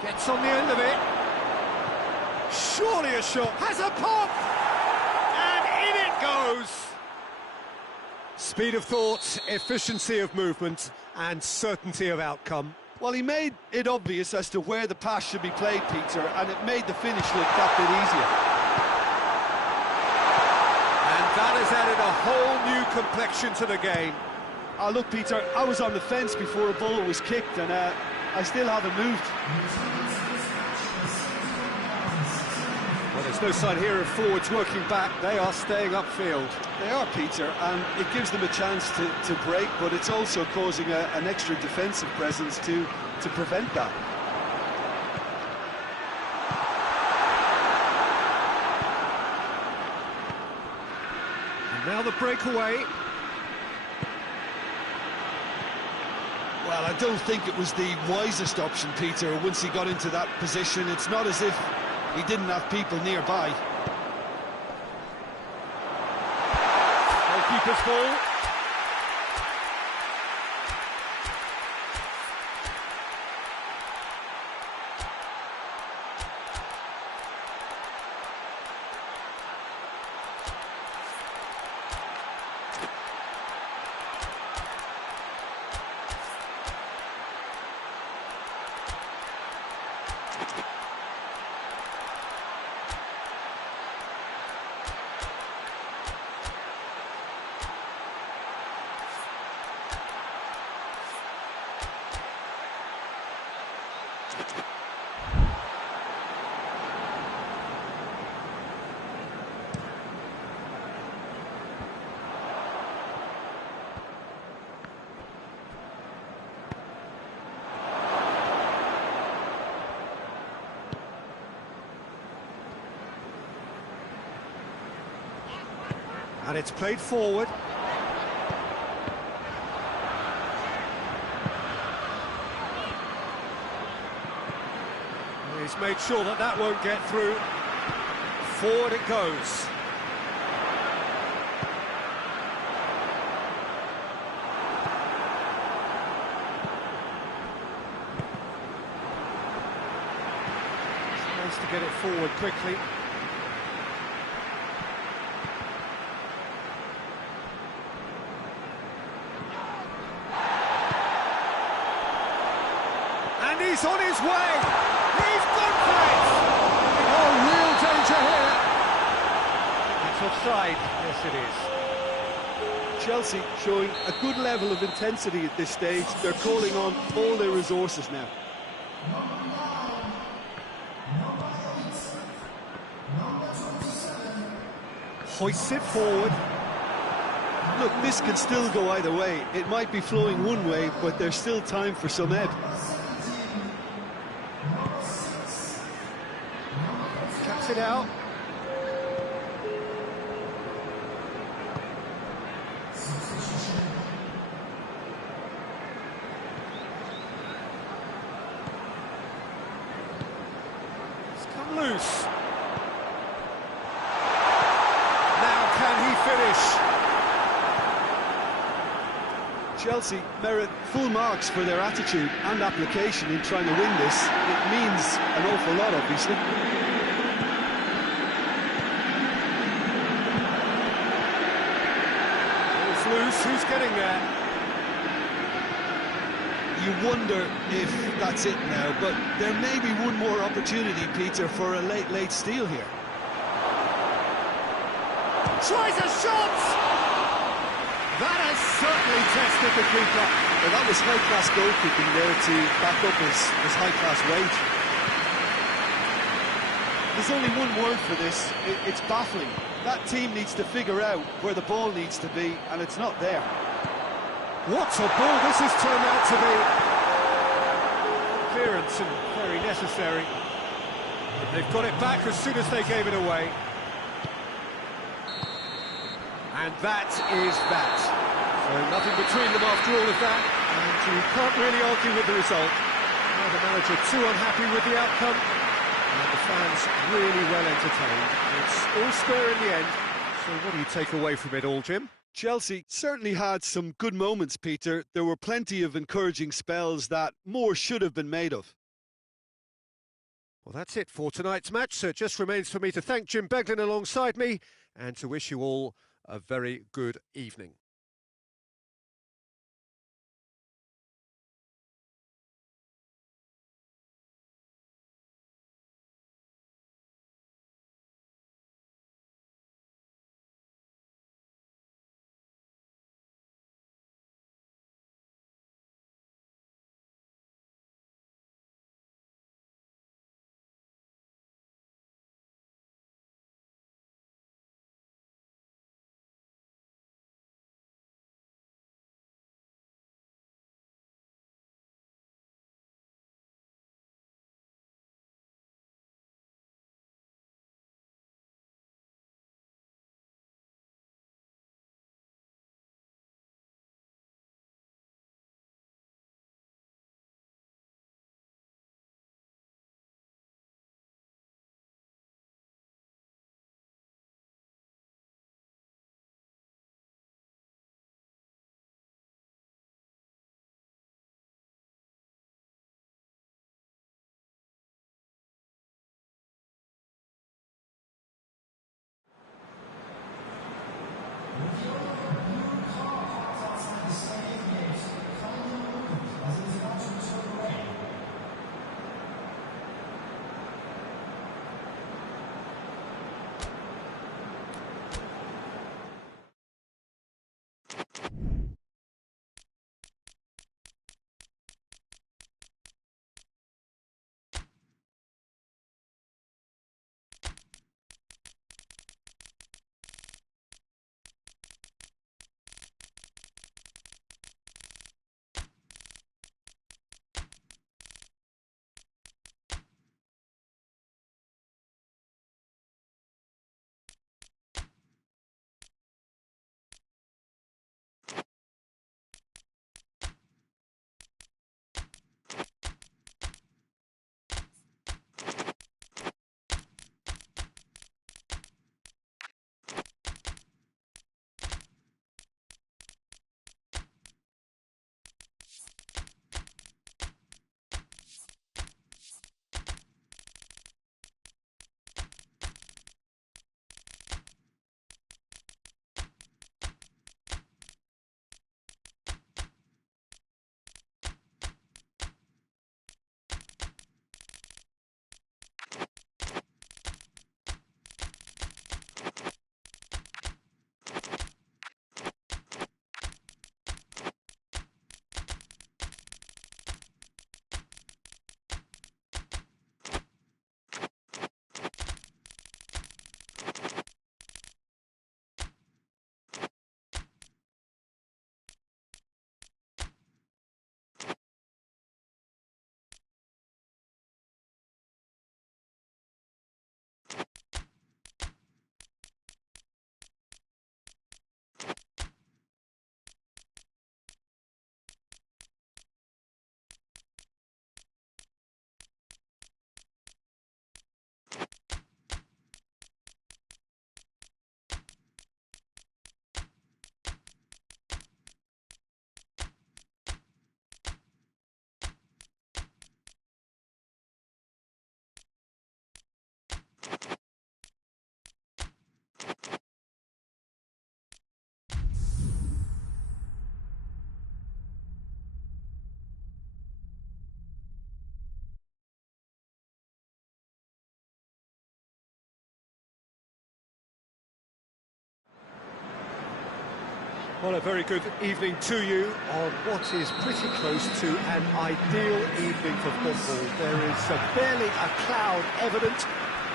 Gets on the end of it. Surely a shot. Has a pop! And in it goes! Speed of thought, efficiency of movement, and certainty of outcome. Well, he made it obvious as to where the pass should be played, Peter, and it made the finish look that bit easier. And that has added a whole new complexion to the game. Oh, look, Peter, I was on the fence before a ball was kicked, and I still haven't moved. Well, there's no sign here of forwards working back. They are staying upfield. They are, Peter, and it gives them a chance to break, but it's also causing an extra defensive presence to prevent that. And now the breakaway. Well, I don't think it was the wisest option, Peter, once he got into that position. It's not as if he didn't have people nearby. Goalkeeper's ball. And it's played forward. He's made sure that that won't get through. Forward it goes. It's nice to get it forward quickly. And he's on his way! He's gone for it! Oh, real danger here! It's offside, yes it is. Chelsea showing a good level of intensity at this stage. They're calling on all their resources now. Hoists it forward. Look, this can still go either way. It might be flowing one way, but there's still time for some ebb. Chucks it out. It's come loose. Now can he finish? Chelsea merit full marks for their attitude and application in trying to win this. It means an awful lot, obviously. It's loose, who's getting there? You wonder if that's it now, but there may be one more opportunity, Peter, for a late steal here. Tries a shot! That has certainly tested the keeper. Well, that was high-class goalkeeping there to back up his high-class weight. There's only one word for this. It's baffling. That team needs to figure out where the ball needs to be, and it's not there. What a ball this has turned out to be. Clearance and very necessary. They've got it back as soon as they gave it away. And that is that. So nothing between them after all of that, and you can't really argue with the result. Now the manager too unhappy with the outcome, and the fans really well entertained. It's all square in the end. So what do you take away from it all, Jim? Chelsea certainly had some good moments, Peter. There were plenty of encouraging spells that more should have been made of. Well, that's it for tonight's match, so it just remains for me to thank Jim Beglin alongside me, and to wish you all a very good evening. Well, a very good evening to you on what is pretty close to an ideal evening for football. There is barely a cloud evident.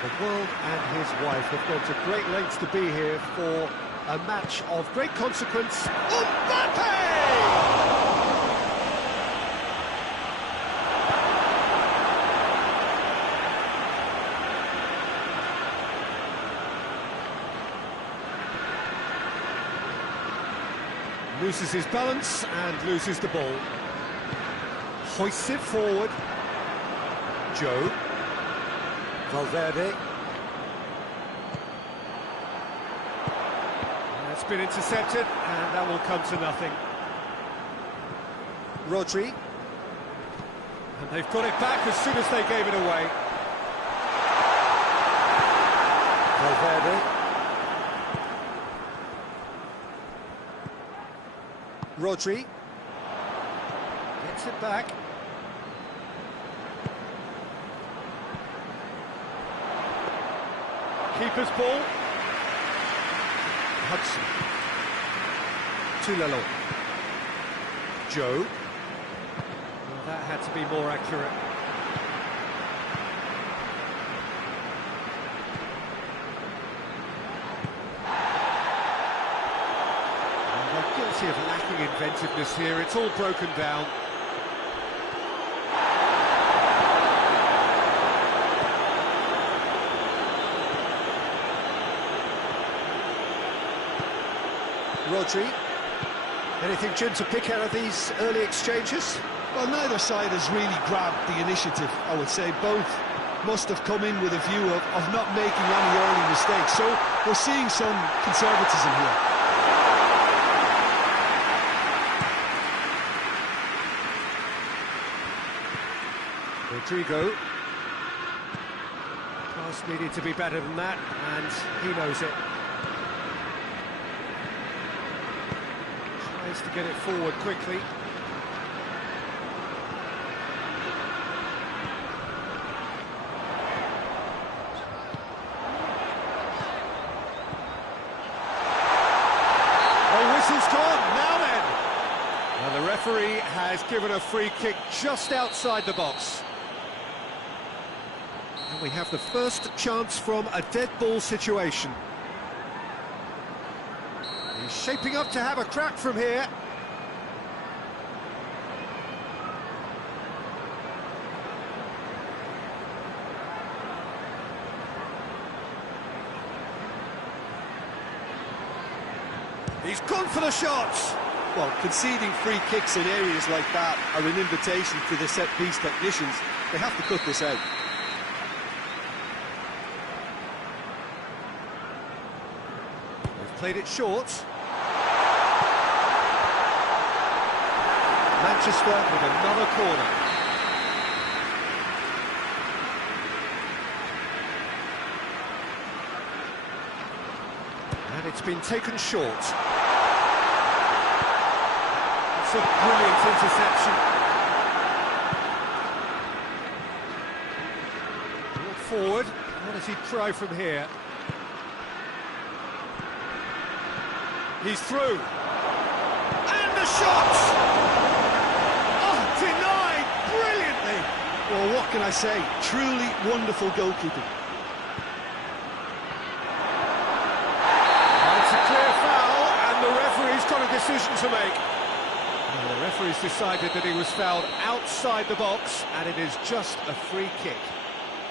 The world and his wife have gone to great lengths to be here for a match of great consequence. Mbappe! Loses his balance and loses the ball. Hoists it forward. Joe. Valverde. That's been intercepted, and that will come to nothing. Rodri. And they've got it back as soon as they gave it away. Valverde. Rodri gets it back. Keeper's ball. Hudson. Tulalo. Joe. Well, that had to be more accurate. Guilty of lacking inventiveness here, it's all broken down. Rodri, anything, Jim, to pick out of these early exchanges? Well, neither side has really grabbed the initiative, I would say. Both must have come in with a view of not making any early mistakes, so we're seeing some conservatism here. Rodrigo. Pass needed to be better than that, and he knows it. Tries to get it forward quickly. Oh, whistle's gone, now then! Well, the referee has given a free kick just outside the box. We have the first chance from a dead ball situation. He's shaping up to have a crack from here. He's gone for the shots. Well, conceding free kicks in areas like that are an invitation to the set-piece technicians. They have to cut this out. Played it short. Manchester with another corner. And it's been taken short. It's a brilliant interception. Ball forward. What does he try from here? He's through. And the shot! Oh, denied brilliantly! Well, what can I say? Truly wonderful goalkeeping. It's a clear foul, and the referee's got a decision to make. Well, the referee's decided that he was fouled outside the box, and it is just a free kick.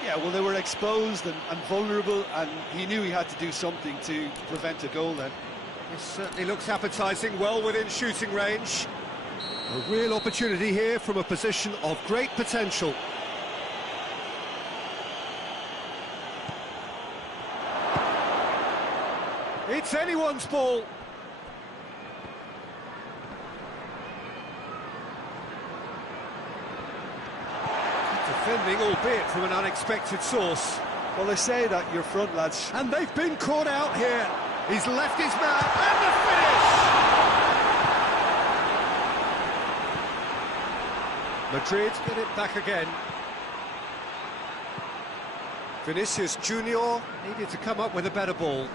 Yeah, well, they were exposed and vulnerable, and he knew he had to do something to prevent a goal then. This certainly looks appetising, well within shooting range. A real opportunity here from a position of great potential. It's anyone's ball. Defending, albeit from an unexpected source. Well, they say that your front lads... And they've been caught out here. He's left his man, and the finish! Madrid get it back again. Vinicius Junior needed to come up with a better ball.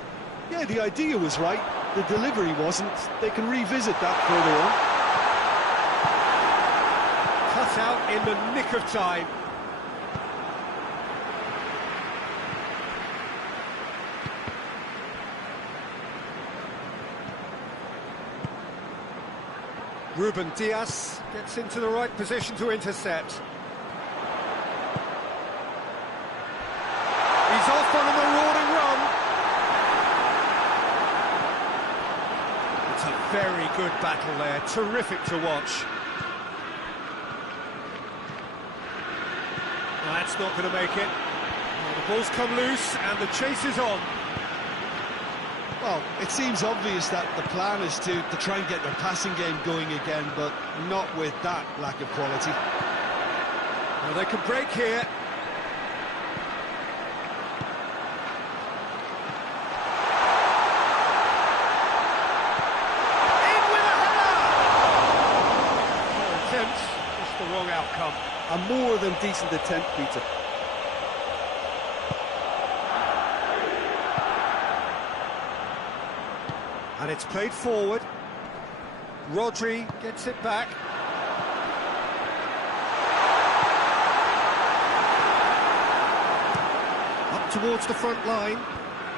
Yeah, the idea was right, the delivery wasn't. They can revisit that further on. Cut out in the nick of time. Ruben Diaz gets into the right position to intercept. He's off on a marauding run. It's a very good battle there, terrific to watch. Well, that's not going to make it. Well, the ball's come loose and the chase is on. Well, it seems obvious that the plan is to try and get their passing game going again, but not with that lack of quality. Well, they can break here. In with a header! Attempt, just the wrong outcome. A more than decent attempt, Peter. And it's played forward. Rodri gets it back. Up towards the front line.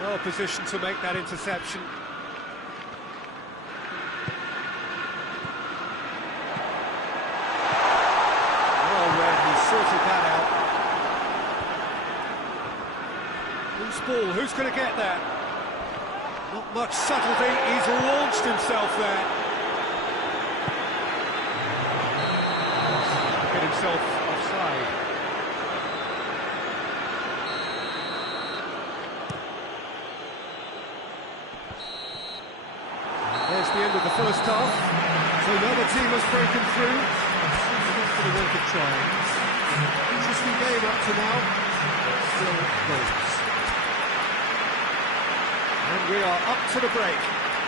Well positioned to make that interception. Well read, he sorted that out. Loose ball, who's going to get that? Not much subtlety, he's launched himself there. Get himself offside. There's the end of the first half. So another team has broken through. For the work of trying. Interesting game up to now. Still goals. And we are up to the break.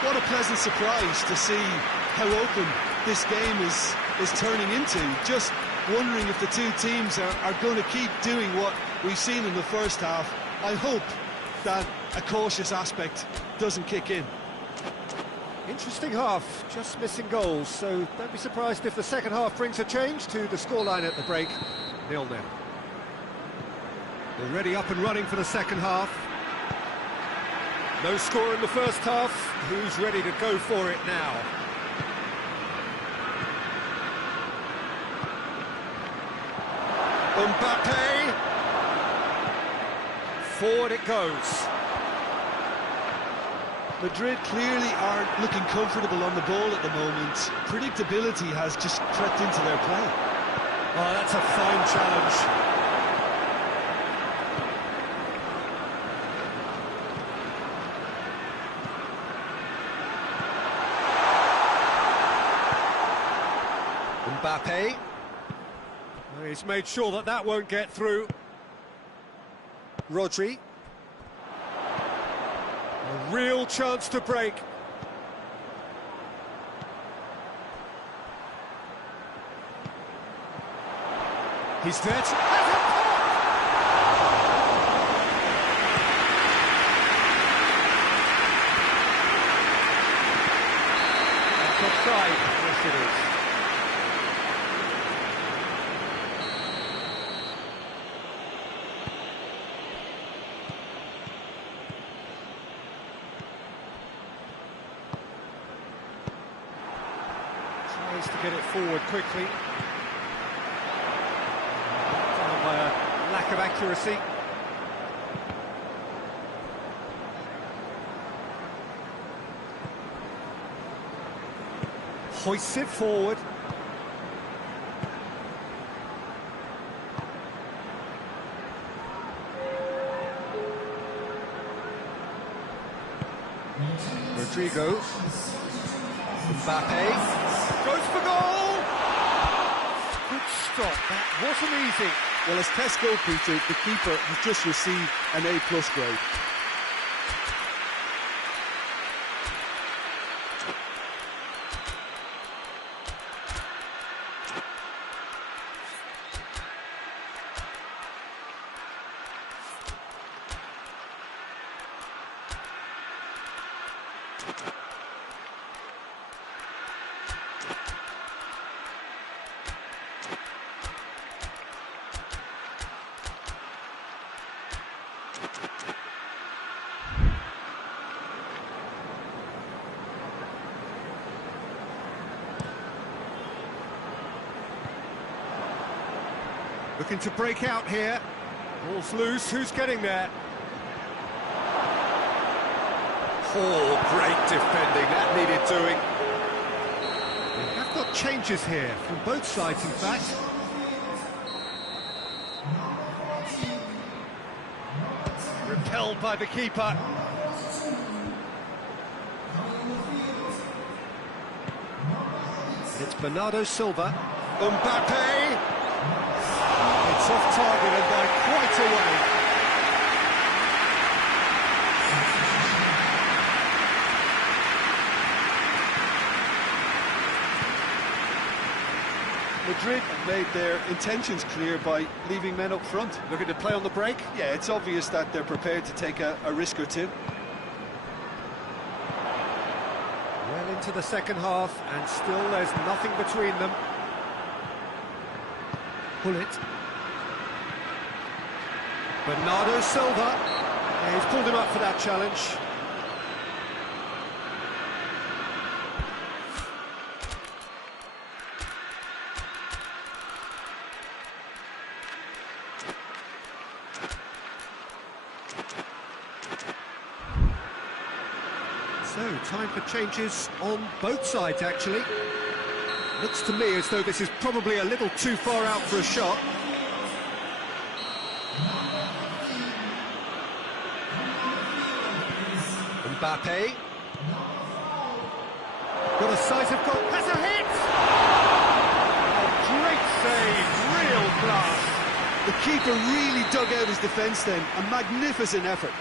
What a pleasant surprise to see how open this game is turning into. Just wondering if the two teams are going to keep doing what we've seen in the first half. I hope that a cautious aspect doesn't kick in. Interesting half, just missing goals, so don't be surprised if the second half brings a change to the scoreline at the break. 0-0. Already up and running for the second half. No score in the first half. Who's ready to go for it now? Mbappe. Forward it goes. Madrid clearly aren't looking comfortable on the ball at the moment. Predictability has just crept into their play. Oh, that's a fine challenge. Mbappe. Well, he's made sure that that won't get through. Rodri. A real chance to break. He's there to... That's offside. Yes, it is. Tries to get it forward quickly. Down by a lack of accuracy. Hoists it forward. Rodrigo. Mbappe. Goes for goal! Good stop, that wasn't easy. Well, as tests go, Peter, the keeper has just received an A+ grade. Looking to break out here. Ball's loose, who's getting there? Oh, great defending, that needed doing. We have got changes here, from both sides in fact. Repelled by the keeper. It's Bernardo Silva. Mbappe! It's off target and by quite a way. Madrid have made their intentions clear by leaving men up front. Looking to play on the break. Yeah, it's obvious that they're prepared to take a risk or two. Well into the second half, and still there's nothing between them. Pull it. Bernardo Silva. Yeah, he's pulled him up for that challenge. So, time for changes on both sides, actually. Looks to me as though this is probably a little too far out for a shot. Mbappe. Got a size of goal. Has a hit! A great save, real class. The keeper really dug out his defence then. A magnificent effort.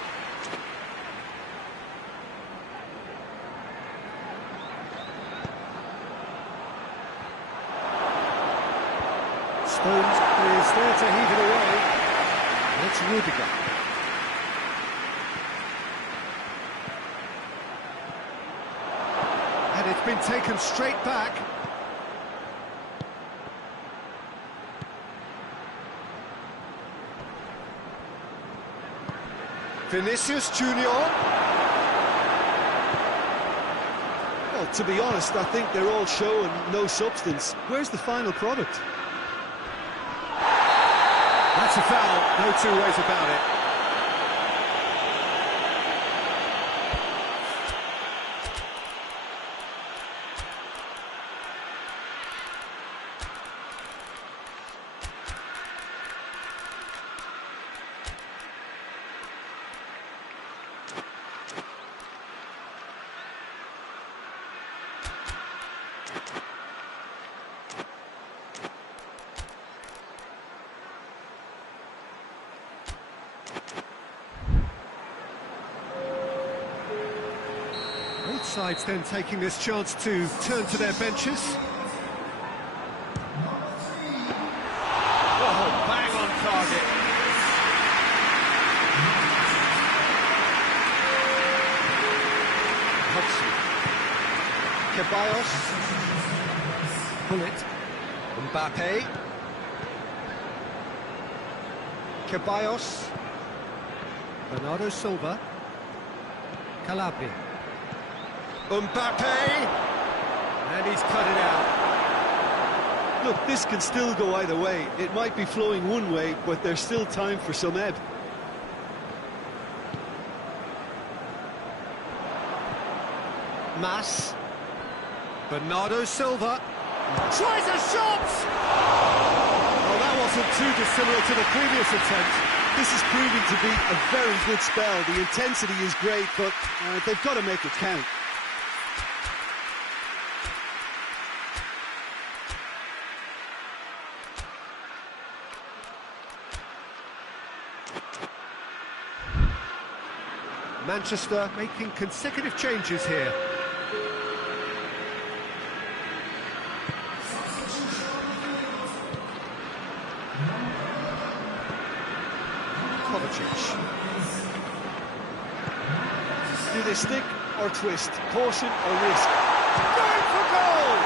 Stones is there to heave it away. It's Rudiger. And it's been taken straight back. Vinicius Junior. Well, to be honest, I think they're all show and no substance. Where's the final product? That's a foul, no two ways about it. Both sides then taking this chance to turn to their benches. Oh, bang on target. Hudson. Ceballos. Pull it. Mbappe. Ceballos. Bernardo Silva. Calabria. Mbappe! And he's cut it out. Look, this can still go either way. It might be flowing one way, but there's still time for some ebb. Mas. Bernardo Silva. Tries a shot! Oh, that wasn't too dissimilar to the previous attempt. This is proving to be a very good spell. The intensity is great, but they've got to make it count. Manchester making consecutive changes here. Kovacic. Do they stick or twist? Caution or risk? Going for goal!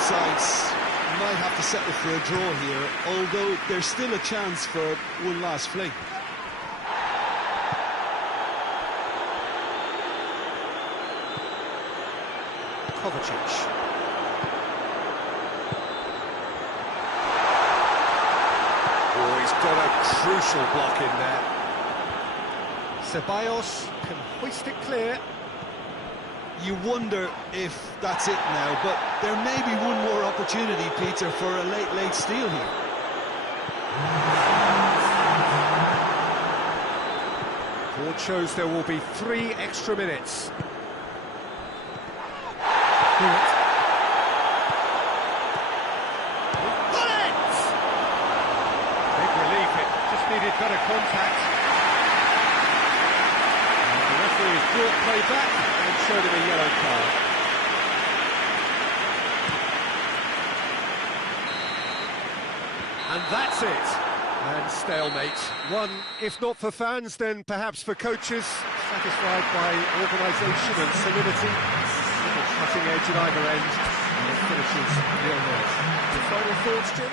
Sides might have to settle for a draw here, although there's still a chance for one last fling. Kovacic. Oh, he's got a crucial block in there. Ceballos can hoist it clear. You wonder if that's it now, but there may be one more opportunity, Peter, for a late steal here. Board shows there will be 3 extra minutes. Bullet! Big relief, it just needed better contact. And the referee has brought play back and showed him a yellow card. And that's it. And stalemate. One, if not for fans, then perhaps for coaches, satisfied by organisation and solidity. Little cutting edge at either end, and it finishes 0-0. Your final thoughts, Jim?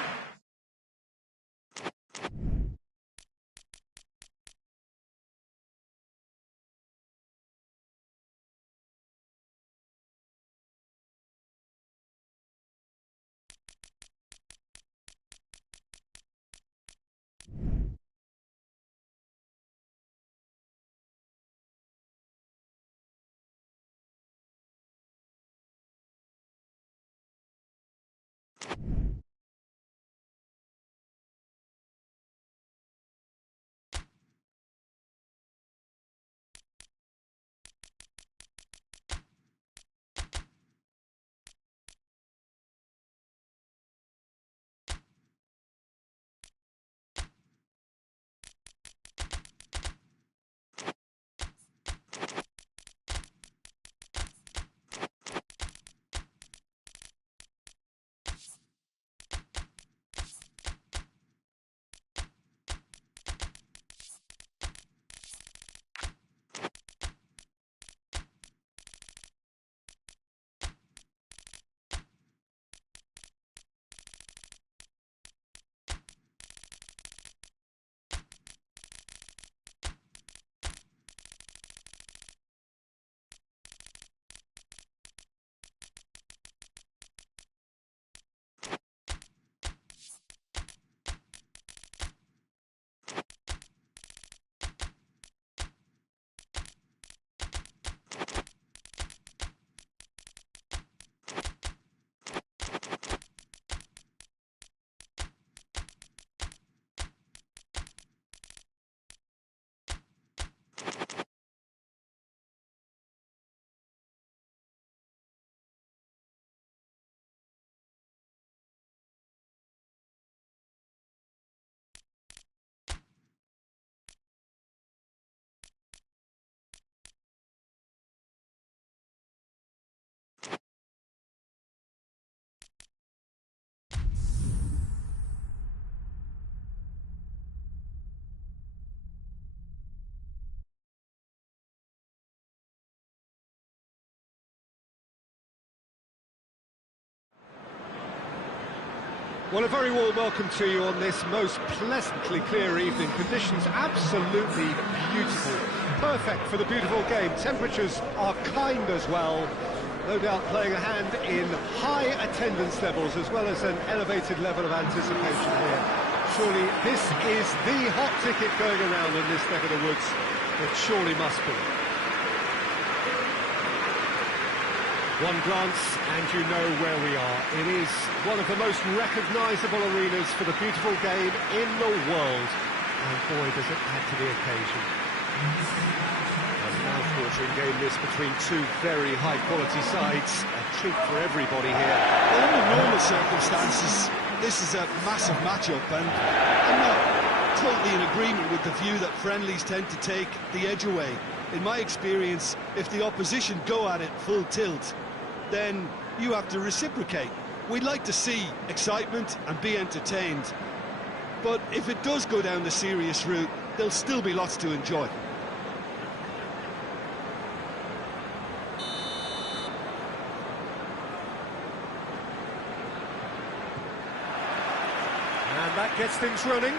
Well, a very warm welcome to you on this most pleasantly clear evening. Conditions absolutely beautiful. Perfect for the beautiful game. Temperatures are kind as well. No doubt playing a hand in high attendance levels as well as an elevated level of anticipation here. Surely this is the hot ticket going around in this neck of the woods. It surely must be. One glance and you know where we are. It is one of the most recognisable arenas for the beautiful game in the world. and boy, does it add to the occasion. A mouth-watering game this between two very high-quality sides. A treat for everybody here. Well, under normal circumstances, this is a massive matchup, and I'm not totally in agreement with the view that friendlies tend to take the edge away. In my experience, if the opposition go at it full tilt, then you have to reciprocate. We'd like to see excitement and be entertained, but if it does go down the serious route, there'll still be lots to enjoy. And that gets things running.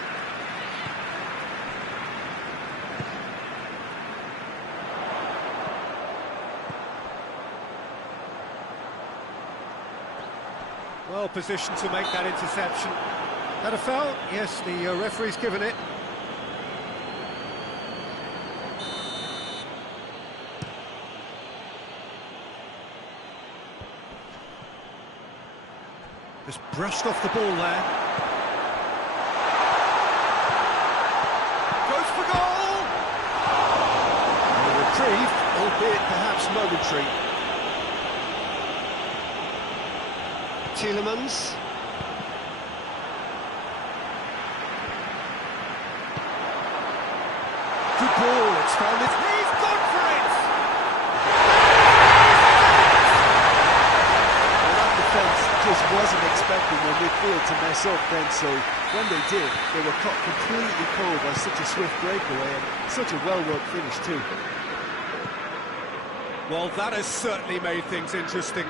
Well positioned to make that interception. That a foul? Yes, the referee's given it. Just brushed off the ball there. Goes for goal! A reprieve, albeit perhaps momentary. Tielemans. Good ball, it's found it. He's gone for it! Well, that defence just wasn't expecting their midfield to mess up then, so when they did, they were caught completely cold by such a swift breakaway and such a well-worked finish too. Well, that has certainly made things interesting.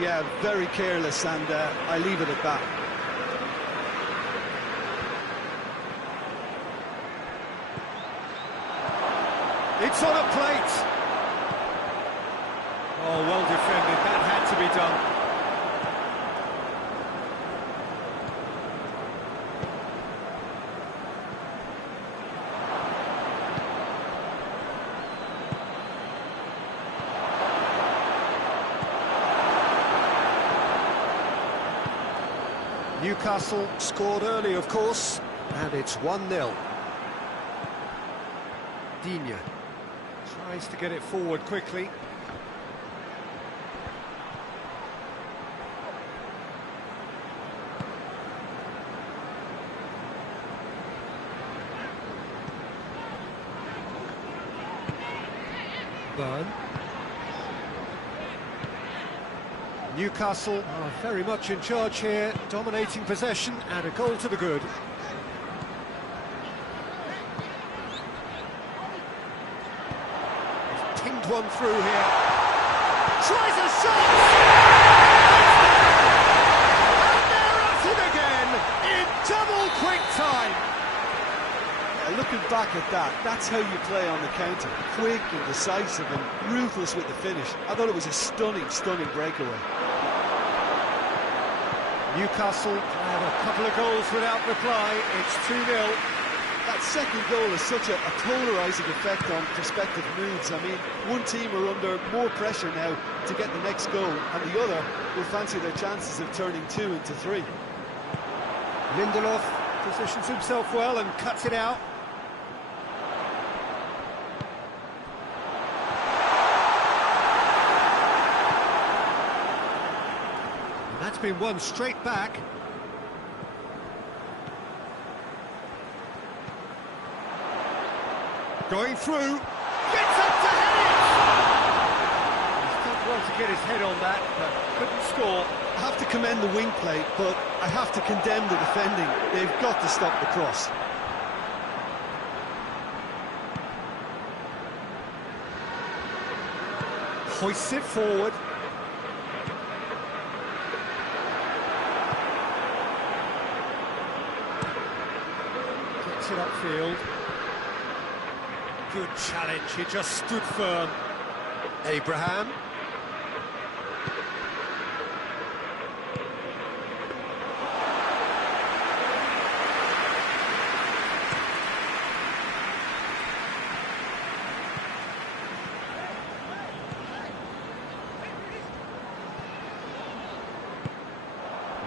Yeah, very careless, and I leave it at that. It's on a plate. Oh, well defended. That had to be done. Newcastle scored early, of course, and it's 1-0. Digne tries to get it forward quickly. Burn. Newcastle are very much in charge here, dominating possession and a goal to the good. He's pinged one through here. Tries a shot! And they're at it again in double quick time. Looking back at that, that's how you play on the counter. Quick and decisive and ruthless with the finish. I thought it was a stunning, stunning breakaway. Newcastle have a couple of goals without reply. It's 2-0. That second goal has such a polarising effect on prospective moods. I mean, one team are under more pressure now to get the next goal, and the other will fancy their chances of turning 2 into 3. Lindelof positions himself well and cuts it out. That's been won straight back. Going through. Gets up to head it! He's done well to get his head on that, but couldn't score. I have to commend the wing play, but I have to condemn the defending. They've got to stop the cross. Hoists it forward. Gets it upfield. Good challenge, he just stood firm. Abraham.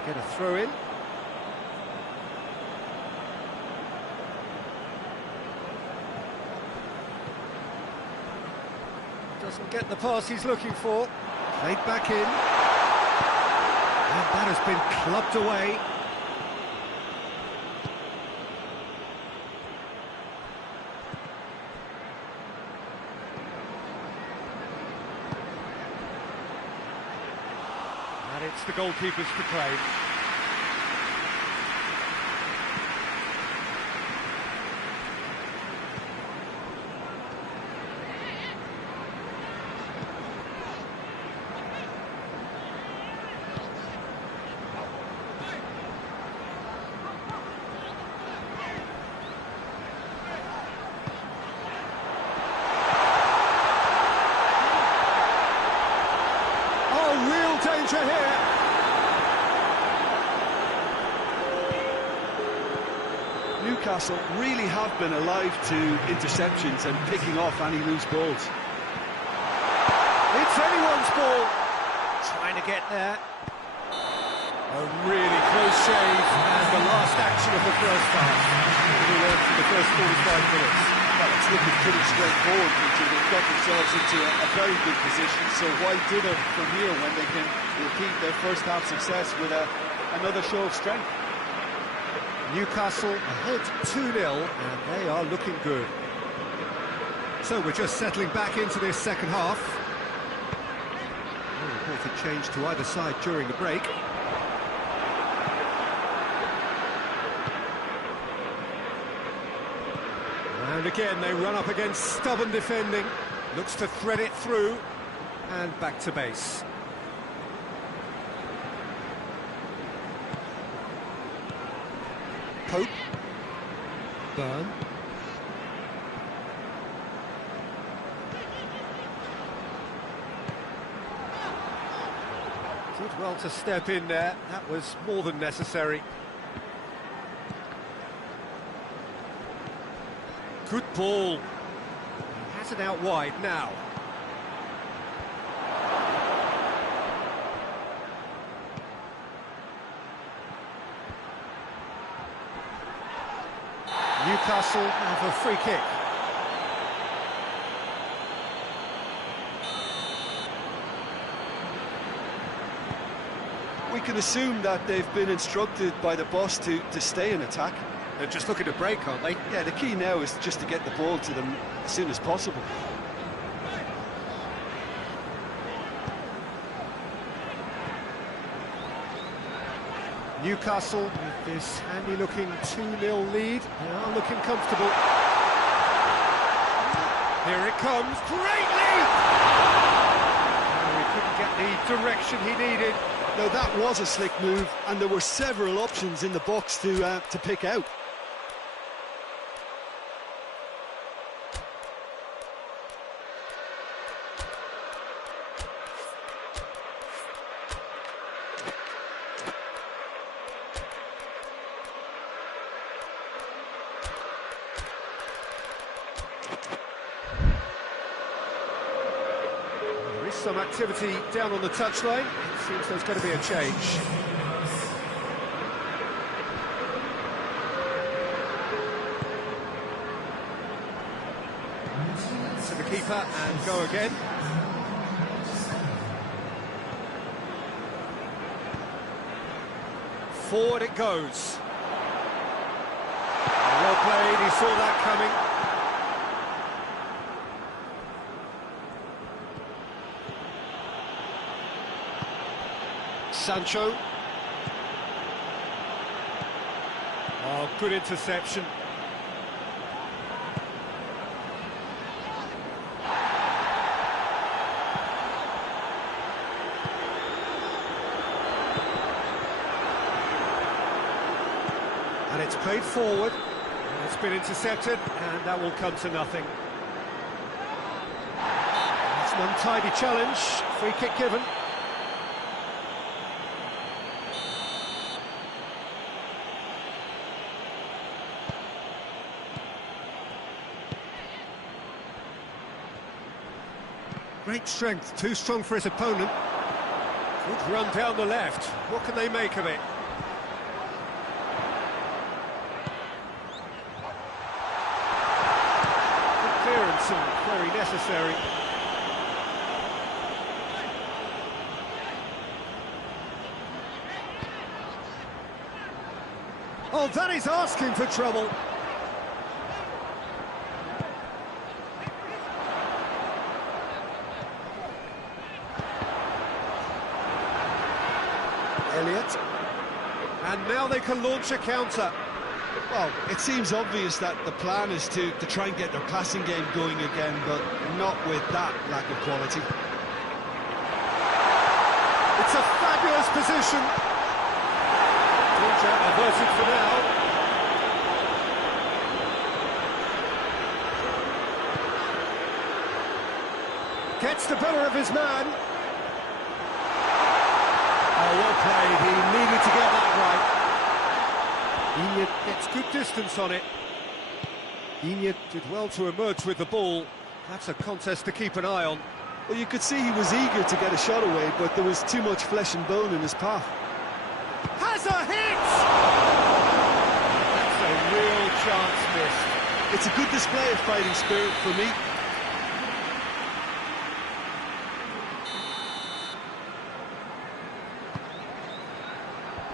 Get a throw in. Doesn't get the pass he's looking for. Played back in. And that has been clubbed away. And it's the goalkeeper's proclaim. Danger here. Newcastle really have been alive to interceptions and picking off any loose balls. It's anyone's ball. Trying to get there. A really close shave, and the last action of the first half. We learned from the first 45 minutes. Well, it's looking pretty straightforward, Peter. They've got themselves into a very good position, so why dither from here when they can repeat their first half success with another show of strength? Newcastle ahead 2-0, and they are looking good. So we're just settling back into this second half. No reported change to either side during the break. And again, they run up against stubborn defending. Looks to thread it through. And back to base. Pope. Burn. Did well to step in there. That was more than necessary. Good ball. He has it out wide now. Newcastle have a free kick. We can assume that they've been instructed by the boss to stay in attack. They're just looking to break, aren't they? Yeah, the key now is just to get the ball to them as soon as possible. Newcastle, with this handy-looking 2-0 lead, they are looking comfortable. Here it comes, great lead! Oh, he couldn't get the direction he needed. Now that was a slick move, and there were several options in the box to pick out. There is some activity down on the touchline. It seems there's going to be a change. To the keeper and go again. Forward it goes. Well played, he saw that coming. Sancho. Oh, good interception. And it's played forward. And it's been intercepted, and that will come to nothing. It's An untidy challenge, free kick given. Great strength, too strong for his opponent. Good run down the left. What can they make of it? Good clearance and very necessary. Oh, that is asking for trouble. Elliott. And now they can launch a counter. Well, it seems obvious that the plan is to try and get their passing game going again, but not with that lack of quality. It's a fabulous position. Danger averted for now. Gets the better of his man. Oh, well played. He needed to get that right. Inyet gets good distance on it. Inyet did well to emerge with the ball. That's a contest to keep an eye on. Well, you could see he was eager to get a shot away, but there was too much flesh and bone in his path. Has a hit! That's a real chance missed. It's a good display of fighting spirit for me.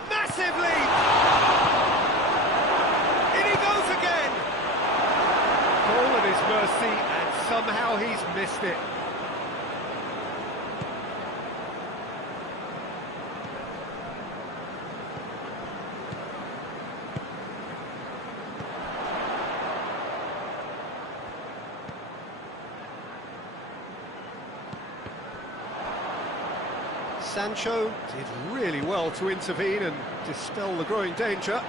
Massive leap! In he goes again! Goal at his mercy, and somehow he's missed it. Sancho did really well to intervene and dispel the growing danger.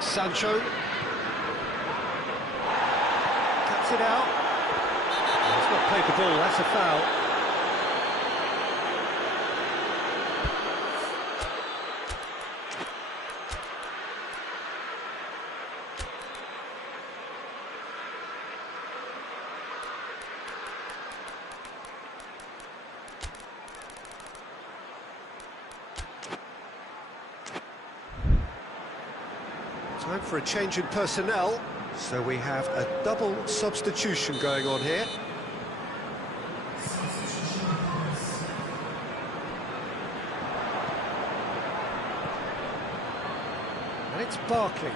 Sancho cuts it out. He's not played the ball, that's a foul. Time for a change in personnel, so we have a double substitution going on here. And it's Barkley.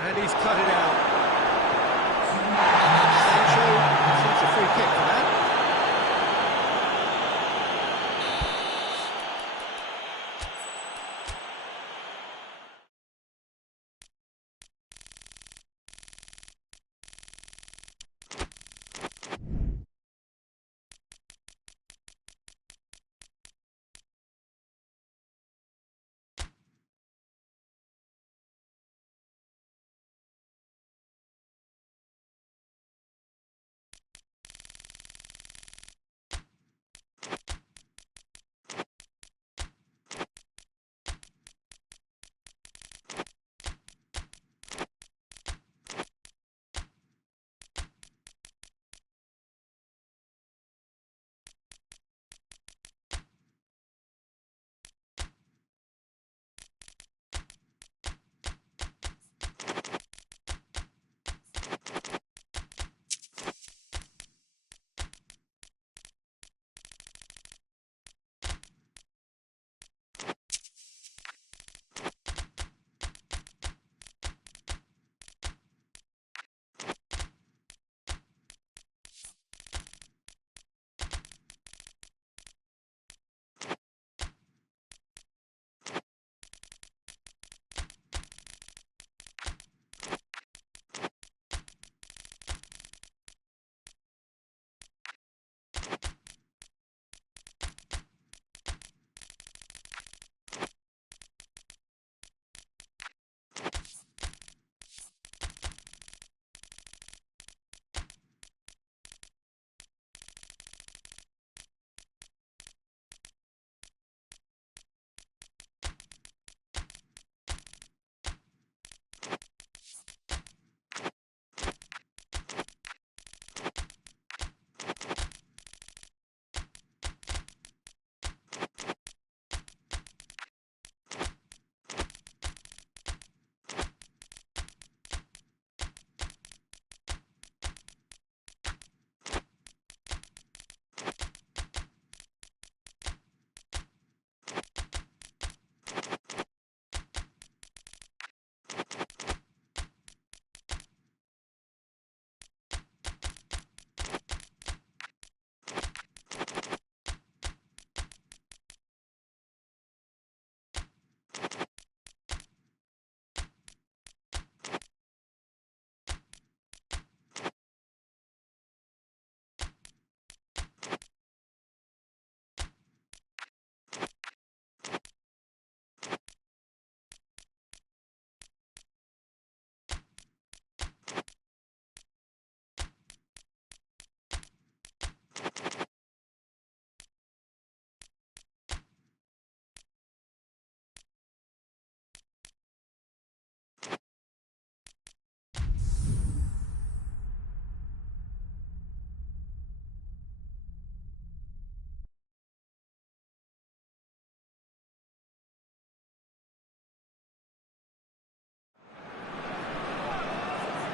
And he's cut it out. Sancho sees a free kick for that.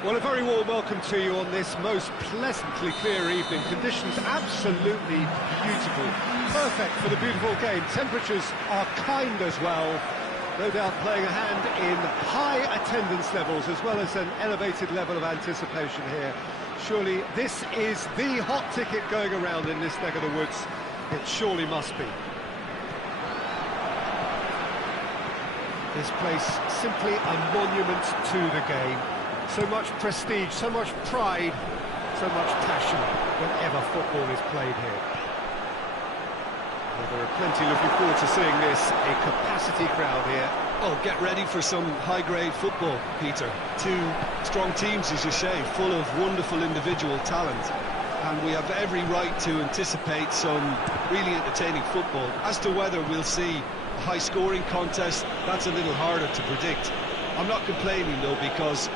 Well, a very warm welcome to you on this most pleasantly clear evening. Conditions absolutely beautiful. Perfect for the beautiful game. Temperatures are kind as well. No doubt playing a hand in high attendance levels as well as an elevated level of anticipation here. Surely this is the hot ticket going around in this neck of the woods. It surely must be. This place simply a monument to the game. So much prestige, so much pride, so much passion whenever football is played here. Well, there are plenty looking forward to seeing this, a capacity crowd here. Oh, get ready for some high-grade football, Peter. Two strong teams, as you say, full of wonderful individual talent. And we have every right to anticipate some really entertaining football. As to whether we'll see a high-scoring contest, that's a little harder to predict. I'm not complaining, though, because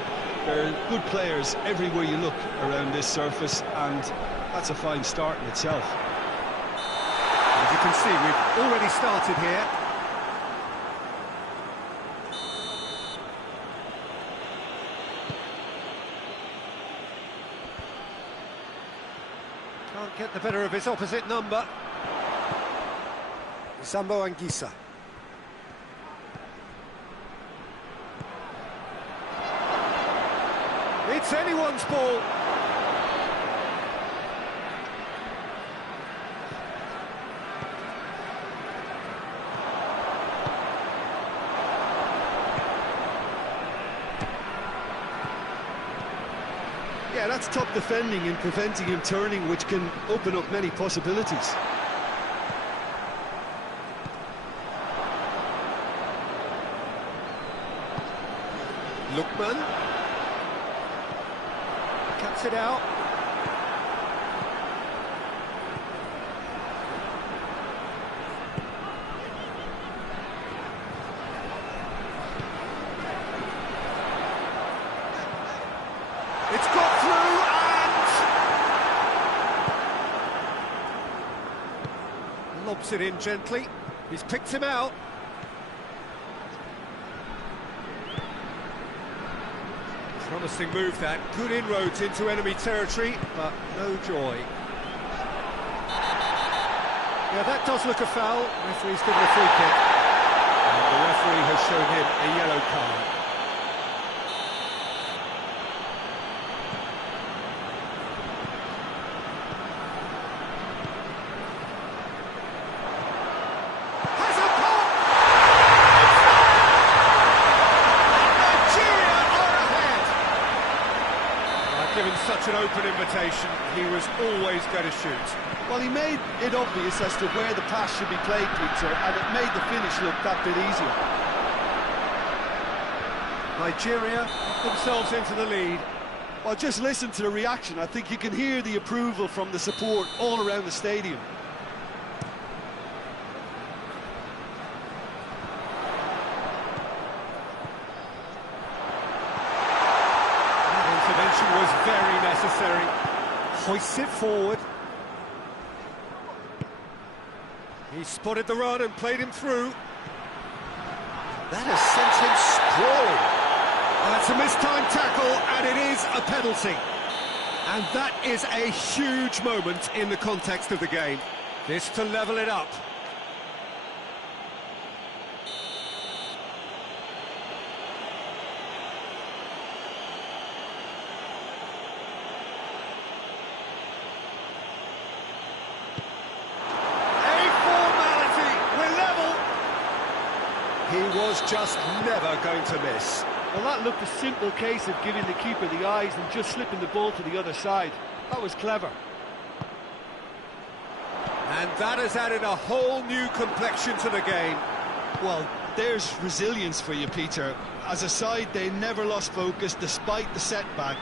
there are good players everywhere you look around this surface, and that's a fine start in itself. As you can see, we've already started here. Can't get the better of his opposite number. Sambo Anguissa. It's anyone's ball. Yeah, that's top defending and preventing him turning, which can open up many possibilities. Lookman. Cuts it out. It's got through and lobs it in gently. He's picked him out. Promising move that, good inroads into enemy territory, but no joy. Yeah, that does look a foul. Referee's given a free kick. And the referee has shown him a yellow card. Has a pop! Nigeria are ahead! Given such an open invitation, he was always going to shoot. Well, he made it obvious as to where the pass should be played, Peter, and it made the finish look that bit easier. Nigeria put themselves into the lead. Well, just listen to the reaction. I think you can hear the approval from the support all around the stadium. Was very necessary. Hoists it forward. He spotted the run and played him through. That has sent him sprawling. Well, that's a mistimed tackle, and it is a penalty. And that is a huge moment in the context of the game. This to level it up. He was just never going to miss. Well, that looked a simple case of giving the keeper the eyes and just slipping the ball to the other side. That was clever. And that has added a whole new complexion to the game. Well, there's resilience for you, Peter. As a side, they never lost focus despite the setback,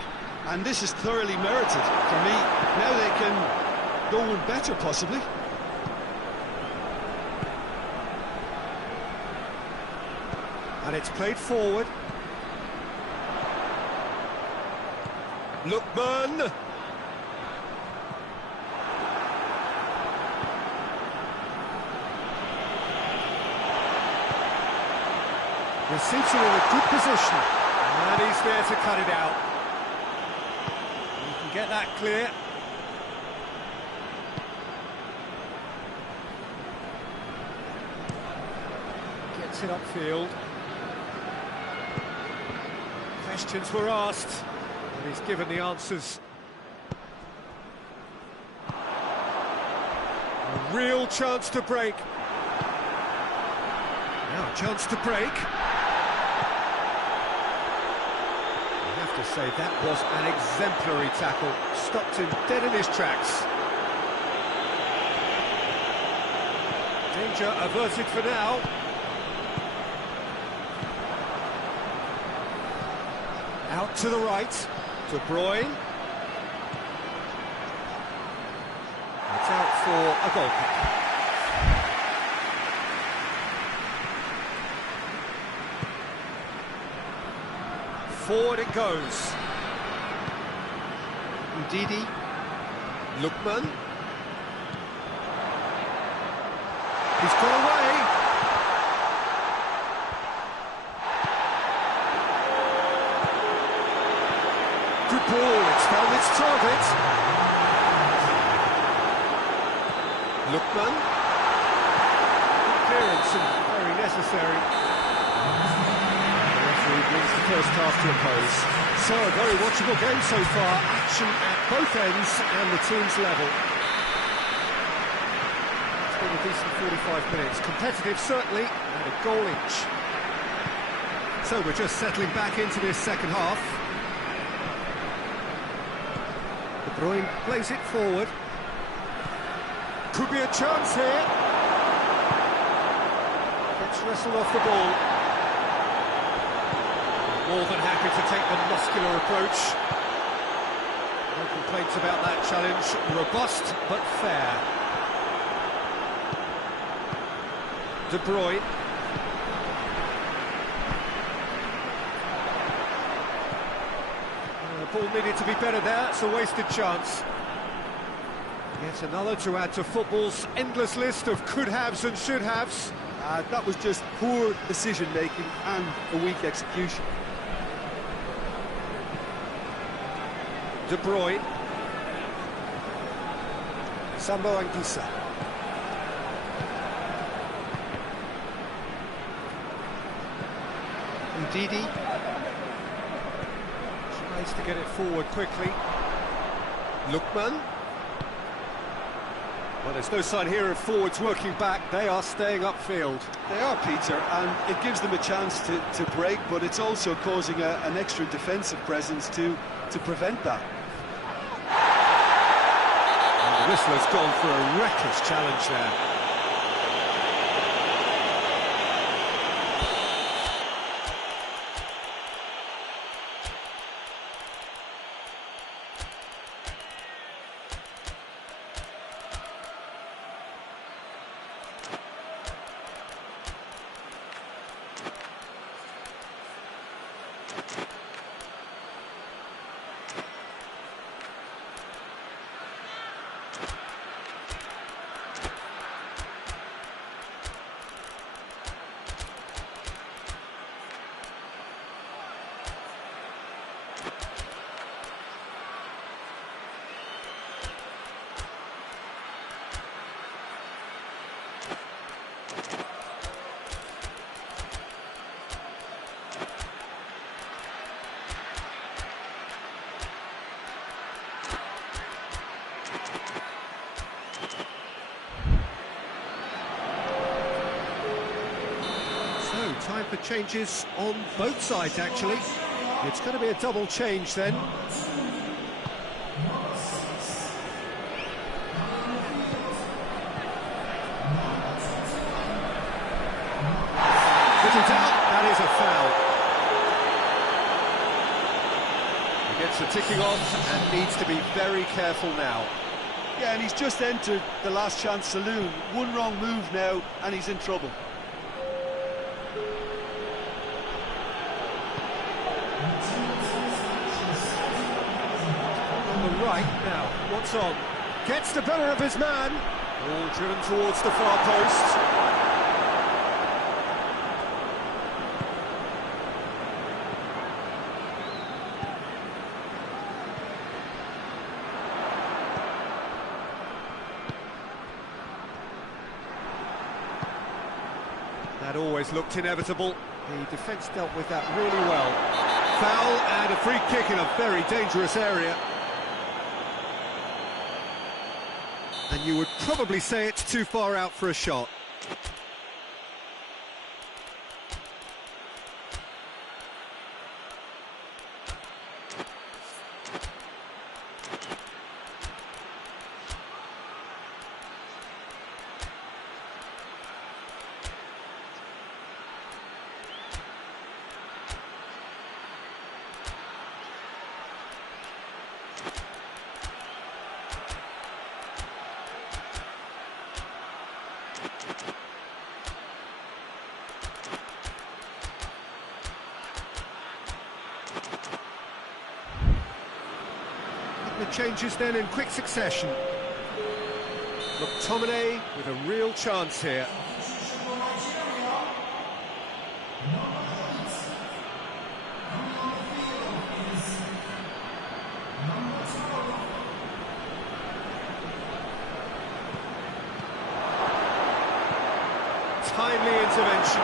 and this is thoroughly merited for me. Now they can go on better, possibly. And it's played forward. Lookman. Receives it in a good position. And he's there to cut it out. get that clear. Gets it upfield. Questions were asked, and he's given the answers. A real chance to break. Now a chance to break. I have to say that was an exemplary tackle. Stopped him dead in his tracks. Danger averted for now. Out to the right, De Bruyne. It's out for a goal kick. Forward it goes. Ndidi. Lookman. He's got away. Good ball, it's found its target. Lookman. Clearance and very necessary. The referee brings the first half to a close. So, a very watchable game so far. Action at both ends and the team's level. It's been a decent 45 minutes. Competitive, certainly, and a goal each. So, we're just settling back into this second half. De Bruyne plays it forward. Could be a chance here. Gets wrestled off the ball. More than happy to take the muscular approach. No complaints about that challenge. Robust but fair. De Bruyne. The ball needed to be better there. It's a wasted chance. Yet another to add to football's endless list of could-haves and should-haves. That was just poor decision-making and a weak execution. De Bruyne. Sambo Anguissa. Ndidi. Tries to get it forward quickly. Lookman. Well, there's no sign here of forwards working back. They are staying upfield. They are, Peter, and it gives them a chance to break, but it's also causing an extra defensive presence to prevent that. And the whistler's gone for a reckless challenge there. Time for changes on both sides, actually. It's going to be a double change then. Little doubt, that is a foul. He gets the ticking off and needs to be very careful now. Yeah, and he's just entered the last chance saloon. One wrong move now, and he's in trouble. Right now, what's on? Gets the better of his man. Ball driven towards the far post. That always looked inevitable. The defence dealt with that really well. Foul and a free kick in a very dangerous area. And you would probably say it's too far out for a shot. The changes then in quick succession. McTominay with a real chance here. Timely intervention.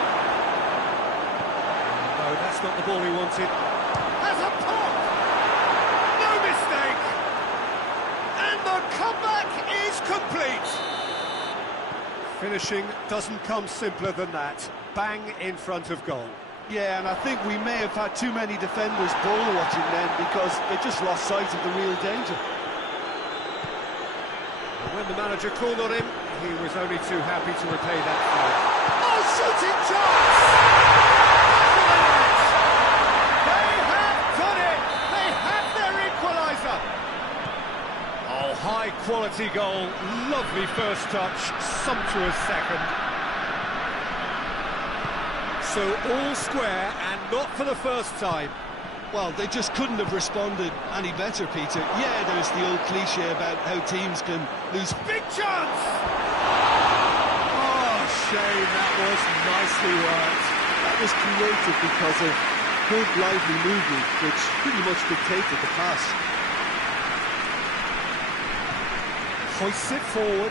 No, that's not the ball he wanted. Has a pop! No mistake! And the comeback is complete! Finishing doesn't come simpler than that. Bang in front of goal. Yeah, and I think we may have had too many defenders ball watching then because they just lost sight of the real danger. And when the manager called on him, he was only too happy to repay that foul. Oh, shooting chance! They have done it! They have their equaliser! Oh, high-quality goal, lovely first touch, sumptuous second. So all square, and not for the first time. Well, they just couldn't have responded any better, Peter. Yeah, there's the old cliche about how teams can lose. Big chance! Oh, shame, that was nicely worked. That was created because of good, lively movement, which pretty much dictated the pass. Hoists it forward.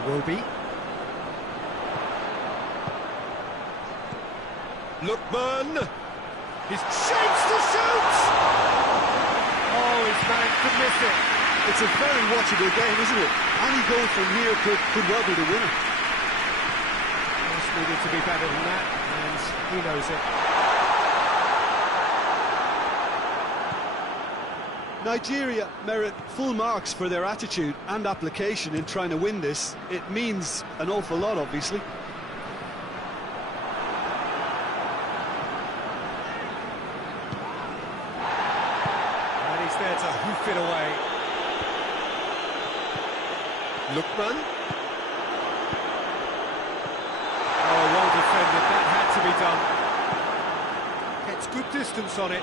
Iwobi. Lookman. His chance to shoot! Oh, he's managed to miss it. It's a very watchable game, isn't it? Any goal from here could well be the winner. Just needed to be better than that, and he knows it. Nigeria merit full marks for their attitude and application in trying to win this. It means an awful lot, obviously. And he's there to hoof it away. Lookman. Oh, well defended. That had to be done. Gets good distance on it.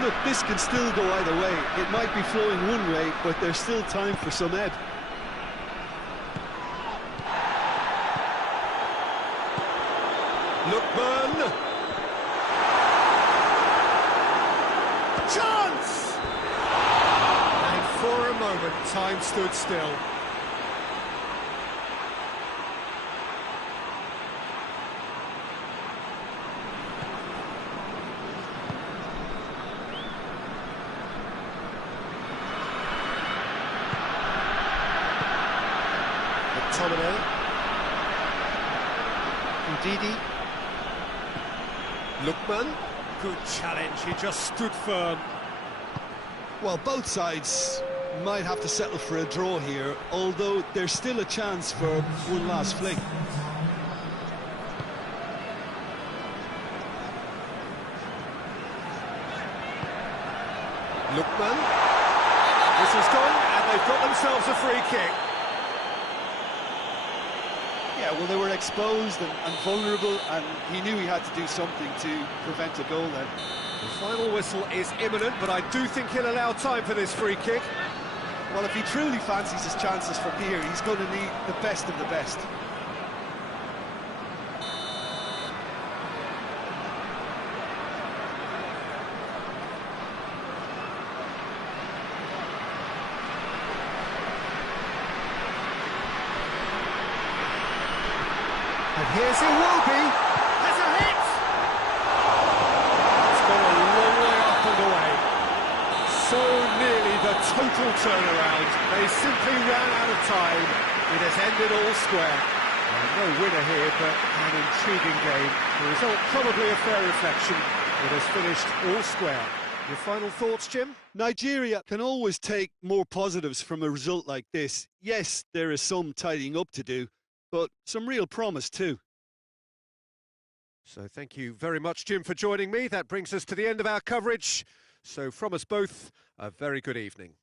Look, this can still go either way. It might be flowing one way, but there's still time for some ebb. Lookman! Chance! And for a moment, time stood still. McTominay. Ndidi. Lookman. Good challenge, he just stood firm. Well, both sides might have to settle for a draw here, although there's still a chance for one last fling. Lookman. Whistle's gone, and they've got themselves a free kick. Yeah, well, they were exposed and vulnerable, and he knew he had to do something to prevent a goal then. The final whistle is imminent, but I do think he'll allow time for this free kick. Well, if he truly fancies his chances from here, he's going to need the best of the best. And here's Iwobi. Has a hit! It's gone a long way up and away. So nearly the total turnaround. They simply ran out of time. It has ended all square. No winner here, but an intriguing game. The result probably a fair reflection. It has finished all square. Your final thoughts, Jim? Nigeria can always take more positives from a result like this. Yes, there is some tidying up to do, but some real promise too. So thank you very much, Jim, for joining me. That brings us to the end of our coverage. So from us both, a very good evening.